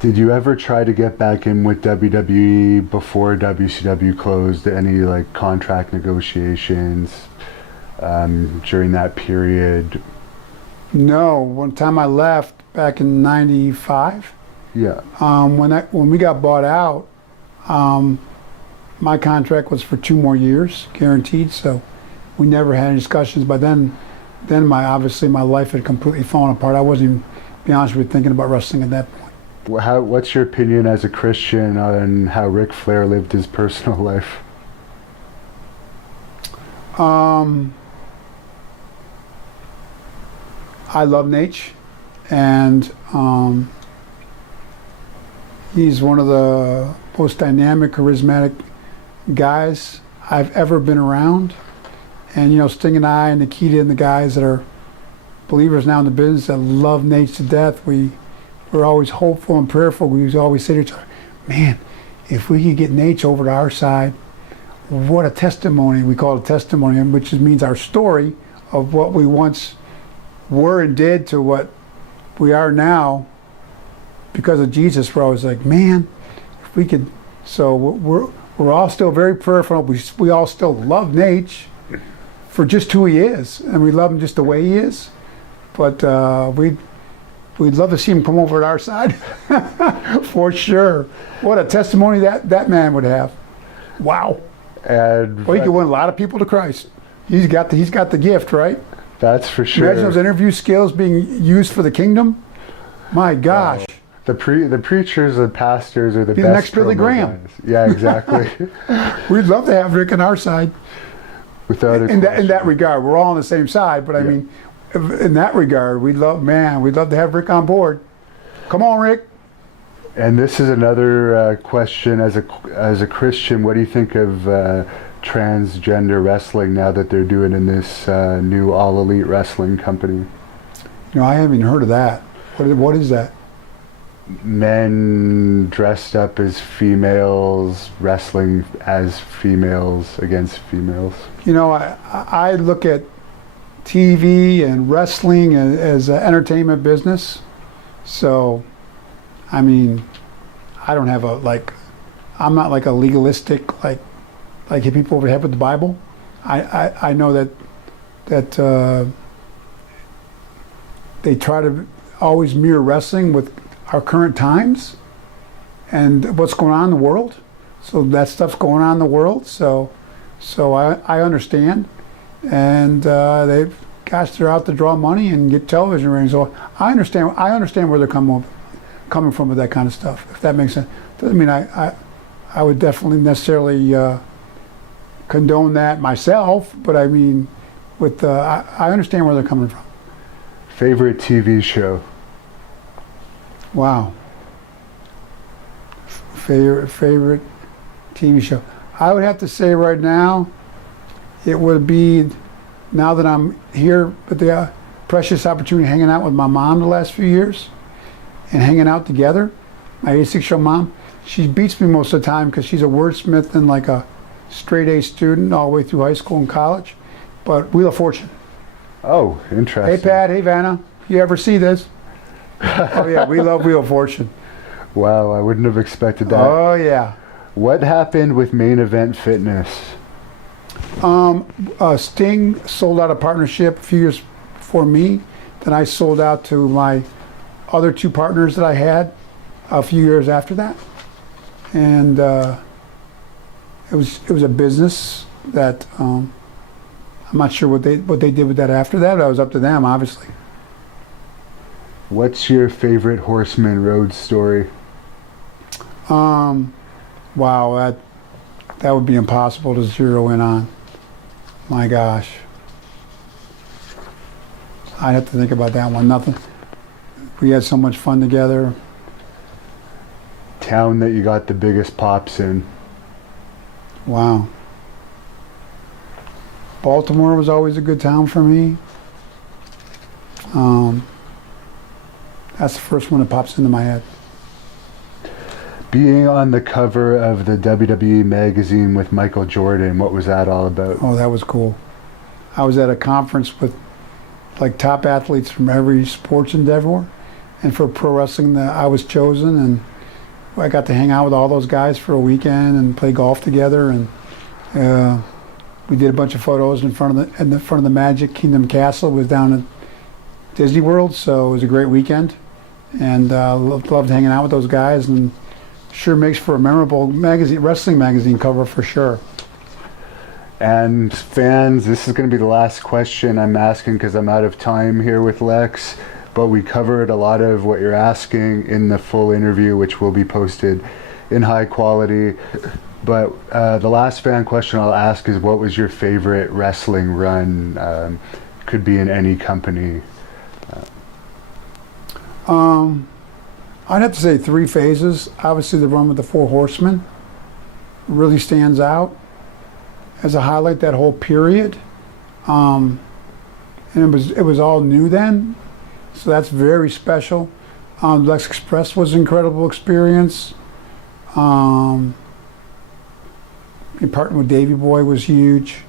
Did you ever try to get back in with WWE before WCW closed? Any like contract negotiations during that period? No, one time I left back in '95. Yeah. When we got bought out, my contract was for 2 more years, guaranteed. So we never had any discussions. But then obviously my life had completely fallen apart. I wasn't even, to be honest with you, thinking about wrestling at that point. What's your opinion as a Christian on how Ric Flair lived his personal life? I love Nate, and he's one of the most dynamic, charismatic guys I've ever been around. And you know, Sting and I and Nikita and the guys that are believers now in the business that love Nate to death, we're always hopeful and prayerful. We always say to each other, man, if we could get Nate over to our side, what a testimony. We call it a testimony, which means our story of what we once were and did to what we are now because of Jesus. We're always like, man, if we could. So we're all still very prayerful. We all still love Nate for just who he is, and we love him just the way he is. But we'd love to see him come over to our side for sure. What a testimony that man would have. Wow. And well, he could win a lot of people to Christ. He's got the gift, right? That's for sure. Imagine those interview skills being used for the kingdom. My gosh. The preachers and pastors are the Be best. The next Billy Graham. Guys. Yeah, exactly. We'd love to have Rick on our side. Without a in that regard, we're all on the same side. But I mean, in that regard, we'd love to have Rick on board. Come on, Rick. And this is another question. As a Christian, what do you think of transgender wrestling now that they're doing in this new All Elite Wrestling company? You know, I haven't even heard of that. What is that? Men dressed up as females, wrestling as females against females. You know, I look at TV and wrestling as an entertainment business. So, I mean, I don't have I'm not like a legalistic, like hit people over the head with the Bible. I know that they try to always mirror wrestling with our current times and what's going on in the world. So that stuff's going on in the world. So I understand. And they're out to draw money and get television ratings. So I understand where they're coming from with that kind of stuff, if that makes sense. Doesn't mean I would definitely necessarily condone that myself, but I mean, I understand where they're coming from. Favorite TV show? Wow. Favorite TV show? I would have to say right now, it would be, now that I'm here with the precious opportunity of hanging out with my mom the last few years and hanging out together, my 86-year-old mom, she beats me most of the time because she's a wordsmith and like a straight A student all the way through high school and college. But Wheel of Fortune. Oh, interesting. Hey, Pat. Hey, Vanna. You ever see this? Oh, yeah. We love Wheel of Fortune. Wow. I wouldn't have expected that. Oh, yeah. What happened with Main Event Fitness? Sting sold out a partnership a few years before me. Then I sold out to my other 2 partners that I had a few years after that. And it was a business that I'm not sure what they did with that after that. That was up to them, obviously. What's your favorite Horseman road story? Wow, that would be impossible to zero in on. My gosh. I'd have to think about that one. Nothing. We had so much fun together. Town that you got the biggest pops in? Wow. Baltimore was always a good town for me. That's the first one that pops into my head. Being on the cover of the WWE magazine with Michael Jordan, what was that all about? Oh, that was cool. I was at a conference with like top athletes from every sports endeavor, and for pro wrestling I was chosen, and I got to hang out with all those guys for a weekend and play golf together, and we did a bunch of photos in front of the Magic Kingdom Castle. It was down at Disney World, so it was a great weekend, and loved hanging out with those guys, and sure makes for a memorable wrestling magazine cover for sure. And fans, this is going to be the last question I'm asking because I'm out of time here with Lex, but we covered a lot of what you're asking in the full interview, which will be posted in high quality. But the last fan question I'll ask is, what was your favorite wrestling run? Could be in any company. I'd have to say 3 phases. Obviously, the run with the 4 Horsemen really stands out as a highlight, that whole period. And it was all new then, so that's very special. Lex Express was an incredible experience. Partnering with Davey Boy was huge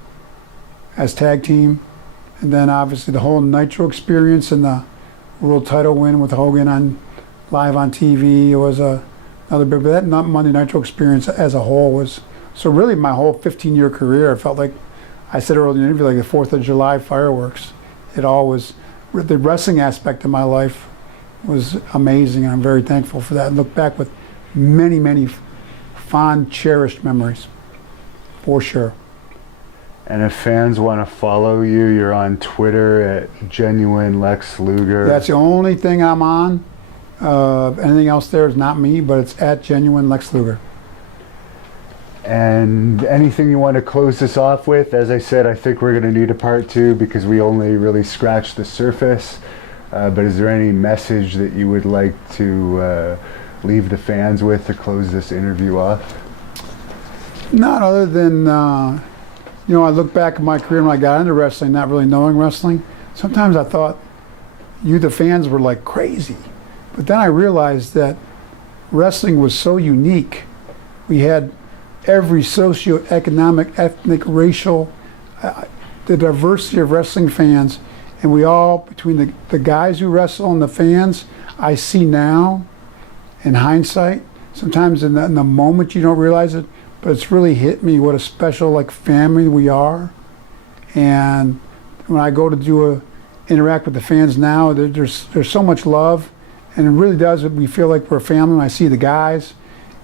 as tag team. And then obviously the whole Nitro experience and the world title win with Hogan live on TV. It was another big, but that Monday Nitro experience as a whole was, so really my whole 15-year career, I felt like, I said earlier in the interview, like the 4th of July fireworks. It all was, the wrestling aspect of my life was amazing, and I'm very thankful for that. And look back with many, many fond, cherished memories, for sure. And if fans want to follow you, you're on Twitter at Genuine Lex Luger. That's the only thing I'm on. Anything else there is not me, but it's at Genuine Lex Luger. And anything you want to close this off with? As I said, I think we're going to need a part 2 because we only really scratched the surface. But is there any message that you would like to leave the fans with to close this interview off? Not other than, I look back at my career when I got into wrestling, not really knowing wrestling. Sometimes I thought you, the fans, were like crazy. But then I realized that wrestling was so unique. We had every socioeconomic, ethnic, racial, the diversity of wrestling fans, and we all, between the guys who wrestle and the fans, I see now, in hindsight, sometimes in the moment you don't realize it, but it's really hit me what a special family we are. And when I go to interact with the fans now, there's so much love, and it really does, we feel like we're a family when I see the guys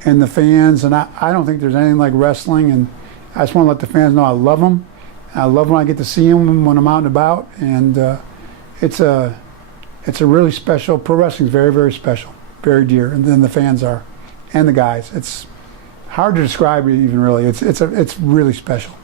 and the fans, and I don't think there's anything like wrestling, and I just want to let the fans know I love them. I love when I get to see them when I'm out and about, and it's a really special, pro wrestling is very, very special, very dear, and then the fans are, and the guys. It's hard to describe even really, it's really special.